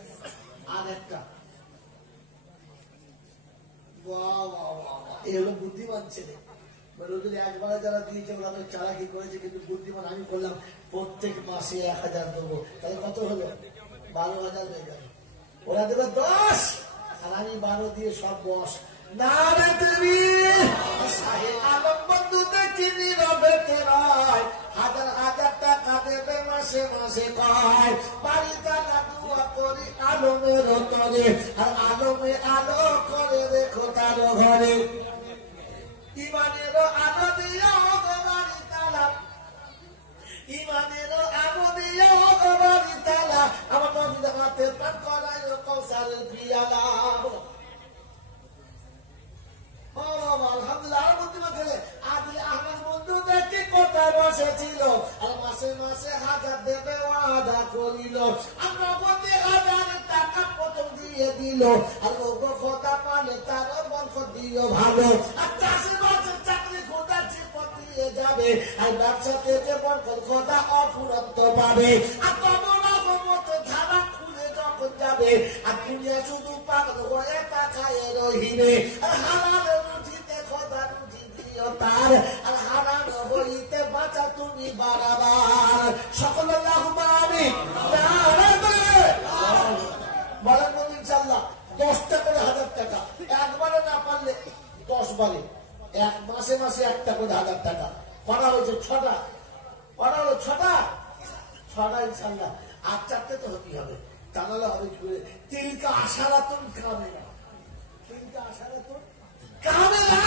আর একটা। এই হলো বুদ্ধিমান ছেলে। একবারে যারা দিয়েছে ওরা তো চালাকি করেছে, কিন্তু বুদ্ধিমান আমি করলাম প্রত্যেক মাসে 1,000 দেবো। তাহলে কত হলো? 12,000 হয়ে গেল। ওরা দেবে 10, আর আমি 12 দিয়ে সব বস। নারায়ে তাকবীর। আলম বন্ধু দেখি নীরবেতে রয়, 1,000 টাকা দেবে মাসে মাসে কয়। বাড়ি তালা দোয়া করি আলমের তরে, আর আলমে আলো করে রেখো তার ঘরে। ইমানের আলো দিয়া বাড়ি তালা ইমানের আমদিয়া বাড়ি তালা আমার নদীর হাতে পান করায় কৌসারের পিয়ালা। আলহামদুলিল্লাহ। আর বুদ্ধিমান ছেলে আদিল আহমদ বন্ধু দেখে কোথায় বসেছিল, আর মাসে মাসে 1000 দেবে ওয়াদা করিল। আমরা প্রতি 1000 টাকা প্রথম দিয়ে দিল, আর ও কথা পালে তার বরকত দিও ভালো। আর চাষে মাসে চাকরি খোদা জীবন দিয়ে যাবে, আর ব্যবসাতে যে বরকত খোদা অফুরন্ত পাবে। আর তোমরা মতো ধারা খুলে যখন যাবে, আর দুনিয়া শুধু পাগল হয়ে তাকায় রহিবে। আর হালাল রুজিতে খোদা রুজি দিও তার, আর হারাম হইতে বাঁচা তুমি বারবার। সকল আল্লাহুম্মা আমিন। বলেন বন্ধু ইনশাআল্লাহ 10টা করে 1000 টাকা, একবারে না পারলে 10 বারে, এক মাসে মাসে একটা করে 1000 টাকা করা হয়েছে। 6টা করা হলো, 6টা ইনশাআল্লাহ। আর 4টে তো হতেই হবে, তা নাহলে হবে কি করে? তিলকা আশারাতুন কামেলা, তিলকা আশারাতুন কামেলা,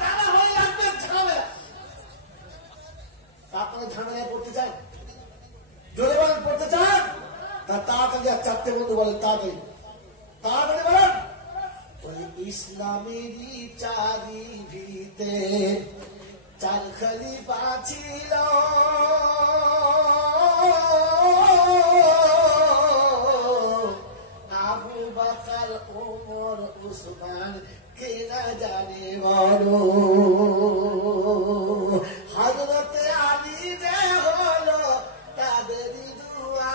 তারা হয়ে লাগবে ঝামেলা। আপনারা ঝামেলায় পড়তে চান? জোরে বলেন পড়তে চান? তা তাড়াতাড়ি আর 4টে বন্ধু বলেন, তাড়াতাড়ি তাড়াতাড়ি বলেন। ইসলামেরই চারিভিতে 4 খলিফা ছিল, আবু বকর, ওমর, উসমান, কে না জানে বলো। হযরতে আলী যে হলো তাদেরই দুয়া,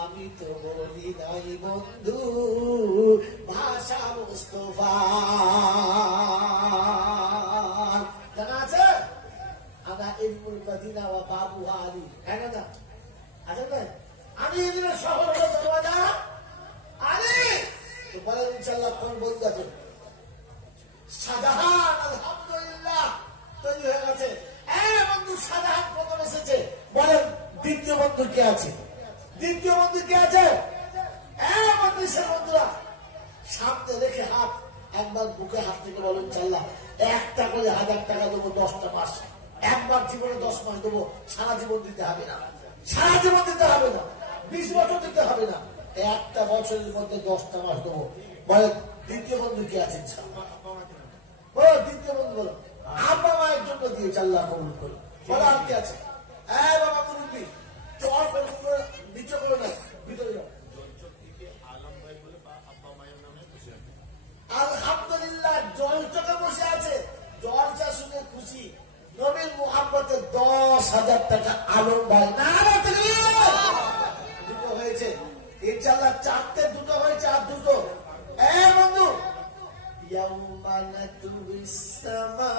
আমি তো বলি নাই বন্ধু ভাষা মুস্তাফা। জানা আছে আনা ইলমুল মদিনা ওয়া বাবু আলী, হ্যাঁ না? আছে না? আমি এদিকে শহর হলো দরওয়াজা আলী। তো বলেন ইনশাআল্লাহ কোন বন্ধু আছে? শাহজাহান আলহামদুলিল্লাহ তৈরি হয়ে গেছে। বন্ধু শাহজাহান প্রথম এসেছে। বলেন দ্বিতীয় বন্ধু কে আছে? দ্বিতীয় বন্ধু কে আছে? বন্ধু সে বন্ধুরা সামনে রেখে হাত একবার বুকে হাত থেকে বলেন ইনশাআল্লাহ 1টা করে 1000 টাকা দেবো 10টা মাস। একবার জীবনে 10 মাস দেবো, সারা জীবন দিতে হবে না, সারা জীবন দিতে হবে না, 20 বছর দিতে হবে না, 1টা বছরের মধ্যে 10টা মাস দেবো। বলেন দ্বিতীয় বন্ধু কে আছে? বলো দ্বিতীয় বন্ধু, বলো আব্বা মায়ের জন্য দিয়ে আল্লাহ কবুল করো। বলো আর কে আছে? বাবা মুরব্বী চর করে নিচে করে না, ভিতরে যাও। আলহামদুলিল্লাহ জল চোখে বসে আছে, জলটা শুনে খুশি। নবীর মুহাব্বতে 10,000 টাকা আলম ভাই না দুটো হয়েছে ইনশাআল্লাহ। 4টে দুটো হয়েছে আর দুটো। বন্ধু ইয়াউমা নাতুবিস সামা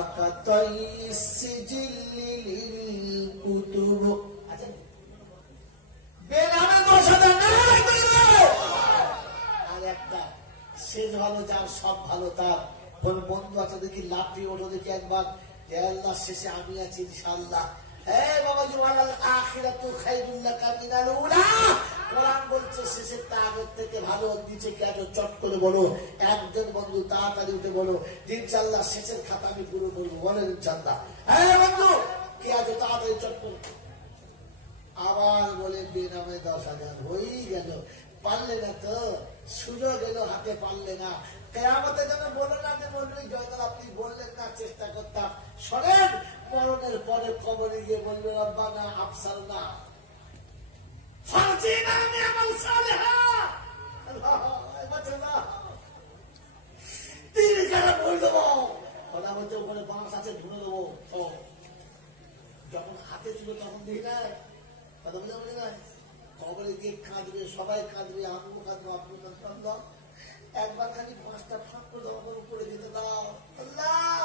আকাতাইস সিজিলিল কুতুব। আচ্ছা বেনামে 10,000 না। আর একটা শেষ ভালো যার সব ভালো তার। কোন বন্ধু আছে দেখি লাফিয়ে ওঠো দেখি একবার, আল্লাহ শেষে আমি আছি ইনশাআল্লাহ। বাবাজি ওয়ালাল আখিরাতু খায়রুল লাকা মিনাল উলা। কোরআন বলছে শেষেরটা আগের থেকে ভালো। নিচে কে আছো চট করে বলো, একজন বন্ধু তাড়াতাড়ি উঠে বলো ইনশাআল্লাহ শেষের খাতা আমি পুরো করবো। বলেন ইনশাআল্লাহ। বন্ধু কে আছো তাড়াতাড়ি চট করে। আবার বলে বেনামে 10,000 হয়েই গেল। পারলে না তো, সুযোগ এলো হাতে, পারলে না। কেয়ামতে যেন বলে না যে বলবি জয়দার আপনি বললেন না, চেষ্টা করতাম। শোনেন মরণের পরে কবরে গিয়ে বলবে রব্বানা আফসারনা ফারজিনা নি'মাল সালিহা। তিন কাটা বই দেবো, কথা বলছে ওখানে বাঁশ আছে ঢুনে দেবো। যখন হাতে ছিল তখন দেখি না, কথা বুঝে বুঝে না, কবরে গিয়ে কাঁদবে, সবাই কাঁদবে, আমিও কাঁদবো, আপনি কাঁদবো। একবার খালি 5টা ফাঁক করে তোমাকে উপরে দিতে দাও। আল্লাহ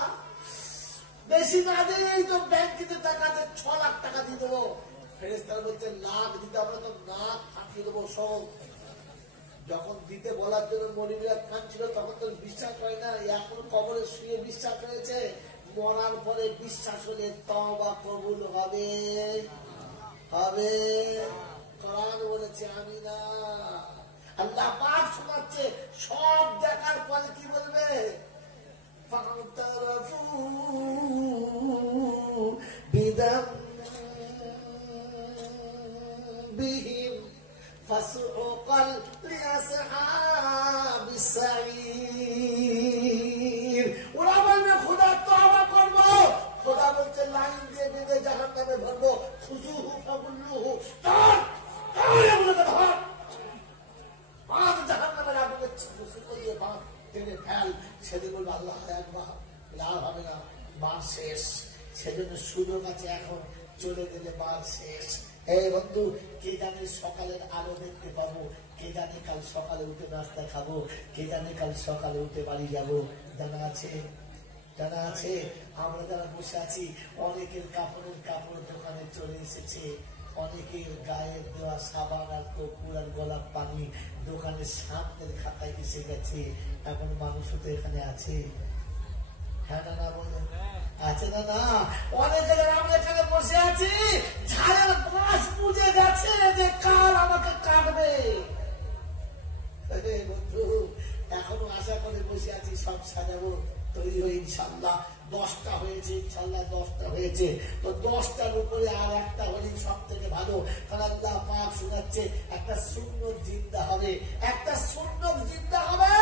বেশি না দিই তো ব্যাংকে টাকা আছে 6 লাখ টাকা দিয়ে দেবো। ফেরেশতারা বলছে লাখ দিতে হবে তো, নাক ফাটিয়ে দেবো সব। যখন দিতে বলার জন্য মনিবিরাত কাঁদছিল তখন তো বিশ্বাস হয় না। এখন কবরে শুয়ে বিশ্বাস হয়েছে, মরার পরে বিশ্বাস হলে তওবা কবুল হবে। হবে কোরআন বলেছে আমি না। আল্লাহ পাক শোনাচ্ছে, সব দেখার পরে কি বলবে? বিহিম ফাসুকাল লিআসহাবিস সাঈর। ওরা বলবে খোদা তওবা করব, খোদা বলছে লাইন দিয়ে বেঁধে জাহান্নামে ভরবো। খুজুহু ফাগুল্লুহু, ধর ধর এগুলোকে ধর, বাঁধ জাহান্নামের আগুনে মুসুক দিয়ে বাঁধ, টেনে ফেল। সেদিন বলবে আল্লাহ একবার, লাভ হবে না, বার শেষ। সেজন্য সুযোগ আছে এখন, চলে গেলে বার শেষ। এই বন্ধু, কে জানে সকালের আলো দেখতে পাবো, কে জানে কাল সকালে উঠে নাস্তা খাবো, কে জানে কাল সকালে উঠে বাড়ি যাবো। জানা আছে, জানা আছে। আমরা যারা বসে আছি, অনেকের কাপড়ের দোকানে চলে এসেছে, অনেকের গায়ে দেওয়া সাবান আর কপুর আর গোলাপ পানি দোকানের সামনের খাতায় এসে গেছে। এখন মানুষও তো এখানে আছে, হ্যাঁ না না বলে আছে না না? অনেকে আমরা এখানে বসে আছি, ঝাড়ের বাঁশ বুঝে গেছে যে কাল আমাকে কাটবে। বন্ধু, এখনো আশা করে বসে আছি সব সাজাবো, তৈরি হয়ে ইনশাল্লাহ। 10টা হয়েছে, ইনশাল্লাহ 10টা হয়েছে, তো 10টার উপরে আর একটা হলেই সব থেকে ভালো। কারণ আল্লাহ পাক শোনাচ্ছে একটা সুন্নত জিন্দা হবে, একটা সুন্নত জিন্দা হবে।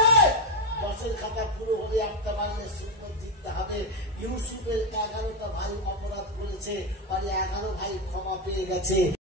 10এর খাতা পুরো হলে একটা বাংলা সুন্নত জিন্দা হবে। ইউসুফের 11টা ভাই অপরাধ করেছে, আর 11 ভাই ক্ষমা পেয়ে গেছে।